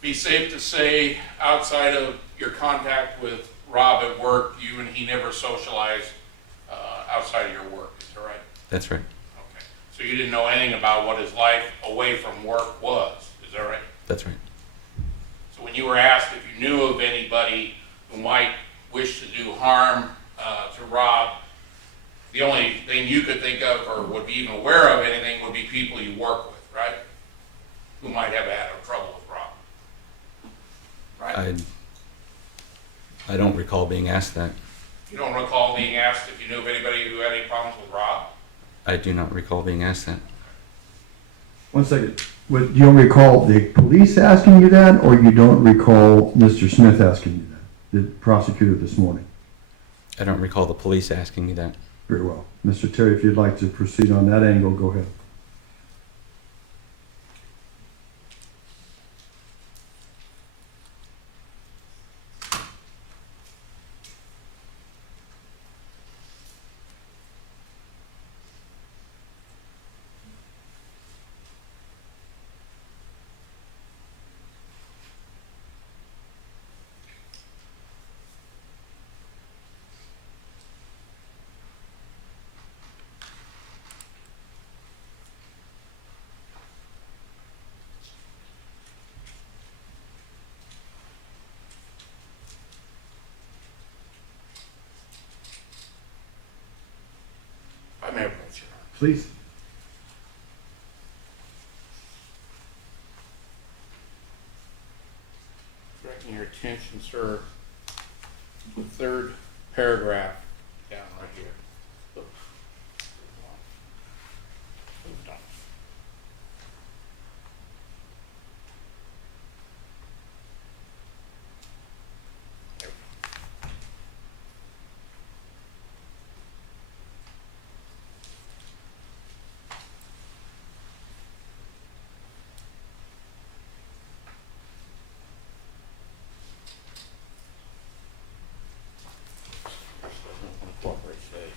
Be safe to say, outside of your contact with Rob at work, you and he never socialized outside of your work, is that right? That's right. Okay. So you didn't know anything about what his life away from work was, is that right? That's right. So when you were asked if you knew of anybody who might wish to do harm to Rob, the only thing you could think of or would be even aware of anything would be people you work with, right? Who might have had trouble with Rob. Right? I don't recall being asked that. You don't recall being asked if you knew of anybody who had any problems with Rob? I do not recall being asked that. One second. What, you don't recall the police asking you that, or you don't recall Mr. Smith asking you that, the prosecutor this morning? I don't recall the police asking me that. Very well. Mr. Terry, if you'd like to proceed on that angle, go ahead. I may approach you. Please. Directing your attention, sir, the third paragraph down right here. Oops. Moved on. There we go. Cooperate today.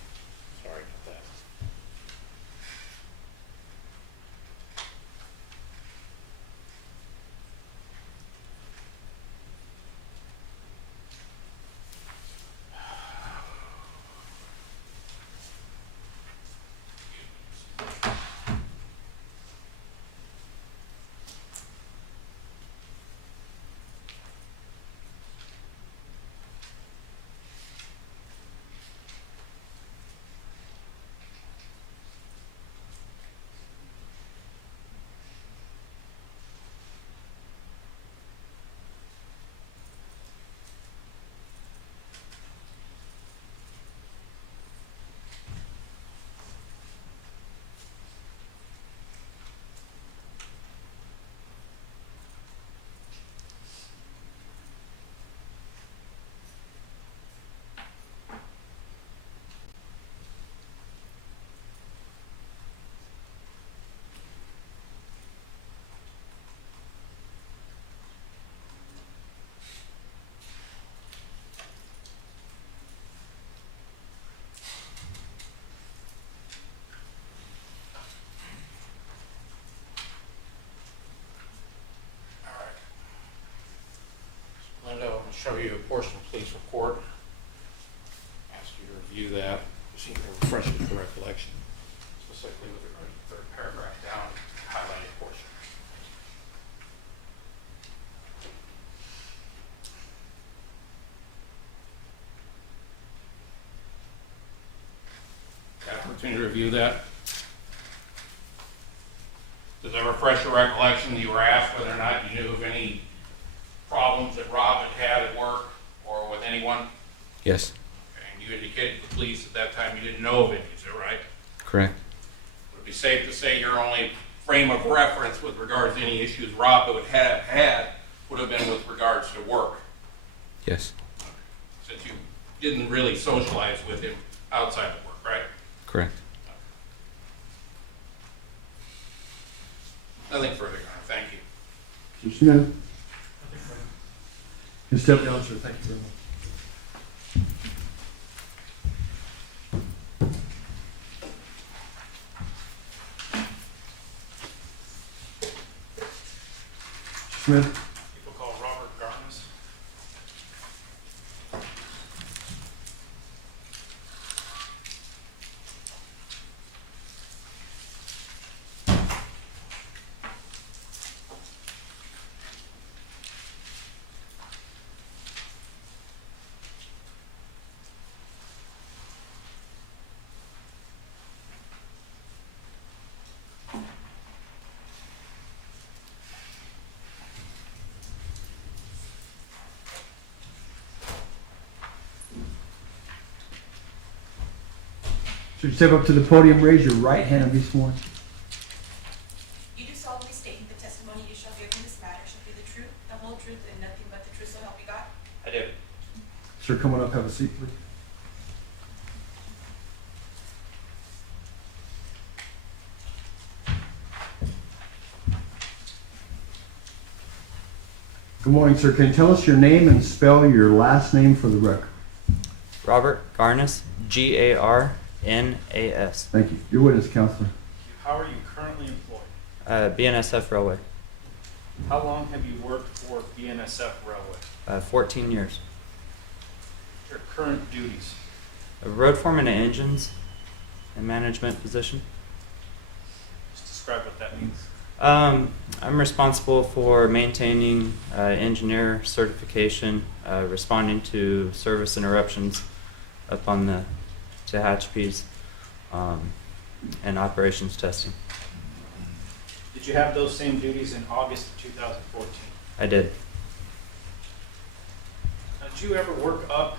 to show you a portion of police report. Ask you to review that, see if it refreshes the recollection, specifically with regard to the third paragraph down, highlighted portion. Got an opportunity to review that? Does that refresh your recollection? You were asked whether or not you knew of any problems that Rob had at work or with anyone? Yes, Okay, and you indicated to the police at that time you didn't know of any, is that right? correct. Would it be safe to say your only frame of reference with regards to any issues Rob would have had would have been with regards to work, Yes, since you didn't really socialize with him outside of work, right? correct. Nothing further, Your Honor. Thank you. Mr. Smith? Ms. Deputy Officer, thank you very much. Smith? People call Robert Garnis. So you step up to the podium, raise your right hand and be sworn. You do solemnly state that the testimony you shall give in this matter shall be the truth, the whole truth, and nothing but the truth, so help you God? I do. Sir, come on up, have a seat, please. Good morning, sir. Can you tell us your name and spell your last name for the record? Robert Garnis, Garnas. Thank you. Your witness, counselor. How are you currently employed? BNSF Railway, How long have you worked for BNSF Railway? 14 years. Your current duties? A road foreman of engines, a management position. Just describe what that means. I'm responsible for maintaining engineer certification, responding to service interruptions up on the Tehachapi's, and operations testing. Did you have those same duties in August of 2014? I did. Did you ever work up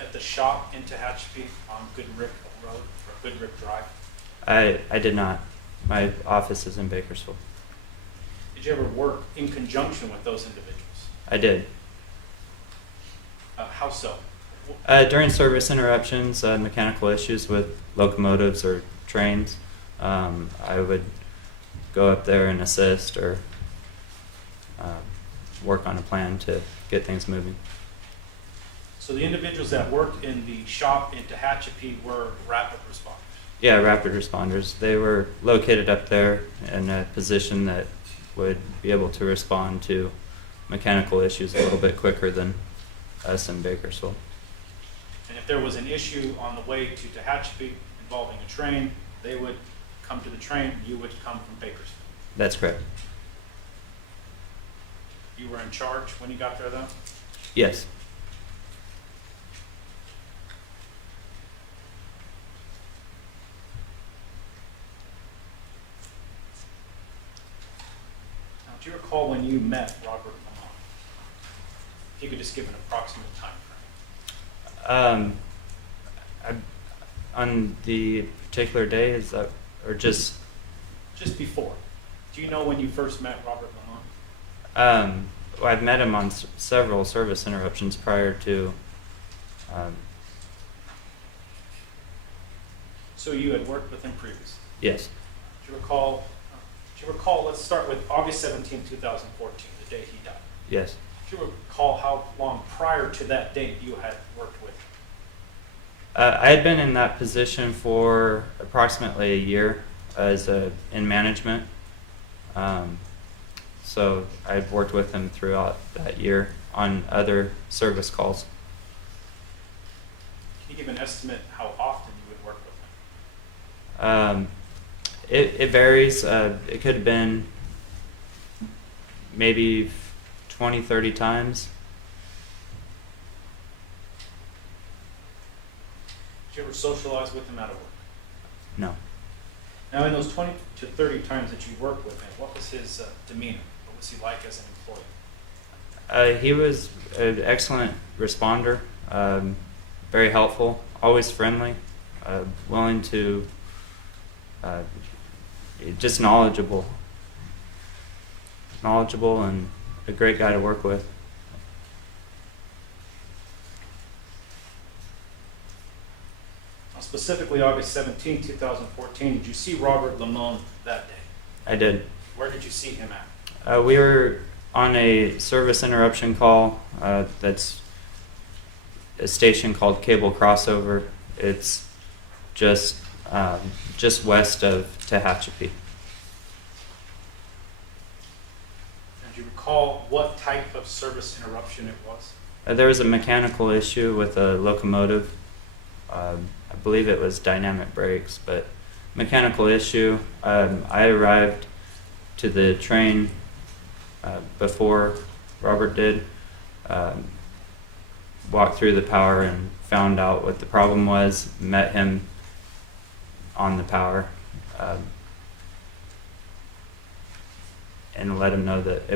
at the shop in Tehachapi on Goodrich Road or Goodrich Drive? I did not. My office is in Bakersfield. Did you ever work in conjunction with those individuals? I did. How so? During service interruptions, mechanical issues with locomotives or trains, I would go up there and assist or work on a plan to get things moving. So the individuals that worked in the shop in Tehachapi were rapid responders? Yeah, rapid responders. They were located up there in a position that would be able to respond to mechanical issues a little bit quicker than us in Bakersfield. And if there was an issue on the way to Tehachapi involving a train, they would come to the train, you would come from Bakersfield. That's correct. You were in charge when you got there, though? Yes. Now, do you recall when you met Robert Limon? If you could just give an approximate time frame. On the particular day, is that, or just? Just before. Do you know when you first met Robert Limon? Well, I've met him on several service interruptions prior to. So you had worked with him previously? Yes. Do you recall, let's start with August 17, 2014, the day he died. Yes. Do you recall how long prior to that date you had worked with him? I had been in that position for approximately a year in management. So I've worked with him throughout that year. on other service calls. Can you give an estimate how often you would work with him? It varies. It could have been maybe 20, 30 times. Did you ever socialize with him out of work? No. Now, in those 20 to 30 times that you worked with him, what was his demeanor? What was he like as an employee? He was an excellent responder, very helpful, always friendly, willing to, just knowledgeable and a great guy to work with. Specifically, August 17, 2014, did you see Robert Limon that day? I did. Where did you see him at? We were on a service interruption call. That's a station called Cable Crossover. It's just west of Tehachapi. And do you recall what type of service interruption it was? There was a mechanical issue with a locomotive. I believe it was dynamic brakes, but mechanical issue. I arrived to the train before Robert did. Walked through the power and found out what the problem was, met him on the power, and let him know that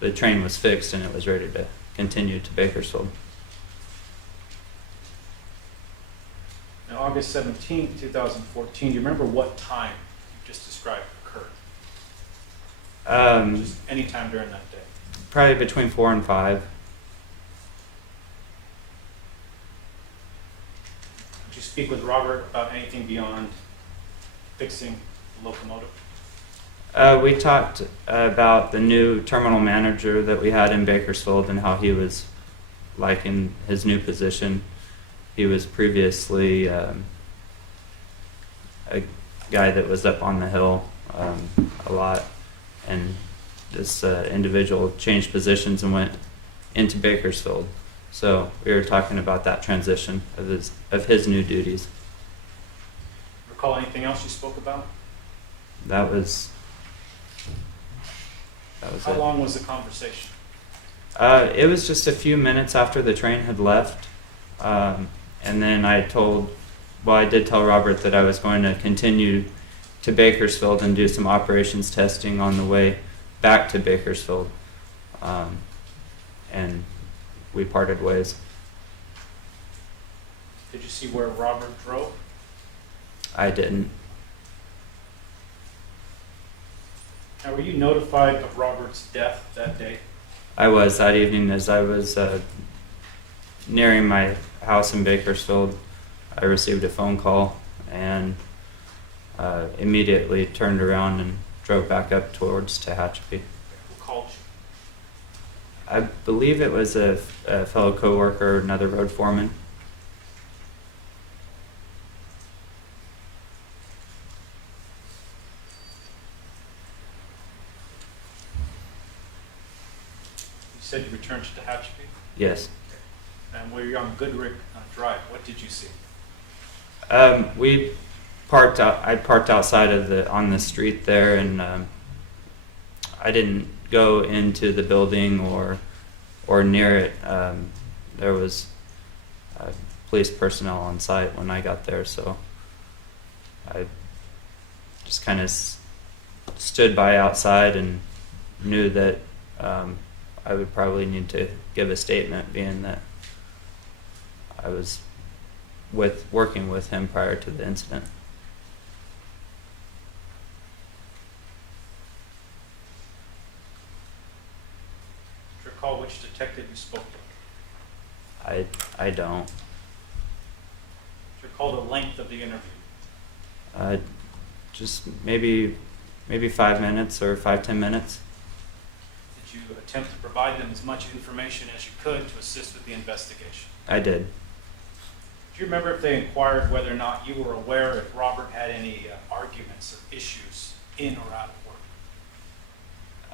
the train was fixed and it was ready to continue to Bakersfield. Now, August 17, 2014, do you remember what time you just described occurred? Just any time during that day? Probably between 4 and 5. Did you speak with Robert about anything beyond fixing the locomotive? We talked about the new terminal manager that we had in Bakersfield and how he was liking his new position. He was previously a guy that was up on the hill a lot, and this individual changed positions and went into Bakersfield. So we were talking about that transition of his new duties. Recall anything else you spoke about? That was How it. long was the conversation? It was just a few minutes after the train had left. And then I did tell Robert that I was going to continue to Bakersfield and do some operations testing on the way back to Bakersfield. And we parted ways. Did you see where Robert drove? I didn't. Now, were you notified of Robert's death that day? I was that evening as I was nearing my house in Bakersfield. I received a phone call and immediately turned around and drove back up towards Tehachapi. Who called you? I believe it was a fellow coworker, another road foreman. You said you returned to Hatchapee? Yes. And were you on Goodrick Drive? What did you see? We parked out. I parked outside on the street there, and I didn't go into the building or near it. There was police personnel on site when I got there, so I just kind of stood by outside and knew that I would probably need to give a statement, being that I was working with him prior to the incident. Do you recall which detective you spoke to? I don't. Do you recall the length of the interview? Just maybe 5 minutes or 5-10 minutes. Did you attempt to provide them as much information as you could to assist with the investigation? I did. Do you remember if they inquired whether or not you were aware if Robert had any arguments or issues in or out of work?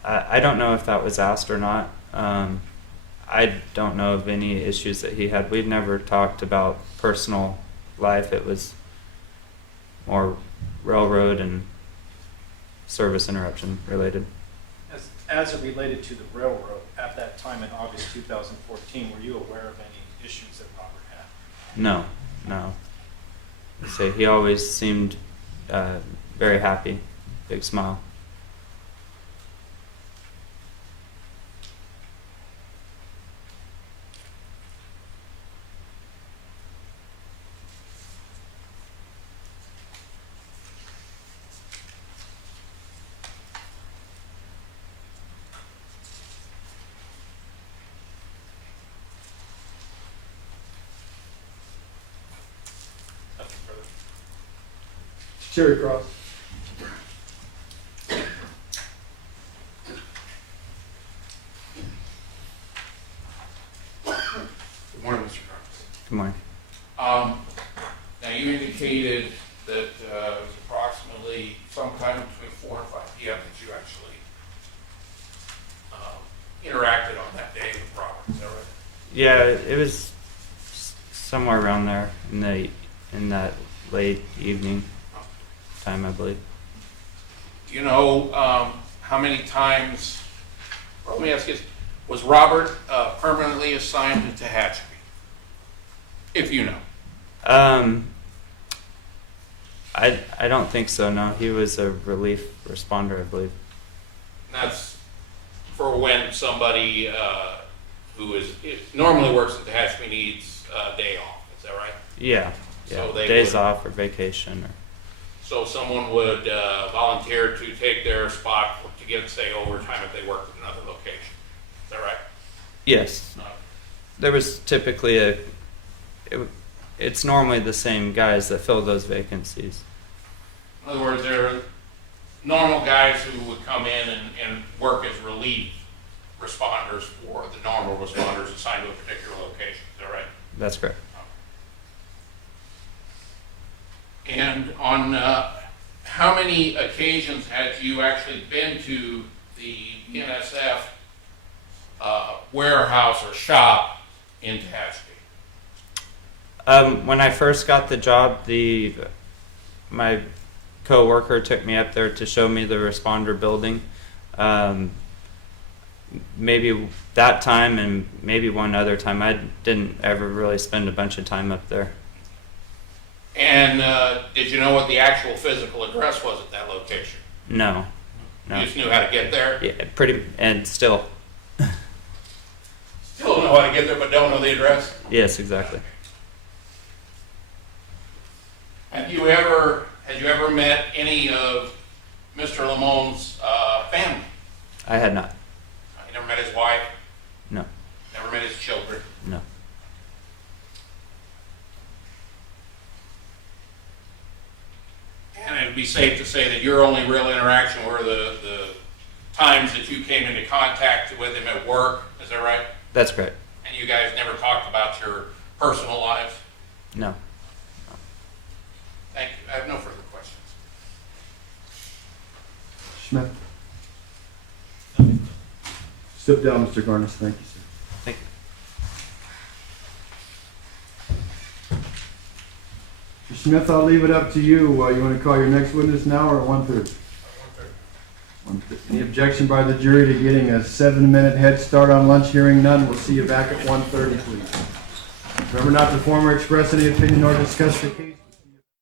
I don't know if that was asked or not. I don't know of any issues that he had. We'd never talked about personal life. It was more railroad and service interruption related. As it related to the railroad, at that time in August 2014, were you aware of any issues that Robert had? No, no. I say he always seemed very happy, big smile. Nothing further. Sherry Cross. Good morning, Mr. Carnes. Good morning. Now, you indicated that it was approximately sometime between 4 and 5 p.m. that you actually interacted on that day with Robert. Is that right? Yeah, it was somewhere around there in that late evening time, I believe. Do you know how many times, well, let me ask you, was Robert permanently assigned to Tehachapi? If you know. I don't think so, no. He was a relief responder, I believe. That's for when somebody who normally works at Tehachapi needs a day off. Is that right? Yeah, yeah. So they Days would- off or vacation. Or, So someone would volunteer to take their spot to get, say, overtime if they work at another location. Is that right? yes. There was typically it's normally the same guys that fill those vacancies. In other words, there are normal guys who would come in and work as relief responders for the normal responders assigned to a particular location. Is that right? That's correct. And on how many occasions had you actually been to the NSF warehouse or shop in Tehachapi? When I first got the job, my coworker took me up there to show me the responder building. Maybe that time and maybe one other time. I didn't ever really spend a bunch of time up there. And did you know what the actual physical address was at that location? No. You just knew how to get there? Yeah, and still. Still don't know how to get there, but don't know the address? Yes, exactly. Had you ever met any of Mr. Limon's family? I had not. You never met his wife? No. Never met his children? No. And it'd be safe to say that your only real interaction were the times that you came into contact with him at work, is that right? That's correct. And you guys never talked about your personal lives? No. Thank you. I have no further questions. Schmidt. Step down, Mr. Garnis. Thank you, sir. Thank you. Mr. Smith, I'll leave it up to you. You want to call your next witness now or at 1:30? 1:30. Any objection by the jury to getting a 7-minute head start on lunch? Hearing none, we'll see you back at 1:30, please. Remember not to form or express any opinion or discuss the case.